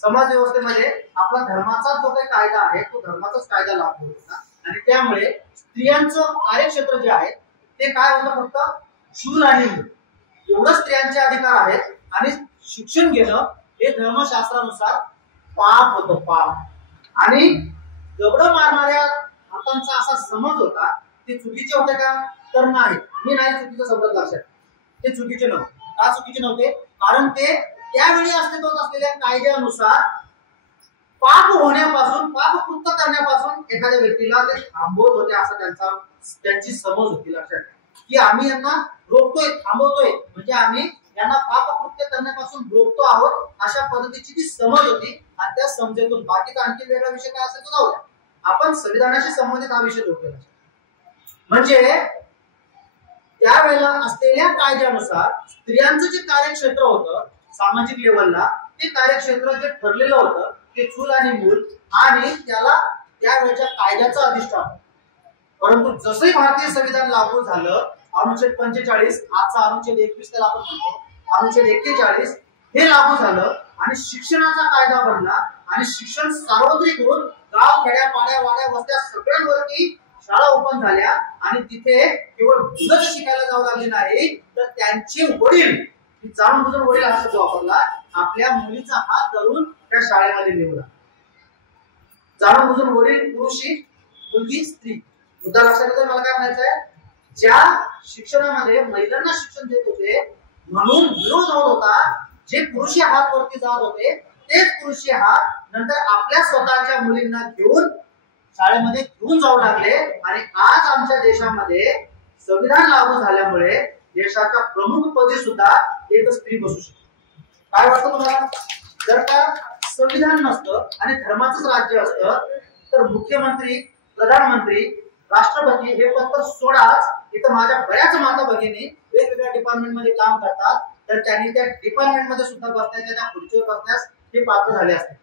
समाज व्यवस्थेमध्ये आपला धर्माचा जो काही कायदा आहे तो धर्माचाच कायदा लागू होता आणि त्यामुळे स्त्रियांचं कार्यक्षेत्र जे आहे ते काय होतं, फक्त शूल आणि मूल एवढं स्त्रियांचे अधिकार आहेत आणि शिक्षण घेणं हे धर्मशास्त्रानुसार पाप होतं, पाप. आणि दगड मारणाऱ्या हातांचा असा समज होता ते चुकीचे होते का? तर नाही, मी नाही चुकीचं समजत. लक्षात, ते चुकीचे नव्हते. का चुकीचे नव्हते? कारण ते त्यावेळी अस्तित्वात असलेल्या कायद्यानुसार पाप होण्यापासून, पाप कृत्य करण्यापासून एखाद्या व्यक्तीला ते थांबवत होते असं त्यांची समज होती. लक्षात, की आम्ही यांना रोखतोय, थांबवतोय, म्हणजे आम्ही यांना पाप कृत्य करण्यापासून रोखतो आहोत, अशा पद्धतीची ती समज होती. आणि त्या समजेतून बाकीचा आणखी वेगळा विषय काय असेल तो जाऊ द्या, आपण संविधानाशी संबंधित हा विषय जोडतो. म्हणजे त्यावेळेला असलेल्या कायद्यानुसार स्त्रियांचं जे कार्यक्षेत्र होतं सामाजिक लेवलला, ते कार्यक्षेत्र जे ठरलेलं होतं ते चूल आणि मूल आणि त्याला त्यावेळेच्या कायद्याचं अधिष्ठान. परंतु जसंही भारतीय संविधान लागू झालं, अनुच्छेद 45, आजचा अनुच्छेद 21 त्याला आपण म्हणतो, अनुच्छेद 41 हे लागू झालं आणि शिक्षणाचा कायदा बनला आणि शिक्षण सार्वत्रिक होऊन गाव खेड्या पाड्या वाड्या वस्त्या सगळ्यांवरती शाळा ओपन झाल्या आणि तिथे केवळ मुलंच शिकायला जाऊ लागली नाही तर त्यांचे वडील, जाणून बुजून वडील हा शब्द वापरला, आपल्या मुलीचा हात धरून त्या शाळेमध्ये निवडला. जाणून बुजून वडील पुरुषी, मुलगी स्त्री. मुद्दा लक्षात येतो मला काय म्हणायचंय, ज्या शिक्षणामध्ये महिलांना शिक्षण देत होते म्हणून विरोध होत होता, जे पुरुषी हात वरती जात होते तेच पुरुषी हात नंतर आपल्या स्वतःच्या मुलींना घेऊन शाळेमध्ये घेऊन जाऊ लागले. आणि आज आमच्या देशामध्ये संविधान लागू झाल्यामुळे देशाच्या प्रमुख पदी सुद्धा एक स्त्री बसू शकते. काय वाटतं तुम्हाला? जर का संविधान नसतं आणि धर्माचंच राज्य असतं तर मुख्यमंत्री, प्रधानमंत्री, राष्ट्रपती हे पद तर सोडाच, इथं माझ्या बऱ्याच माता भगिनी वेगवेगळ्या डिपार्टमेंट मध्ये काम करतात, तर त्यांनी त्या डिपार्टमेंट मध्ये सुद्धा बसण्याच्या, त्या खुर्चीवर बसण्यास ते पात्र झाले असते.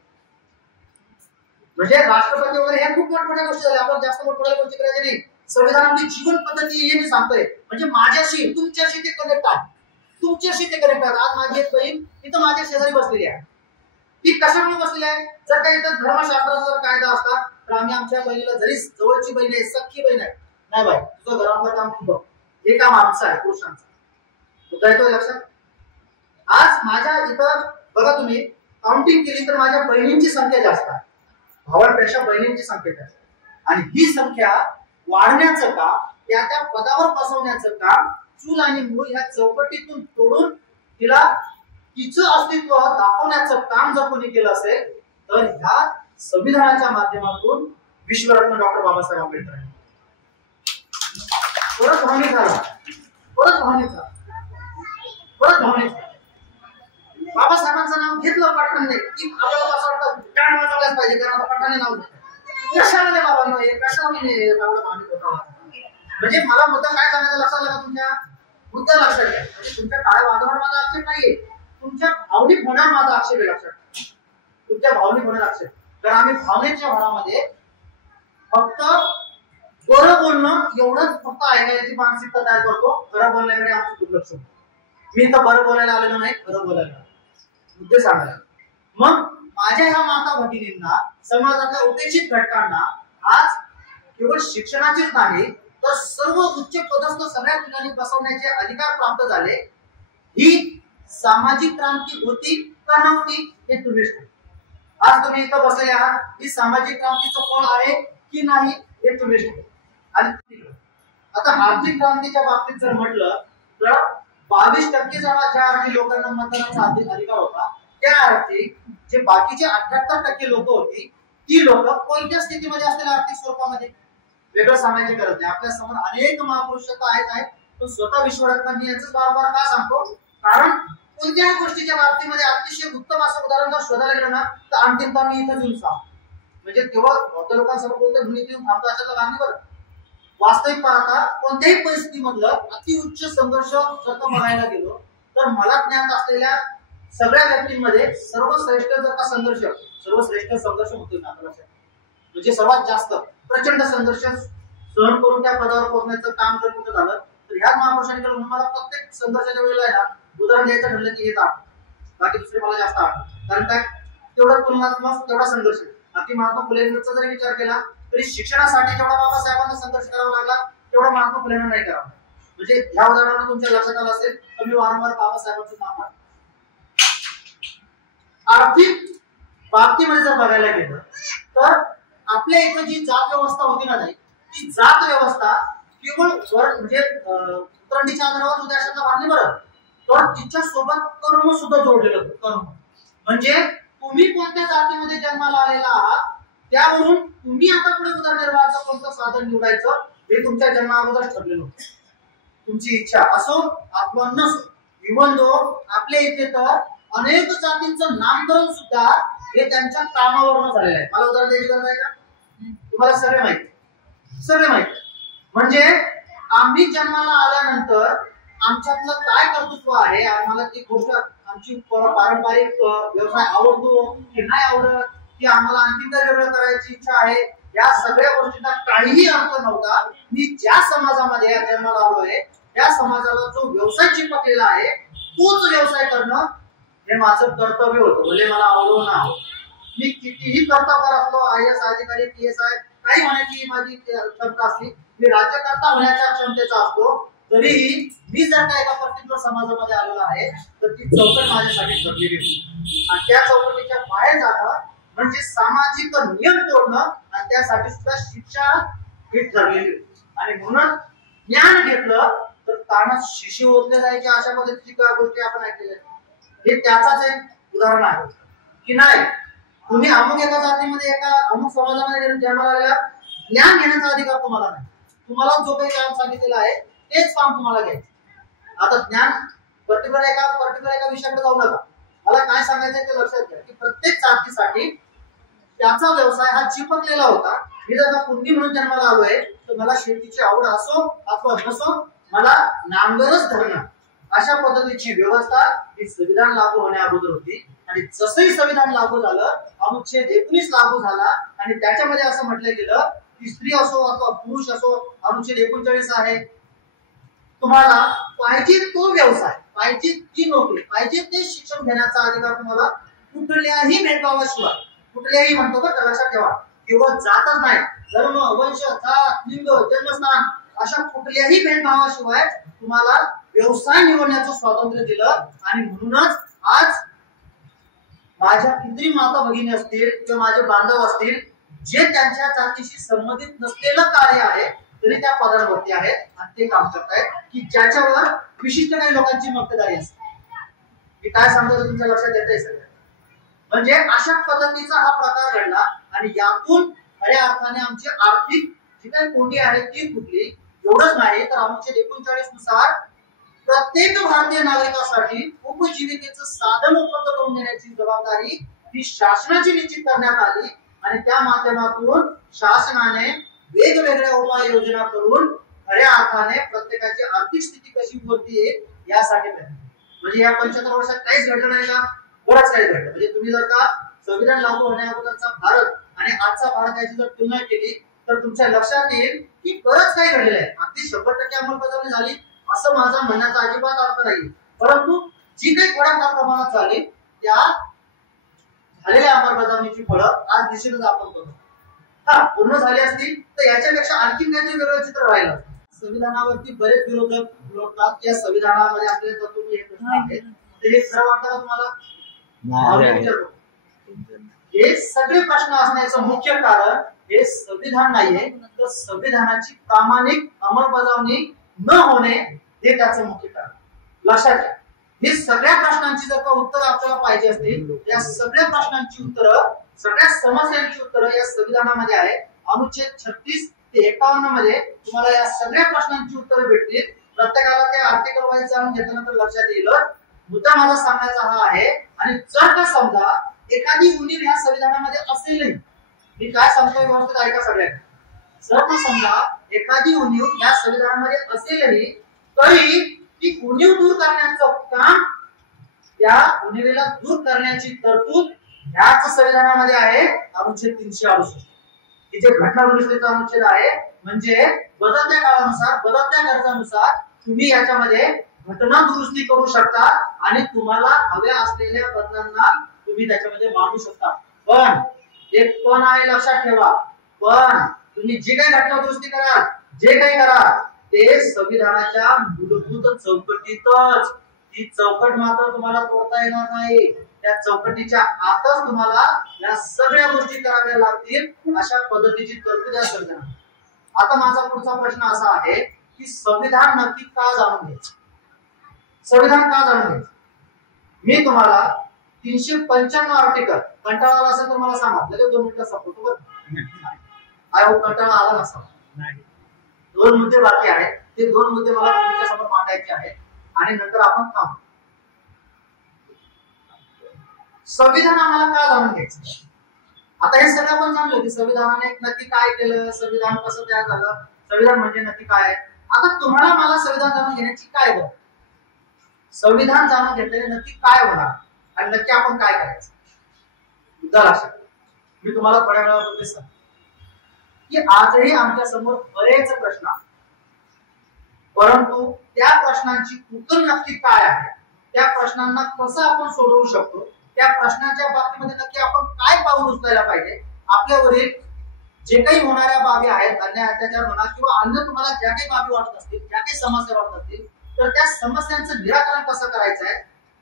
म्हणजे राष्ट्रपती वगैरे हे खूप मोठमोठ्या गोष्टी झाल्या, आपण जास्त मोठमोठ्या गोष्टी करायच्या नाही. संविधानाची जीवन पद्धती हे मी सांगतोय, म्हणजे माझ्याशी तुमच्याशी ते कनेक्ट आहे, तुमच्याशी ते कनेक्ट आहे. आज माझी एक बहीण इथं माझ्या शेजारी बसलेली आहे. ती कशामुळे बसलेली आहे? जर काही इथं धर्मशास्त्राचा जर कायदा असता तर आम्ही आमच्या बहिणीला, जरी जवळची बहीण आहे, सख्खी बहीण आहे, नाही बाई तुझं घरातलं काम तू बघ, हे काम आमचं आहे, पुरुषांचं. मुद्दा येतोय लक्षात? आज माझ्या इथं बघा तुम्ही काउंटिंग केली तर माझ्या बहिणींची संख्या जास्त आहे, भावांपेक्षा बहिणींची संख्या जास्त आहे. आणि ही संख्या वाढण्याचं काम, त्या पदावर बसवण्याचं काम चूल आणि मूल ह्या चौकटीतून तोडून तिला तिचं अस्तित्व दाखवण्याचं काम जर कोणी केलं असेल तर ह्या संविधानाच्या माध्यमातून विश्वरत्न डॉक्टर बाबासाहेब आंबेडकर. परत भावनिक झाला, परत भावनिक झाला, परत भावनिक झाला. बाबासाहेबांचं नाव घेतलं पठाणने की आपल्याला असं वाटतं टाण वाजवल्याच पाहिजे, कारण आता पठाणे नाव घेतलं. कशाला नाही बाबा, कशाला नाही एवढं भावनिक होतं? म्हणजे मला मुद्दा काय सांगायचं लक्षात आलं का तुमच्या? मुद्दा लक्षात घ्या. म्हणजे तुमच्या टाळ्या वाजवण्यावर माझा आक्षेप नाहीये, तुमच्या भावनिक होण्यावर माझा आक्षेप आहे. लक्षात, तुमच्या भावनिक होण्यावर आक्षेप. कारण आम्ही भावनेच्या भरामध्ये फक्त बरं बोलणं एवढंच फक्त ऐकायची मानसिकता तयार करतो, खरं बोलण्याकडे आमचं दुर्लक्ष होतं. मी इथं बरं बोलायला आलेलो नाही, खरं बोलायला, मुद्दे सांगायला. मग माझ्या ह्या माता भगिनींना, समाजातल्या उपेक्षित घटकांना आज केवळ शिक्षणाचीच नाही तर सर्व उच्च पदस्थ सगळ्या ठिकाणी बसवण्याचे अधिकार प्राप्त झाले. ही सामाजिक क्रांती होती का नव्हती हे तुम्हीच ठरवा. आज तुम्ही इथं बसलेले आहात, ही सामाजिक क्रांतीचं फळ आहे की नाही हे तुम्हीच ठरवा. आणि आता आर्थिक क्रांतीच्या बाबतीत जर म्हटलं तर 22% ज्या अर्थी लोकांना मतदानाचा अधिकार होता, त्या अर्थी जे बाकीचे 78% लोक होती, ती लोक कोणत्या स्थितीमध्ये असतील आर्थिक स्वरूपामध्ये वेगळं सांगायची गरज नाही. आपल्या समोर अनेक महापुरुष आहेत, पण स्वतः विश्वरत्नांनी याच बार का सांगतो, कारण कोणत्याही गोष्टीच्या बाबतीमध्ये अतिशय उत्तम असं उदाहरण जर शोधायला गेलं ना तर अंतिमता मी इथं येऊन सांग. म्हणजे तेव्हा बौद्ध लोकांसमोर बोलतो धुनीत येऊन थांबतो अशातला गांधी. बरं, वास्तविक पाहता कोणत्याही परिस्थितीमधलं अतिउच्च संघर्ष जर का बघायला गेलो तर मला ज्ञात असलेल्या सगळ्या व्यक्तींमध्ये सर्वश्रेष्ठ जर का संघर्ष, सर्वश्रेष्ठ संघर्ष होतो ना आपल्या, म्हणजे सर्वात जास्त प्रचंड संघर्ष सहन करून त्या पदावर पोहोचण्याचं काम जर कुठं झालं तर ह्या महापुरुषांनी केलं. म्हणून मला प्रत्येक संघर्षाच्या वेळेला आहे ना उदाहरण द्यायचं ठरलं की हेच आठ, बाकी दुसरे मला जास्त आठ. कारण काय, तेवढा तुलनात्मक तेवढा संघर्ष. बाकी महात्मा फुलेंचा जरी विचार केला तरी शिक्षणासाठी जेवढा बाबासाहेबांना संघर्ष करावा लागला तेवढा महात्मा फुलेंना नाही करावा. म्हणजे ह्या उदाहरणाला तुमच्या लक्षात आलं असेल तर मी वारंवार बाबासाहेबांचं नाव आहे. आर्थिक बाबतीमध्ये जर बघायला गेलं तर आपल्या इथं जी जात व्यवस्था होती ना, ती जात व्यवस्था केवळ म्हणजे उतरंडीच्या आधारावर उद्याशांना बांधली. बरं, तर तिच्या सोबत कर्म सुद्धा जोडलेलं होतं. कर्म म्हणजे तुम्ही कोणत्या जातीमध्ये जन्माला आलेला आहात त्यावरून तुम्ही आता पुढे उदरनिर्वाहाचं कोणतं साधन निवडायचं हे तुमच्या जन्मा अगोदर ठरलेलं होतं. तुमची इच्छा असो अथवा नसो, इव्हन दो आपल्या इथे तर अनेक जातींचं नामकरण सुद्धा हे त्यांच्या कामावरून झालेलं आहे. मला उदाहरण द्यायची गरज आहे का? तुम्हाला सगळे माहिती, सगळे माहिती. म्हणजे आम्ही जन्माला आल्यानंतर आमच्यातलं काय कर्तृत्व आहे, आम्हाला ती गोष्ट, आमची पारंपरिक व्यवसाय आवडतो की नाही आवडत, की आम्हाला आणखी काय वेगळं करायची इच्छा आहे, या सगळ्या गोष्टींना काहीही अर्थ नव्हता. मी ज्या समाजामध्ये जन्माला आलोय त्या समाजाला जो व्यवसाय चिपकलेला आहे तोच व्यवसाय करणं हे माझं कर्तव्य होतं. म्हणजे मला आवडो ना आवडो, मी कितीही कर्तव्य असलो, IAS अधिकारी, PSI काही होण्याची माझी क्षमता असली, मी राज्यकर्ता होण्याच्या क्षमतेचा असतो, तरीही मी जर का एका पर्टिक्युलर समाजामध्ये आलेलो आहे तर ती चौकट माझ्यासाठी ठरलेली होती. आणि त्या चौकटीच्या बाहेर जाणं म्हणजे सामाजिक नियम तोडणं आणि त्यासाठी सुद्धा शिक्षा ही ठरलेली होती. आणि म्हणून ज्ञान घेतलं तर कानात शिशी ओतले जायचे अशा पद्धतीची गोष्टी आपण ऐकलेल्या. हे त्याचाच एक उदाहरण आहे की नाही, तुम्ही अमुक एका जातीमध्ये एका अमुक समाजामध्ये जन्माला आलेला, ज्ञान घेण्याचा अधिकार तुम्हाला नाही. तुम्हाला जो काही काम सांगितलेलं आहे तेच काम तुम्हाला घ्यायचं. आता ज्ञान पर्टिक्युलर एका विषयाकडे जाऊ नका. मला काय सांगायचं ते लक्षात घ्या की प्रत्येक जातीसाठी त्याचा व्यवसाय हा चिपकलेला होता. मी जर का कुंडी म्हणून जन्माला आलोय तर मला शेतीची आवड असो अथवा नसो, मला नांगरच धरणं अशा पद्धतीची व्यवस्था ही संविधान लागू होण्या अगोदर होती. आणि जसंही संविधान लागू झालं, अनुच्छेद 19 लागू झाला आणि त्याच्यामध्ये असं म्हटलं गेलं की स्त्री असो अथवा पुरुष असो, अनुच्छेद 39 आहे, तुम्हाला पाहिजे तो व्यवसाय, पाहिजे ती नोकरी, पाहिजे ते शिक्षण घेण्याचा अधिकार तुम्हाला कुठल्याही भेदभावाशिवाय, कुठल्याही म्हणतो का लक्षात ठेवा, केवळ जातच नाही, धर्म, वंश, जात, लिंग, जन्मस्थान अशा कुठल्याही भेदभावाशिवाय तुम्हाला व्यवसाय निवडण्याचं स्वातंत्र्य दिलं. आणि म्हणूनच आज माझ्या किती माता भगिनी असतील किंवा माझे बांधव असतील जे त्यांच्या जातीशी संबंधित नसलेलं कार्य आहे तरी त्या पदांवरती आहेत आणि ते काम करतायत की ज्याच्यावर विशिष्ट काही लोकांची मक्तेदारी असते. मी काय सांगतो तुमच्या लक्षात येतंय सगळं. म्हणजे अशा पद्धतीचा हा प्रकार घडला आणि यातून खऱ्या अर्थाने आमची आर्थिक जी काही कोंडी आहे ती फुटली. एवढंच नाही तर अनुच्छेद 39 नुसार प्रत्येक भारतीय नागरिकासाठी उपजीविकेचं साधन उपलब्ध करून देण्याची जबाबदारी ही शासनाची निश्चित करण्यात आली. आणि त्या माध्यमातून शासनाने वेगवेगळ्या उपाययोजना करून खऱ्या अर्थाने प्रत्येकाची आर्थिक स्थिती कशी बोलतीये यासाठी म्हणजे या 75 वर्षात काहीच घडलं नाही का? बरंच काही घडलं. म्हणजे तुम्ही जर का संविधान लागू होण्याअगोदरचा भारत आणि आजचा भारत याची जर तुलना केली तर तुमच्या लक्षात येईल की बरंच काही घडलेलं आहे. अगदी 100% अंमलबजावणी झाली असं माझा म्हणण्याचा अजिबात अर्थ नाही, परंतु जी काही थोड्याफार प्रमाणात झाली त्या झालेल्या अंमलबजावणीची फळं आज निश्चितच आपण करतो. हा पूर्ण झाली असती तर याच्यापेक्षा आणखी काहीतरी वेगळं चित्र राहिलं. संविधानावरती बरेच विरोधक बोलतात या संविधानामध्ये असलेले तत्व हे प्रश्न आहेत ते खरं वाटतं का तुम्हाला? हे सगळे प्रश्न असण्याचं मुख्य कारण हे संविधान नाहीये तर संविधानाची प्रामाणिक अंमलबजावणी न होणे हे त्याचं मुख्य कारण. लक्षात घ्या, हे सगळ्या प्रश्नांची जर का उत्तर आपल्याला पाहिजे असतील, या सगळ्या प्रश्नांची उत्तरं, सगळ्या समस्यांची उत्तरं या संविधानामध्ये आहे. अनुच्छेद 36 ते 51 मध्ये तुम्हाला या सगळ्या प्रश्नांची उत्तरं भेटतील. प्रत्येकाला ते आर्टिकल वाईज जाणून घेतल्यानंतर लक्षात येईल. मुद्दा माझा सांगायचा हा आहे. आणि जर का समजा एखादी उणीव ह्या संविधानामध्ये असेलही, मी काय सांगतोय व्यवस्थित ऐका सगळ्यांनी, जर का समजा एखादी उणीव या संविधानामध्ये असेलही तरी ती उणीव दूर करण्याचं काम, त्या उणीवेला दूर करण्याची तरतूद ह्याच संविधानामध्ये आहे. अनुच्छेद 368 की जे घटना दुरुस्तीचा अनुच्छेद आहे. म्हणजे बदलत्या काळानुसार, बदलत्या गरजानुसार तुम्ही याच्यामध्ये घटना दुरुस्ती करू शकता आणि तुम्हाला हव्या असलेल्या बदलांना तुम्ही त्याच्यामध्ये मांडू शकता. पण एक पण आहे, लक्षात ठेवा, पण तुम्ही जी काही घटना दुरुस्ती कराल, जे काही कराल ते संविधानाच्या मूलभूत चौकटीतच. ती चौकट मात्र तुम्हाला तोडता येणार नाही. त्या चौकटीच्या आतच तुम्हाला या सगळ्या गोष्टी कराव्या लागतील. अशा पद्धतीची तरतूद या संविधानात. आता माझा पुढचा प्रश्न असा आहे की संविधान नक्की का जाणून घ्यायचं? संविधान का जाणून घ्यायचं? मी तुम्हाला 395 आर्टिकल, कंटाळा असेल तर मला सांगा, लगेच 2 मिनिटं संपवतो. आय होप कंटाळा आला नसा. 2 मुद्दे बाकी आहेत, ते 2 मुद्दे मला तुमच्या समोर मांडायचे आहेत आणि नंतर आपण थांबू. संविधान आम्हाला का जाणून घ्यायचं? आता हे सगळं आपण जाणलं की संविधानाने नक्की काय केलं, संविधान कसं तयार झालं, संविधान म्हणजे नक्की काय आहे. आता तुम्हाला मला संविधान जाणून घेण्याची काय गरज? संविधान जाणून घेतल्याने नक्की काय होणार आणि नक्की आपण काय करायचं? मुद्दा लक्षात. मी तुम्हाला थोड्या वेळापूर्वी सांगतो की आजही आमच्या समोर बरेच प्रश्न आहेत, परंतु त्या प्रश्नांची उत्तर नक्की काय आहे, त्या प्रश्नांना कसं आपण सोडवू शकतो त्या प्रश्नाच्या बाबतीमध्ये नक्की आपण काय पाऊल उचलायला पाहिजे, आपल्यावरील जे काही होणाऱ्या बाबी आहेत, अन्याय अत्याचार म्हणा किंवा अन्य तुम्हाला ज्या काही बाबी वाटत असतील, ज्या काही समस्या वाटत असतील, तर त्या समस्यांचं निराकरण कसं करायचं आहे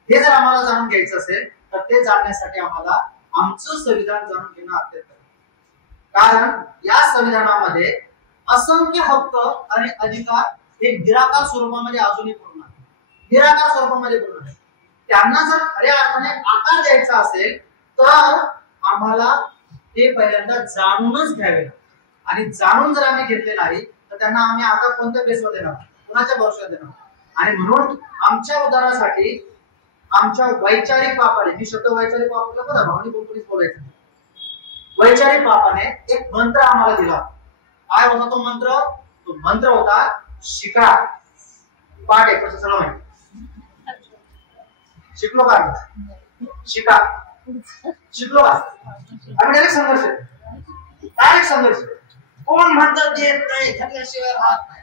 हे जर आम्हाला जाणून घ्यायचं असेल तर ते जाणण्यासाठी आम्हाला आमचं संविधान जाणून घेणं अत्यंत, कारण या संविधानामध्ये असंख्य हक्क आणि अधिकार हे निराकार स्वरूपामध्ये अजूनही पूर्ण आहे, निराकार स्वरूपामध्ये पूर्ण आहे. त्यांना जर खऱ्या अर्थाने आकार द्यायचा असेल तर आम्हाला ते पहिल्यांदा जाणूनच घ्यावे, आणि जाणून जर आम्ही घेतले नाही तर त्यांना आम्ही आता कोणत्या बेसवर देणार, कुणाच्या भरोश्यावर देणार. आणि म्हणून आमच्या उदाहरणासाठी आमच्या वैचारिक बापाने, मी शब्द वैचारिक वापरला बरं, भावनिक कोणीच बोलायचं नाही, वैचारिक बापाने एक मंत्र आम्हाला दिला. काय होता तो मंत्र? तो मंत्र होता शिका. पाठ आहे कसं सर्व माहिती, शिकलो का? शिका. शिकलो का? आम्ही डायरेक्ट संघर्ष, डायरेक्ट संघर्ष. कोण म्हणतात देत नाही, घेतल्याशिवाय राहत नाही.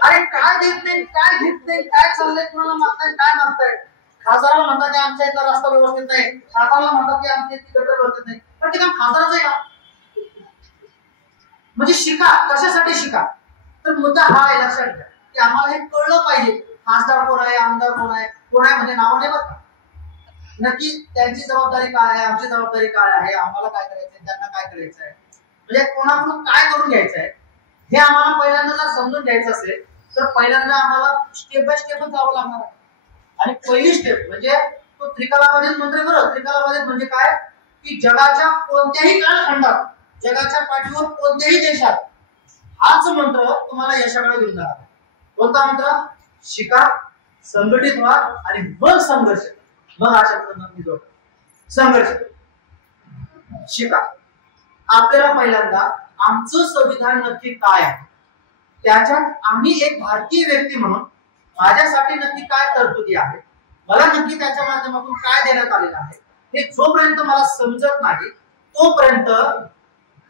अरे काय देत नाही, काय घेत नाही, काय चाललंय, कोणाला मागताय, काय मागताय? खासदाराला म्हणतात की आमच्या इथला रस्ता व्यवस्थित नाही, खासदाराला म्हणतात की आमच्या इथली गटर व्यवस्थित नाही, पण ते काम खासदाराचं आहे का? म्हणजे शिका. कशासाठी शिका? तर मुद्दा हा आहे, लक्षात घ्या की आम्हाला हे कळलं पाहिजे खासदार कोण आहे, आमदार कोण आहे, कोण आहे म्हणजे नाव नाही बघा, नक्की त्यांची जबाबदारी काय आहे, आमची जबाबदारी काय आहे, आम्हाला काय करायचंय, त्यांना काय करायचं आहे, म्हणजे कोणाकडून काय करून घ्यायचं आहे हे आम्हाला पहिल्यांदा जर समजून घ्यायचं असेल तर पहिल्यांदा आम्हाला स्टेप बाय स्टेपच जावं लागणार आहे. आणि पहिली स्टेप म्हणजे तो त्रिकालाबाधित मंत्र. बरं, त्रिकालाबाधित म्हणजे काय की जगाच्या कोणत्याही कालखंडात, जगाच्या पाठीवर कोणत्याही देशात हाच मंत्र तुम्हाला यशाकडे घेऊन जाणार. कोणता मंत्र? शिका, संघटित व्हा आणि मग संघर्ष. मग अशा संघर्ष. शिका. आपल्याला पहिल्यांदा आमचं संविधान नक्की काय आहे, त्याच्यात आम्ही एक भारतीय व्यक्ती म्हणून माझ्यासाठी नक्की काय तरतुदी आहे, मला नक्की त्याच्या माध्यमातून काय देण्यात आलेलं आहे, हे जोपर्यंत मला समजत नाही तोपर्यंत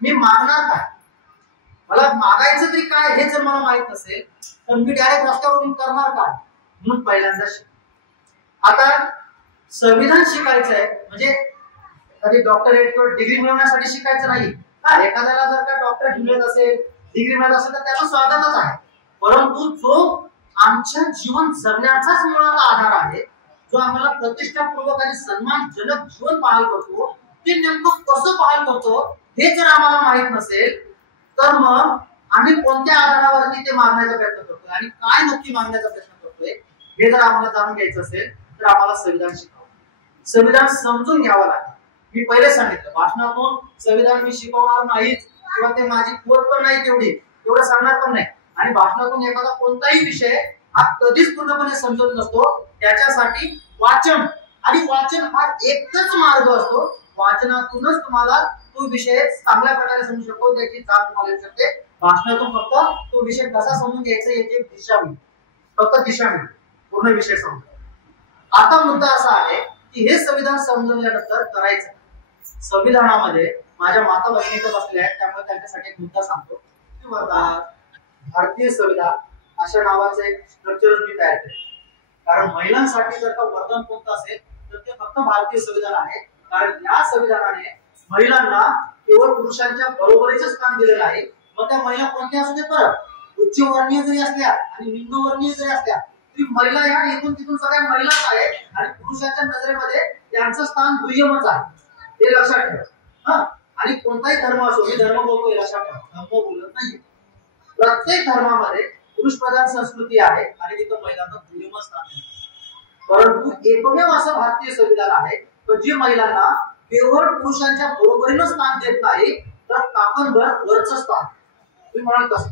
मी मागणार काय, मला मागायचं तरी काय हे जर मला माहित नसेल तर मी डायरेक्ट रस्त्यावरून करणार काय. म्हणून पहिल्यांदा आता संविधान शिकायचं आहे म्हणजे कधी डॉक्टरेट किंवा डिग्री मिळवण्यासाठी शिकायचं नाही. एखाद्याला जर का डॉक्टरेट मिळत असेल, डिग्री मिळत असेल तर त्याचं स्वागतच आहे, परंतु जो आमच्या जीवन जगण्याचाच मुळात आधार आहे, जो आम्हाला प्रतिष्ठापूर्वक आणि सन्मानजनक जीवन बहाल करतो, ते नेमकं कसं बहाल करतो हे जर आम्हाला माहित नसेल तर मग आम्ही कोणत्या आधारावरती ते मागण्याचा प्रयत्न करतोय आणि काय नक्की मागण्याचा प्रयत्न करतोय हे जर आम्हाला जाणून घ्यायचं असेल तर आम्हाला संविधान शिकावं, संविधान समजून घ्यावं लागेल. मी पहिले सांगितलं, भाषणातून संविधान मी शिकवणार नाहीच किंवा ते माझी पोत पण नाही तेवढं सांगणार पण नाही. आणि भाषणातून एखादा कोणताही विषय हा कधीच पूर्णपणे समजत नसतो. त्याच्यासाठी वाचन, आणि वाचन हा एकच मार्ग असतो, वाचनातूनच तुम्हाला तो विषय चांगल्या प्रकारे समजू शकतो, त्याची जाण तुम्हाला येऊ शकते. भाषणातून फक्त तो विषय कसा समजून घ्यायचा याची एक दिशा मिळते, फक्त दिशा मिळते, पूर्ण विषय समजतो. आता मुद्दा असा आहे की हे संविधान समजल्यानंतर करायचं. संविधानामध्ये माझ्या माता भगिनी तर बसल्या आहेत, त्यामुळे त्यांच्यासाठी एक मुद्दा सांगतो की भारतीय संविधान अशा नावाचं एक स्ट्रक्चर मी तयार केलं, कारण महिलांसाठी जर का वरदान कोणतं असेल तर ते फक्त भारतीय संविधान आहे. कारण या संविधानाने महिलांना केवळ पुरुषांच्या बरोबरीचं स्थान दिलेलं आहे. मग त्या महिला कोणत्या असू देत बरं, उच्चवर्णीय जरी असल्या आणि निम्नवर्णीय जरी असल्या तरी महिला या इथून तिथून सगळ्या महिलाच आहेत आणि पुरुषांच्या नजरेमध्ये त्यांचं स्थान दुय्यमच आहे, हे लक्षात ठेवा. आणि कोणताही धर्म असो, मी धर्म बोलतोय लक्षात ठेवा, धर्म बोलत नाही. प्रत्येक धर्मामध्ये पुरुष प्रधान संस्कृती आहे आणि तिथं महिलांना दुय्यम स्थान आहे. परंतु एकमेव असं भारतीय संविधान आहे जे महिलांना केवळ पुरुषांच्या बरोबरीनं स्थान देत नाही तर काकणभर वरचं स्थान. तुम्ही म्हणाल कसं?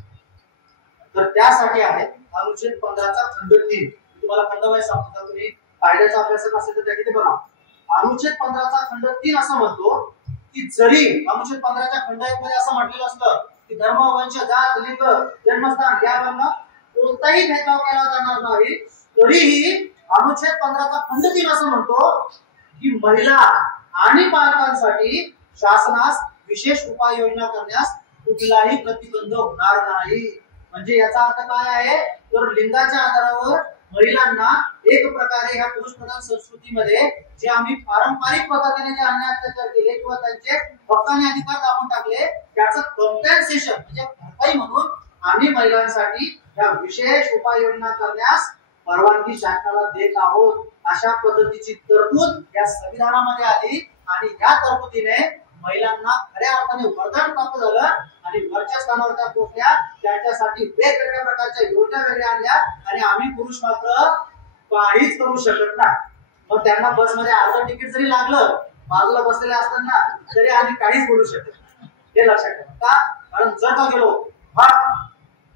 तर त्यासाठी आहे अनुच्छेद 15चा खंड 3. तुम्हाला खंडवाय सांगतो, तुम्ही कायद्याचा अभ्यासक असेल तर त्या तिथे बघा. अनुच्छेद 15चा खंड 3 असं म्हणतो की जरी अनुच्छेद 15च्या खंड 1 मध्ये असं म्हटलेलं असलं की धर्म, वंश, जात, लिंग, जन्मस्थान यावरनं कोणताही भेदभाव केला जाणार नाही, तरीही अनुच्छेद 15चा खंड 3 असं म्हणतो की महिला आणि बालकांसाठी शासनास विशेष उपाययोजना करण्यास कुठलाही प्रतिबंध होणार नाही. म्हणजे याचा अर्थ काय आहे, तर लिंगाच्या आधारावर महिलांना एक प्रकारे ह्या पुरुष प्रधान संस्कृतीमध्ये जे आम्ही पारंपरिक पद्धतीने जे अन्याय अत्याचार केले किंवा त्यांचे हक्काने अधिकार दाबून टाकले त्याचं कॉम्पेन्सेशन म्हणजे भरपाई म्हणून आम्ही महिलांसाठी या विशेष उपाययोजना करण्यास परवानगी शासनाला देत आहोत. अशा पद्धतीची तरतूद या संविधानामध्ये आली आणि या तरतुदीने महिलांना खऱ्या अर्थाने वरदान प्राप्त झालं आणि वरच्या स्थानावर त्या पोहोचल्या. त्यांच्यासाठी वेगवेगळ्या प्रकारच्या योजना वेगळ्या आणल्या आणि आम्ही पुरुष मात्र काहीच करू शकत नाही. मग त्यांना बसमध्ये अर्ध तिकीट जरी लागलं बाजूला बसलेले असताना तरी आम्ही काहीच बोलू शकत नाही. हे लक्षात ठेवा. का? कारण जर का गेलो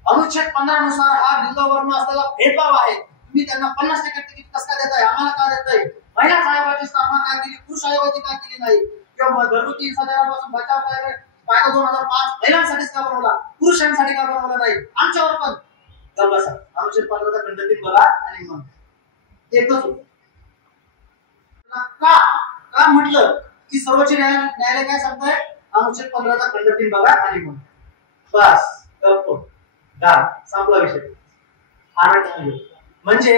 अनुच्छेद 15 नुसार हा लिंगवर्ण असलेला भेदभाव आहे. तुम्ही त्यांना 50% तिकीट कसं काय देताय, आम्हाला का देताय? महिला आयोगाची स्थापना काय केली, पुरुष आयोगाची काय केली नाही? किंवा घरगुती हिंसाचारापासून बचाव कायदा 2005 महिलांसाठीच का बनवला, पुरुषांसाठी का बनवला नाही? आमच्यावर पण गप्पा अनुच्छेद 15चा खंड 3 बघा आणि मग एकच का का म्हटलं की सर्वोच्च न्यायालय काय सांगतंय? अनुच्छेद 15चा खंड 3 बघा आणि मग बस गप्प संपला विषय. म्हणजे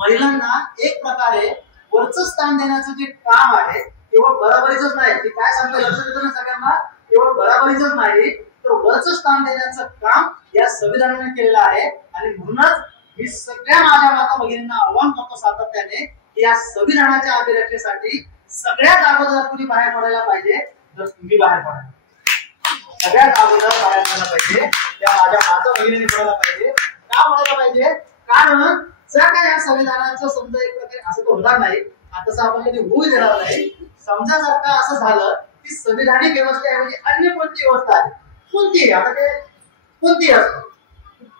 महिलांना एक प्रकारे वरचं स्थान देण्याचं जे काम आहे केवळ बराबरीच नाही. ती काय सांगते लक्षात येतं ना सगळ्यांना? केवळ बराबरीच नाही तर वरचं स्थान देण्याचं काम या संविधानाने केलेलं आहे. आणि म्हणूनच मी सगळ्या माझ्या माता भगिनींना आव्हान करतो सातत्याने की या संविधानाच्या अभिरक्षेसाठी सगळ्यात अगोदर तुम्ही बाहेर पडायला पाहिजे. जर तुम्ही बाहेर पडायला सगळ्यात अगोदर बाहेर पडायला पाहिजे त्या माझ्या माता भगिनींनी पडायला पाहिजे. का पडायला पाहिजे? कारण जर का या संविधानाचं समजा एक प्रकारे असं तर होणार नाही, तसं आपण कधी होऊ देणार नाही. समजा जर का असं झालं की संविधानिक व्यवस्थेऐवजी अन्य कोणती व्यवस्था आहे, कोणती आता ते कोणती असो,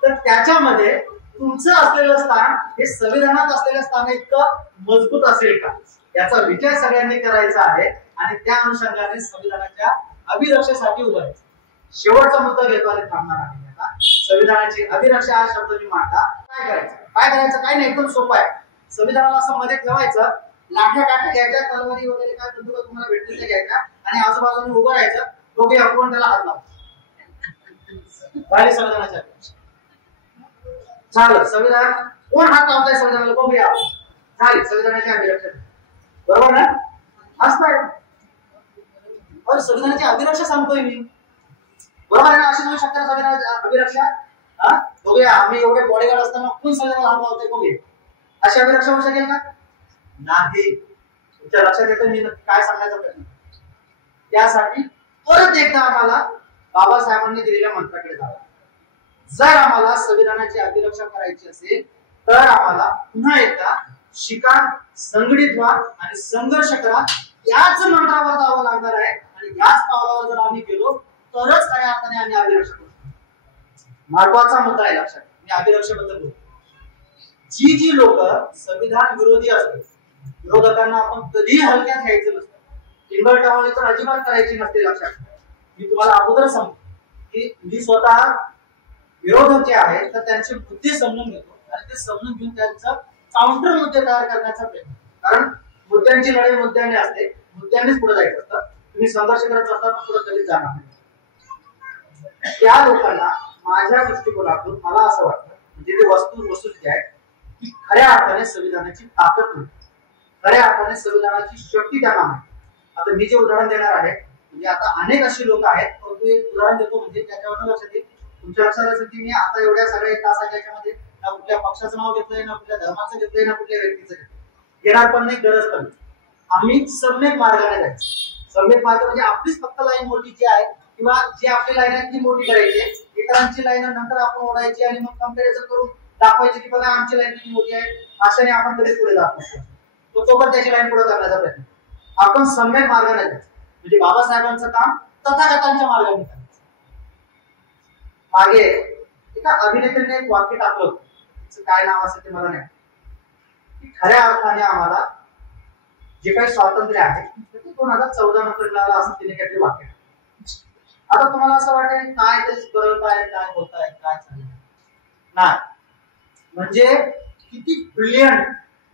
तर त्याच्यामध्ये तुमचं असलेलं स्थान हे संविधानात असलेल्या स्थान इतकं मजबूत असेल का याचा विचार सगळ्यांनी करायचा आहे. आणि त्या अनुषंगाने संविधानाच्या अभिरक्षेसाठी उभं राहायचं. शेवटचा मुद्दा घेतो आणि थांबणार आहे. आता संविधानाची अभिरक्षा हा शब्द मी मांडला. काय करायचं काय नाही, एकदम सोपं आहे. संविधानाला असं मध्ये ठेवायचं, लाठ्या काठ्या घ्यायच्या, तलवारी वगैरे काय तंतुका तुम्हाला भेटतील ते घ्यायच्या आणि आजूबाजूने उभं राहायचं. दोघे आपण त्याला हात लावतो. बाहेर संविधानाच्या झालं. संविधान कोण हात लावताय संविधानाला बघूया. झाली संविधानाची अभिरक्षा. बरोबर ना? असं पण संविधानाची अभिरक्षा सांगतोय मी. बरोबर आहे ना? अशी होऊ शकते संविधानाची अभिरक्षा. बघूया आम्ही एवढे बॉडीगार्ड असताना कोण संविधानाला हात लावतोय बघूया. अशी अभिरक्षा होऊ शकेल का? नाही. तुमच्या लक्षात येतं मी काय सांगायचा प्रयत्न. त्यासाठी परत एकदा आम्हाला बाबासाहेबांनी दिलेल्या मंत्राकडे जावं. जर आम्हाला संविधानाची अभिरक्षा करायची असेल तर आम्हाला पुन्हा एकदा शिका, संघटित व्हा आणि संघर्ष करा याच मंत्रावर जावं लागणार आहे. आणि याच पावलावर जर आम्ही गेलो तरच खऱ्या अर्थाने आम्ही अभिरक्षा करू. महत्वाचा मुद्दा आहे लक्षात. मी अभिरक्षेबद्दल बोलतो. जी लोक संविधान विरोधी असतात, विरोधकांना आपण कधीही हलक्यात घ्यायचं नसतं. टिंबल तर अजिबात करायची नसते. लक्षात मी तुम्हाला अगोदर सांगतो की मी स्वतः विरोधक जे आहेत तर त्यांचे मुद्दे समजून घेतो आणि ते समजून घेऊन त्यांचा काउंटर मुद्दे तयार करण्याचा प्रयत्न. कारण मुद्द्यांची लढाई मुद्द्याने असते, मुद्द्यांनीच पुढे जायचं असतं. तुम्ही संघर्ष करत असताना पुढे कधीच जाणार नाही. त्या लोकांना माझ्या दृष्टिकोनातून मला असं वाटतं म्हणजे ते वस्तुस्थिती आहे की खऱ्या अर्थाने संविधानाची ताकद नाही, खऱ्या अर्थाने संविधानाची शक्ती त्यांना नाही. आता मी जे उदाहरण देणार आहे म्हणजे आता अनेक अशी लोक आहेत, परंतु एक उदाहरण देतो म्हणजे त्याच्यावर लक्षात येईल. तुमच्या लक्षात असेल की मी आता एवढ्या सगळ्या तासाच्या याच्यामध्ये ना कुठल्या पक्षाचं नाव घेतलंय, ना कुठल्या धर्माचं घेतलंय, ना कुठल्या व्यक्तीचं घेतलंय. घेणार पण नाही, गरज पण नाही. आम्ही सम्यक मार्गाने जायचं. सम्यक मार्ग म्हणजे आपलीच फक्त लाईन मोठी जी आहे किंवा जी आपली लाईन आहे ती मोठी करायची, इतरांची लाईन नंतर आपण ओढायची आणि मग कंपॅरिझन करून दाखवायची की बघा आमची लाईन किती मोठी आहे. अशाने आपण कधी पुढे जात नसतो. तो पण त्याची लाईन पुढे करण्याचा प्रयत्न. आपण सम्यक मार्गाने जायचं म्हणजे बाबासाहेबांचं काम तथागतांच्या मार्गाने करायचं. मागे एका अभिनेत्रीने एक वाक्य टाकलं होतं, त्याचं काय नाव असेल ते मला नाही. खऱ्या अर्थाने आम्हाला जे काही स्वातंत्र्य आहे ते 2014 नंतर मिळालं असं तिने काहीतरी वाक्य. आता तुम्हाला असं वाटेल काय तेच बरोबर आहे, काय होत आहे, काय चाललंय नाही. म्हणजे किती ब्रिलियंट,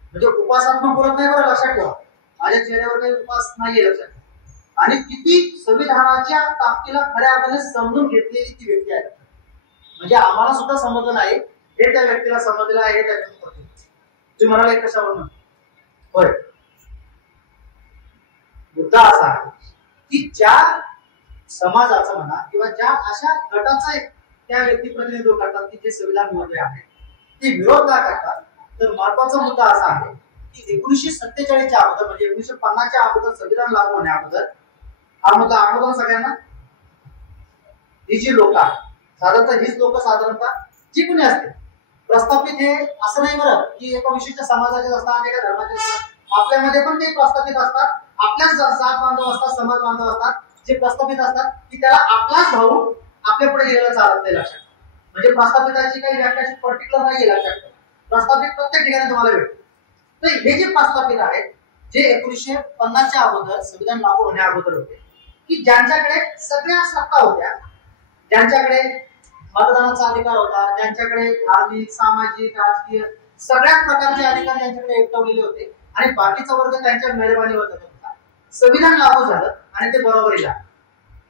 म्हणजे उपासात्मक बोलत नाही बरं, लक्षात ठेवा. माझ्या चेहऱ्यावर काही उपास नाहीये, लक्षात ठेवा. आणि किती संविधानाच्या ताकदीला खऱ्या अर्थाने समजून घेतलेली ती व्यक्ती आहे. म्हणजे आम्हाला सुद्धा समजलं नाही हे त्या व्यक्तीला समजलं आहे. जे म्हणाले कशावरून होय मुद्दा असा आहे की ज्या समाजाचा म्हणा किंवा ज्या अशा गटाचा त्या व्यक्ती प्रतिनिधित्व करतात की जे संविधान मोडले आहे ते विरोध का करतात तर महत्वाचा मुद्दा असा आहे की 1947च्या अगोदर म्हणजे 1950च्या अगोदर संविधान लागू होण्या अगोदर हा मुद्दा आठवतो सगळ्यांना ही जी लोक आहेत साधारणतः हीच लोक साधारणतः जी कोणी असते प्रस्थापित हे असं नाही बरं की एका विशिष्ट समाजाचे असतात एका धर्माचे असतात आपल्यामध्ये पण ते प्रस्थापित असतात आपल्याच जात बांधव असतात समाज बांधव असतात जे प्रस्थापित असतात की त्याला आपलाच भाऊ आपल्या पुढे गेलेला चालत नाही लक्षात म्हणजे प्रस्थापिताची काही व्याख्या पर्टिक्युलर नाही लक्षात प्रस्थापित प्रत्येक ठिकाणी तुम्हाला भेटतो तर हे जे प्रस्थापित आहेत जे 1950च्या अगोदर संविधान लागू होण्या अगोदर होते की ज्यांच्याकडे सगळ्या सत्ता होत्या ज्यांच्याकडे मतदानाचा अधिकार होता ज्यांच्याकडे धार्मिक सामाजिक राजकीय सगळ्याच प्रकारचे अधिकार ज्यांच्याकडे एकवटलेले होते आणि बाकीचा वर्ग त्यांच्या मेहरबानीवर होता संविधान लागू झालं आणि ते बरोबरीला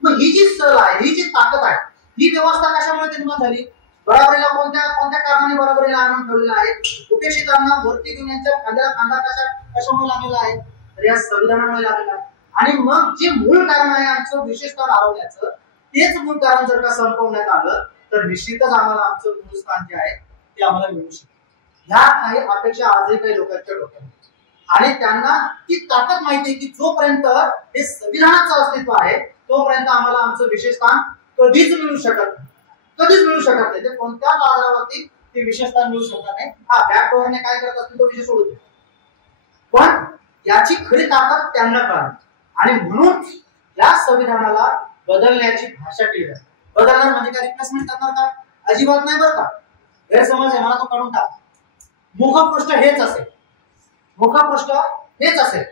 मग ही जी सल आहे ही जी ताकद आहे ही व्यवस्था कशामुळे निर्माण झाली बरोबरीला कोणत्या कोणत्या कारणाने बरोबरीला आणून ठेवलेला आहे उपेक्षितांना वरती घेऊन यांच्या खांद्याला खांदा कशामुळे लागलेला आहे तर या संविधानामुळे लागलेला आहे आणि मग जे मूळ कारण आहे आमचं विशेषतः हरवण्याचं तेच मूळ कारण जर का संपवण्यात आलं तर निश्चितच आम्हाला आमचं मूळ स्थान जे आहे ते आम्हाला मिळू शकतं ह्या काही अपेक्षा आजही काही लोकांच्या डोक्यात आणि त्यांना ती ताकद माहिती आहे की जोपर्यंत हे संविधानाचं अस्तित्व आहे तोपर्यंत आम्हाला आमचं विशेष स्थान कधीच मिळू शकत नाही ते कोणत्याच आधारावरती ते विशेष स्थान मिळू शकत नाही हा बॅकडोअरने काय करत असतील तो विषय सोडू दे पण याची खरी ताकद त्यांना कळाली आणि म्हणून या संविधानाला बदलण्याची भाषा केली जाते बदलणार म्हणजे काय रिप्लेसमेंट करणार का अजिबात नाही बरं का गैरसमज आहे मला तो काढून टाक मुखपृष्ठ हेच असेल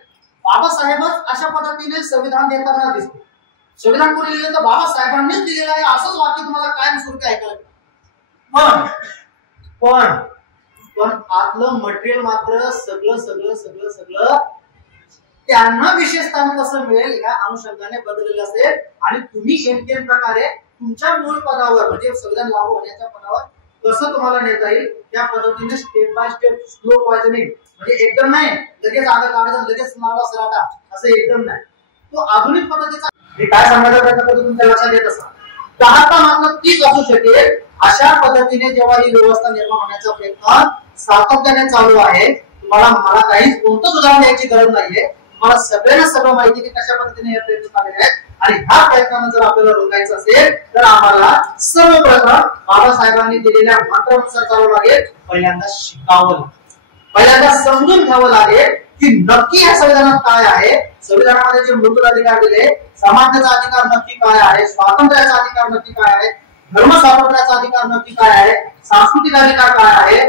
बाबासाहेबच अशा पद्धतीने संविधान देताना दिसते संविधान कोणी लिहिलं तर बाबासाहेबांनीच दिलेलं आहे असंच वाक्य तुम्हाला कायम स्वरूपी ऐकायला पण आतलं मटेरियल मात्र सगळं त्यांना विशेष स्थान कसं मिळेल या अनुषंगाने बदललेलं असेल आणि तुम्ही एमकेएम प्रकारे तुमच्या मूळ पदावर म्हणजे संविधान लागू होण्याच्या पदावर कसं तुम्हाला नेता येईल त्या पद्धतीने step by step slow poisoning म्हणजे एकदम नाही लगेच आलं काढायचं लगेच नावला सराटा असं एकदम नाही तो आधुनिक पद्धतीचा मी काय सांगायचा प्रयत्न करतो तुमच्या लक्षात येत असा दहाता मात्र तीच असू शकेल अशा पद्धतीने जेव्हा ही व्यवस्था निर्माण होण्याचा प्रयत्न सातत्याने चालू आहे तुम्हाला मला काहीच कोणतं उदाहरण द्यायची गरज नाहीये मला सगळ्यांना सगळं माहिती की कशा पद्धतीने हे प्रयत्न चाललेले आहेत आणि ह्या प्रयत्नांना जर आपल्याला रोखायचं असेल तर आम्हाला सर्वप्रथम बाबासाहेबांनी दिलेल्या मंत्रानुसार चालू लागेल पहिल्यांदा शिकावं लागेल पहिल्यांदा समजून घ्यावं लागेल की नक्की या संविधानात काय आहे संविधानामध्ये जे मूलभूत अधिकार दिले समानतेचा अधिकार नक्की काय आहे स्वातंत्र्याचा अधिकार नक्की काय आहे धर्म स्वातंत्र्याचा अधिकार नक्की काय आहे सांस्कृतिक अधिकार काय आहे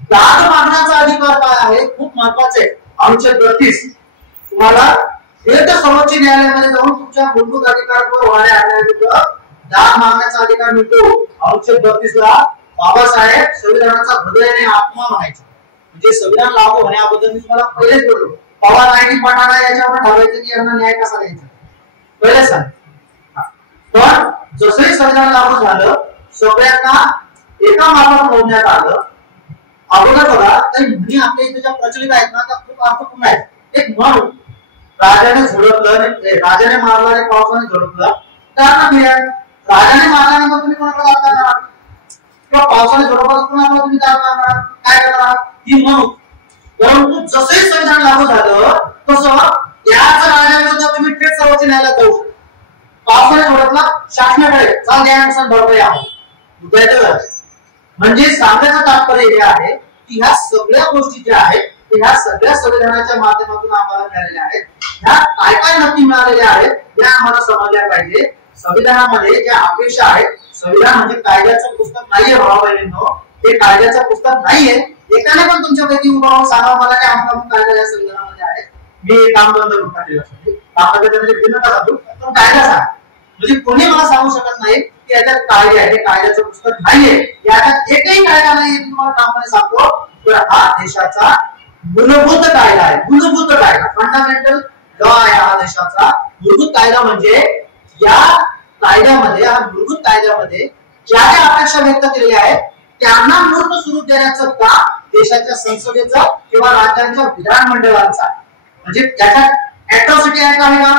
दाद मागण्याचा अधिकार काय आहे खूप महत्वाचे अनुच्छेद 32 तुम्हाला हे तर सर्वोच्च न्यायालयामध्ये जाऊन तुमच्या मूलभूत अधिकारावर वाढे आणण्याविरुद्ध दाद मागण्याचा अधिकार मिळतो अनुच्छेद 32 ला बाबासाहेब संविधानाचा हृदयाने आत्मा म्हणायचा म्हणजे संविधान लागू होण्याबद्दल मी तुम्हाला पहिलेच बोललो पवार नाही की पठाणा याच्यावर ठरवायचं की यांना न्याय कसा द्यायचा पहिले सांग पण जसंही संविधान लागू झालं सगळ्यांना एका मापावर मोडण्यात आलं अगोदर बघा काही म्हणी आपल्या इथे ज्या प्रचलित आहेत ना त्या खूप अर्थपूर्ण आहेत एक म्हण राजाने झोडपलं राजाने मारलं आणि पावसाने झोडपलं त्यांना राजाने मारल्यानंतर तुम्ही कोणाकडे दाद करणार किंवा पावसाने झोडपलं कोणाकडे तुम्ही दाद करणार काय करणार ही म्हण परंतु जसंही संविधान लागू झालं तसं याच राजाविरुद्ध तुम्ही थेट सर्वोच्च न्यायालयात जाऊ शकता पावसाने झोडपला शासनाकडे चाल न्यायानुसार भरपाई आहे मुद्दा येतो म्हणजे सांगण्याचं तात्पर्य हे आहे की ह्या सगळ्या गोष्टी ज्या आहेत ह्या सगळ्या संविधानाच्या माध्यमातून आम्हाला मिळालेल्या आहेत ह्या काय काय नक्की मिळालेल्या आहेत या आम्हाला समजल्या पाहिजे संविधानामध्ये ज्या अपेक्षा आहेत संविधान म्हणजे कायद्याचं पुस्तक नाहीये भावा बहिणींनो हे कायद्याचं पुस्तक नाहीये एकाने पण तुमच्यापैकी उभा राहून सांगा मला काय आमचा कायदा या संविधानामध्ये आहे मी काम बंद करून टाकलेलं भिन्नता जातो पण कायदा सांग म्हणजे कोणी मला सांगू शकत नाही की याच्यात कायदे आहे कायद्याचं पुस्तक नाहीये याच्यात एकही कायदा नाहीये तुम्हाला ठामपणे सांगतो तर हा देशाचा मूलभूत कायदा आहे मूलभूत कायदा फंडामेंटल लॉ आहे हा देशाचा मूलभूत कायदा म्हणजे या कायद्यामध्ये या मूलभूत कायद्यामध्ये ज्या ज्या अपेक्षा व्यक्त केलेल्या आहेत त्यांना मूर्त स्वरूप देण्याचं काम देशाच्या संसदेचा किंवा राज्यांच्या विधानमंडळाचा, म्हणजे त्याच्यात अॅट्रॉसिटी ऍक्ट आहे का?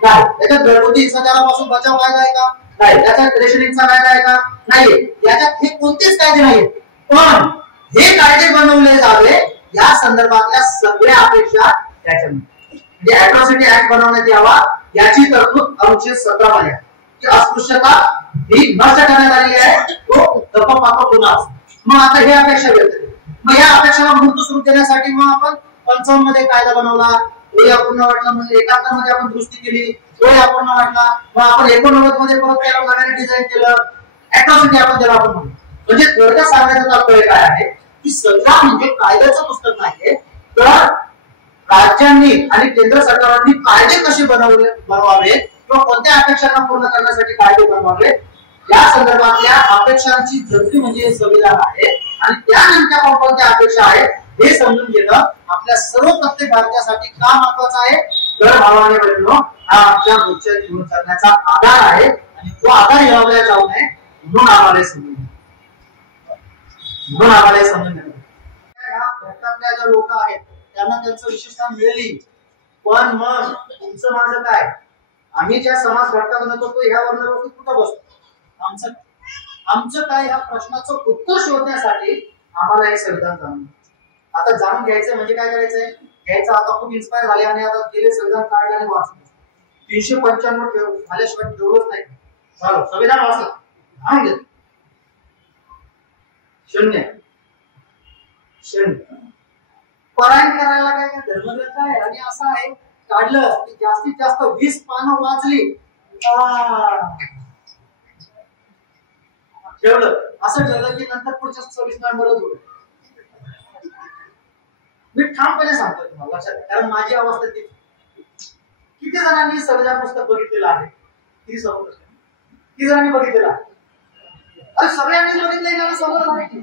नाही. त्याच्यात घरगुती हिंसाचारापासून बचाव कायदा आहे का? नाही. त्याच्यात रेशनिंगचा कायदा आहे का? नाहीये. याच्यात हे कोणतेच कायदे नाहीये. पण हे कायदे बनवले जावे या संदर्भातल्या सगळ्या अपेक्षा त्याच्यामध्ये, म्हणजे अॅट्रॉसिटी ऍक्ट बनवण्यात यावा याची तरतूद अनुच्छेद 17 मध्ये आहे की अस्पृश्यता ही नष्ट करण्यात आलेली आहे, तो तपपाप गुन्हा असतो. मग आता हे अपेक्षा व्यक्त केली. मग या अपेक्षाला मूर्त स्वरूप देण्यासाठी मग आपण 55 मध्ये कायदा बनवला, तो अपूर्ण वाटला, म्हणजे 71 मध्ये आपण दुरुस्ती केली, तो अपूर्ण वाटला, मग आपण 89 मध्ये परत त्याला नव्याने डिझाईन केलं, अॅट्रॉसिटी आपण त्याला आपण म्हणतो. म्हणजे थोडक्यात सांगायचं तात्पर्य काय आहे की सगळा म्हणजे कायद्याचं पुस्तक नाहीये, तर राज्यांनी आणि केंद्र सरकारांनी कायदे कसे बनवावे किंवा कोणत्या अपेक्षांना पूर्ण करण्यासाठी कायदे बनवावे या संदर्भातल्या अपेक्षांची जंत्री म्हणजे संविधान आहे. आणि त्या नेमक्या कोणत्या अपेक्षा आहेत हे समजून घेणं आपल्या सर्व प्रत्येक भारतीयासाठी का महत्वाचं आहे, तर भावाने बहिणींनो, हा आमच्या रोजच्या जीवन जगण्याचा आधार आहे आणि तो आधार हिरावला जाऊ नये म्हणून आम्हाला समजून घेणं. भारतातल्या ज्या लोक आहेत त्यांना त्यांचं विशेषता मिळाली, पण मग तुमचं माझं काय? आम्ही ज्या समाज घटकात नव्हतो तो ह्या वर्णावरती कुठं बसतो? आमचं काय ह्या प्रश्नाचं उत्तर शोधण्यासाठी आम्हाला हे संविधान आता जाणून घ्यायचं. म्हणजे काय करायचंय घ्यायचं. आता खूप इन्स्पायर झाले आणि आता गेले संविधान काढले आणि वाचलं. 395 झाल्याशिवाय ठेवलंच नाही. झालं संविधान वाचलं, जाणून घेतलं. शून्य परायण करायला काय धर्मग्रंथ आहे आणि असं आहे काढलं की जास्तीत जास्त 20 पानं वाचली ठेवलं. असं ठेवलं की नंतर पुढच्या 26 नोव्हेंबरच होईल. मी ठामपणे सांगतोय तुम्हाला लक्षात, कारण माझी अवस्था ती. किती जणांनी संविधान पुस्तक बघितलेलं आहे? किती जणांनी बघितलेलं आहे? अरे सगळ्यांनी बघितलंय ना, समोर नाही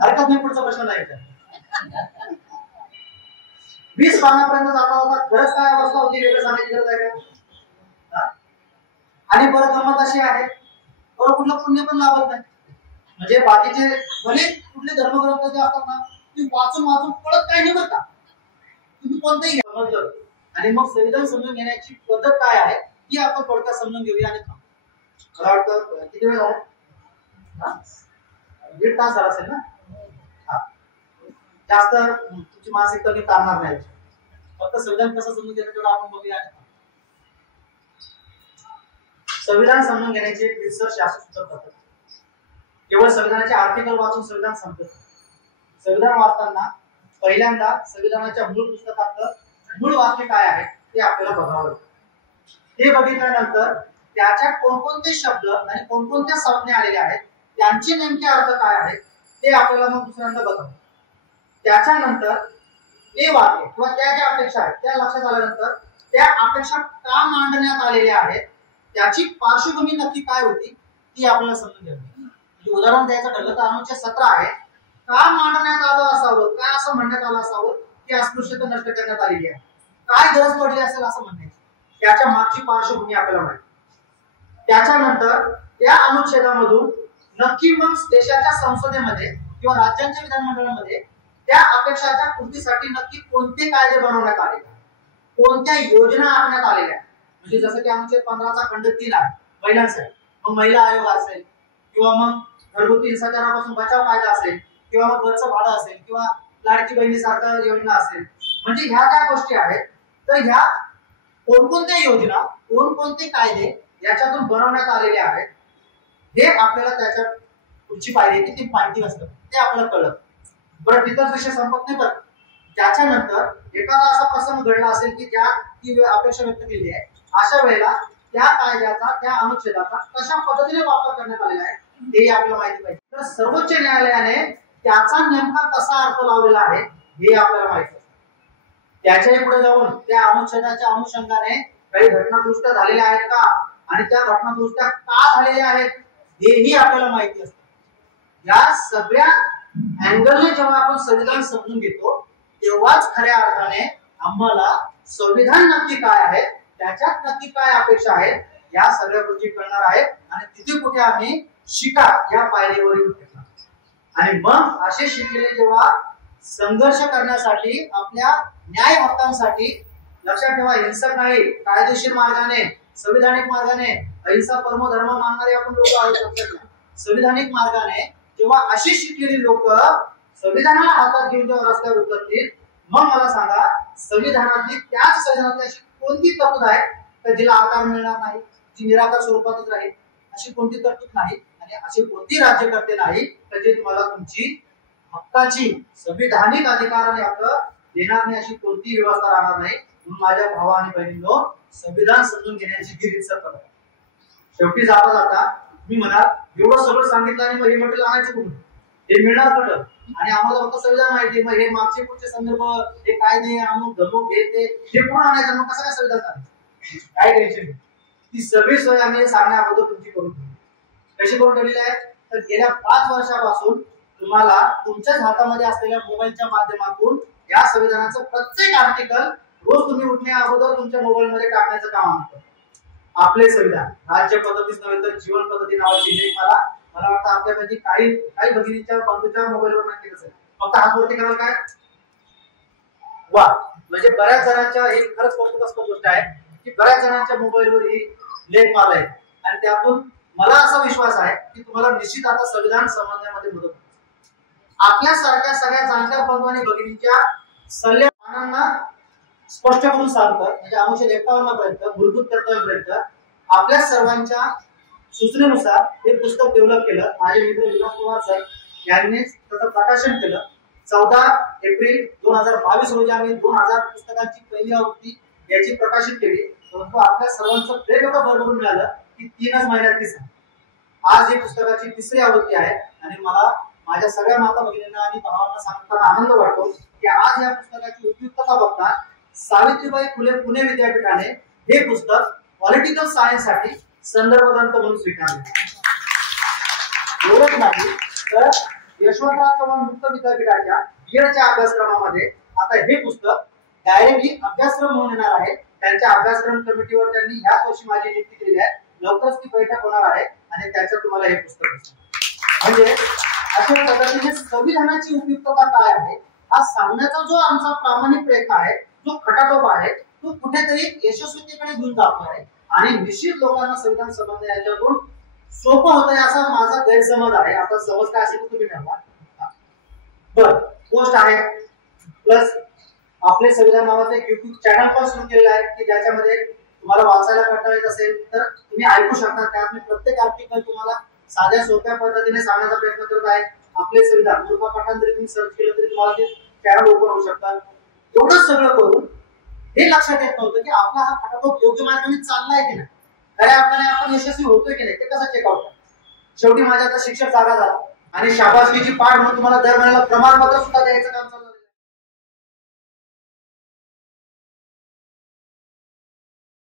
हरकत नाही. पुढचा प्रश्न नाही. 20 पानापर्यंत जाता होता. खरंच काय अवस्था होती वेगळं सांगायची गरज आहे का? आणि परत गंमत अशी आहे, परत कुठलं पुण्य पण लाभत नाही. म्हणजे बाकीचे भले कुठले धर्मग्रंथ जे असतात ना ते वाचून पळत काही नाही बरं का, तुम्ही कोणतंही समजलं. आणि मग संविधान समजून घेण्याची पद्धत काय आहे ती आपण थोडक्यात समजून घेऊया. आणि मला वाटतं किती वेळ झाला? 1.5 तास झाला असेल ना. जास्त तुमची मानसिक तरी ताणणार नाही. फक्त संविधान कसं समजून घेणं तेवढं आपण बघूया. संविधान समजून घेण्याची एक रिसर्च शास्त्र पद्धत. केवळ संविधानाचे आर्टिकल वाचून संविधान समजत. संविधान वाचताना पहिल्यांदा संविधानाच्या मूळ पुस्तकातलं मूळ वाक्य काय आहे ते आपल्याला बघावं लागतं. ते बघितल्यानंतर त्याच्यात कोणकोणते शब्द आणि कोणकोणत्या संज्ञा आलेल्या आहेत त्यांचे नेमके अर्थ काय आहेत ते आपल्याला मग दुसऱ्यांदा बघावं. त्याच्यानंतर ते वाक्य किंवा त्या ज्या अपेक्षा आहेत त्या लक्षात आल्यानंतर त्या अपेक्षा का मांडण्यात आलेल्या आहेत त्याची पार्श्वभूमी नक्की काय होती ती आपल्याला समजून घ्यावी. म्हणजे उदाहरण द्यायचं ठरलं तर अनुच्छेद 17 आहे. का मांडण्यात आलं असावं, काय असं म्हणण्यात आलं असावं की अस्पृश्यता नष्ट करण्यात आलेली आहे, काय गरज पडली असेल असं म्हणण्याची, त्याच्या मागची पार्श्वभूमी आपल्याला माहिती. त्याच्यानंतर त्या अनुच्छेदामधून नक्की मग देशाच्या संसदेमध्ये किंवा राज्यांच्या विधानमंडळामध्ये त्या अपेक्षाच्या पूर्तीसाठी नक्की कोणते कायदे बनवण्यात आले, कोणत्या योजना आखण्यात आलेल्या. म्हणजे जसं की अनुच्छेद 15चा खंड 3 आहे महिलांसाठी, मग महिला आयोग असेल किंवा मग घरगुती हिंसाचारापासून बचाव कायदा असेल किंवा मग घरचं भाडं असेल किंवा लाडकी बहिणीसारखा योजना असेल. म्हणजे ह्या काय गोष्टी आहेत तर ह्या कोणकोणत्या योजना कोणकोणते कायदे याच्यातून बनवण्यात आलेले आहेत हे आपल्याला त्याच्या पुढची पायरी की ती माहिती नसतं ते आपल्याला कळलं. बरं तिथंच विषय संपत नाही. बरं त्याच्यानंतर एखादा असा प्रसंग घडला असेल की ज्या ती अपेक्षा व्यक्त केली आहे अशा वेळेला त्या कायद्याचा त्या अनुच्छेदाचा कशा पद्धतीने वापर करण्यात आलेला आहे हे आपल्याला माहिती पाहिजे. तर सर्वोच्च न्यायालयाने त्याचा नेमका कसा अर्थ लावलेला आहे हे आपल्याला माहिती असतं. त्याच्याही पुढे जाऊन त्या अनुच्छेदाच्या अनुषंगाने काही घटनादुरुस्त्या झालेल्या आहेत का आणि त्या घटनादुरुस्त्या का झालेल्या आहेत हेही आपल्याला माहिती असतं. या सगळ्या अँगलने जेव्हा आपण संविधान समजून घेतो तेव्हाच खऱ्या अर्थाने आम्हाला संविधान नक्की काय आहे त्याच्यात नक्की काय अपेक्षा आहेत या सगळ्या गोष्टी कळणार आहेत आणि तिथे कुठे आम्ही शिका या पायरीवर येऊन ठेवला. आणि मग असे शिकलेले जेव्हा संघर्ष करण्यासाठी आपल्या न्याय हक्कांसाठी, लक्षात ठेवा हिंसक नाही, कायदेशीर मार्गाने, संविधानिक मार्गाने, अहिंसा परमो धर्म मानणारे आपण लोक आहोत. संविधानिक मार्गाने जेव्हा अशी शिकलेली लोक संविधानाला हातात घेऊन जेव्हा रस्त्यावर उतरतील, मग मला सांगा संविधानातली त्याच संविधानातली अशी कोणती तरतूद आहे तर जिला आकार मिळणार नाही, जी निराकार स्वरूपातच राहील? अशी कोणती तरतूद नाही आणि असे कोणती राज्यकर्ते नाही तर जे तुम्हाला तुमची हक्काची संविधानिक अधिकार आणि हक्क देणार नाही, अशी कोणती व्यवस्था राहणार नाही. म्हणून माझ्या भावा आणि बहिणींनो, संविधान समजून घेण्याची गिरीचं करा. शेवटी जाता जाता मी म्हणाल एवढं सगळं सांगितलं आणि मग हे मटेरियल आणायचं कुठून, हे मिळणार कुठं? आणि आम्हाला फक्त संविधान माहिती, मग हे मागचे पुढचे संदर्भ, हे कायदे, अमुक धमुक, हे कुठून आणायचं? मग कसं काय संविधान सांगायचं? काय टेन्शन? ती सगळी सोय आम्ही सांगण्या अगोदर तुमची करून ठेवली. कशी करून ठेवलेली आहे तर गेल्या 5 वर्षापासून तुम्हाला तुमच्याच हातामध्ये असलेल्या मोबाईलच्या माध्यमातून या संविधानाचं प्रत्येक आर्टिकल रोज तुम्ही उठण्या अगोदर तुमच्या मोबाईल मध्ये टाकण्याचं काम आम्ही करतो. आपले संविधान राज्य पद्धतीच नव्हे तर जीवन पद्धती नावाची लेख मला वाटतं आपल्यापैकी काही भगिनीच्या बंधूच्या मोबाईलवर नक्की असेल. फक्त हात वरती कराल काय वा, म्हणजे बऱ्याच जणांच्या, ही खरंच कौतुकास्पद गोष्ट आहे की बऱ्याच जणांच्या मोबाईलवर ही लेख आलाय आणि त्यातून मला असा विश्वास आहे की तुम्हाला निश्चित आता संविधान समजण्यामध्ये मदत होईल. आपल्यासारख्या सगळ्या जाणकार बंधू आणि भगिनींच्या सल्ल्यामानांना स्पष्ट करून सांगतात, म्हणजे 51 पर्यंत मूलभूत कर्तव्यापर्यंत आपल्या सर्वांच्या सूचनेनुसार हे पुस्तक डेव्हलप केलं. माझे मित्र विलास कुमार सर यांनी त्याचं प्रकाशन केलं. 14 एप्रिल 2022 रोजी आम्ही 2000 पुस्तकांची पहिली आवृत्ती याची प्रकाशित केली. परंतु आपल्या सर्वांचं प्रेम एवढं भरभरून मिळालं की 3च महिन्यात ती आज ही पुस्तकाची 3री आवृत्ती आहे. आणि मला माझ्या सगळ्या माता भगिनींना आणि भावांना सांगताना आनंद वाटतो की आज या पुस्तकाची उपयुक्तता बघता सावित्रीबाई फुले पुणे विद्यापीठाने हे पुस्तक पॉलिटिकल सायन्स साठी संदर्भ ग्रंथ म्हणून स्वीकारले. एवढंच नाही तर यशवंतराव चव्हाण मुक्त विद्यापीठाच्या बीएडच्या अभ्यासक्रमामध्ये आता हे पुस्तक डायरेक्टली अभ्यासक्रम म्हणून येणार आहे. त्यांच्या अभ्यासक्रम कमिटीवर त्यांनी याच वर्षी माझी नियुक्ती केली आहे. लवकरच ती बैठक होणार आहे आणि त्याच्यात तुम्हाला हे पुस्तक दिसेल. म्हणजे अशा पद्धतीने संविधानाची उपयुक्तता काय आहे हा सांगण्याचा जो आमचा प्रामाणिक प्रयत्न आहे, जो खटाटोप आहे, तो कुठेतरी यशस्वीतेकडे घेऊन जातो आहे. आणि निश्चित लोकांना संविधान समजणे याच्यातून सोपं होत आहे असा माझा गैरसमज आहे. आता समज काय असेल तुम्ही ठरवा. बरं, गोष्ट आहे प्लस आपले संविधान नावाचं एक युट्यूब चॅनल पण सुरू केलेलं आहे की ज्याच्यामध्ये तुम्हाला वाचायला कंटाळा येत असेल तर तुम्ही ऐकू शकता. त्यात मी प्रत्येक आर्टिकल तुम्हाला साध्या सोप्या पद्धतीने सांगण्याचा प्रयत्न करत आहे. आपले संविधान मूर्खा पाठांतरी तुम्ही सर्च केलं तरी तुम्हाला ते चॅनल ओपन होऊ शकतात. एवढं सगळं करून हे लक्षात येत नव्हतं की आपला हा खटाटोप योग्य मार्गाने चाललाय की नाही, खऱ्या अर्थाने आपण यशस्वी होतोय की नाही, ते कसं चेकआउट करा. शेवटी माझ्या आता शिक्षक जागा झाला आणि शाबासकीची पाठ म्हणून तुम्हाला दर महिन्याला प्रमाणपत्र सुद्धा द्यायचं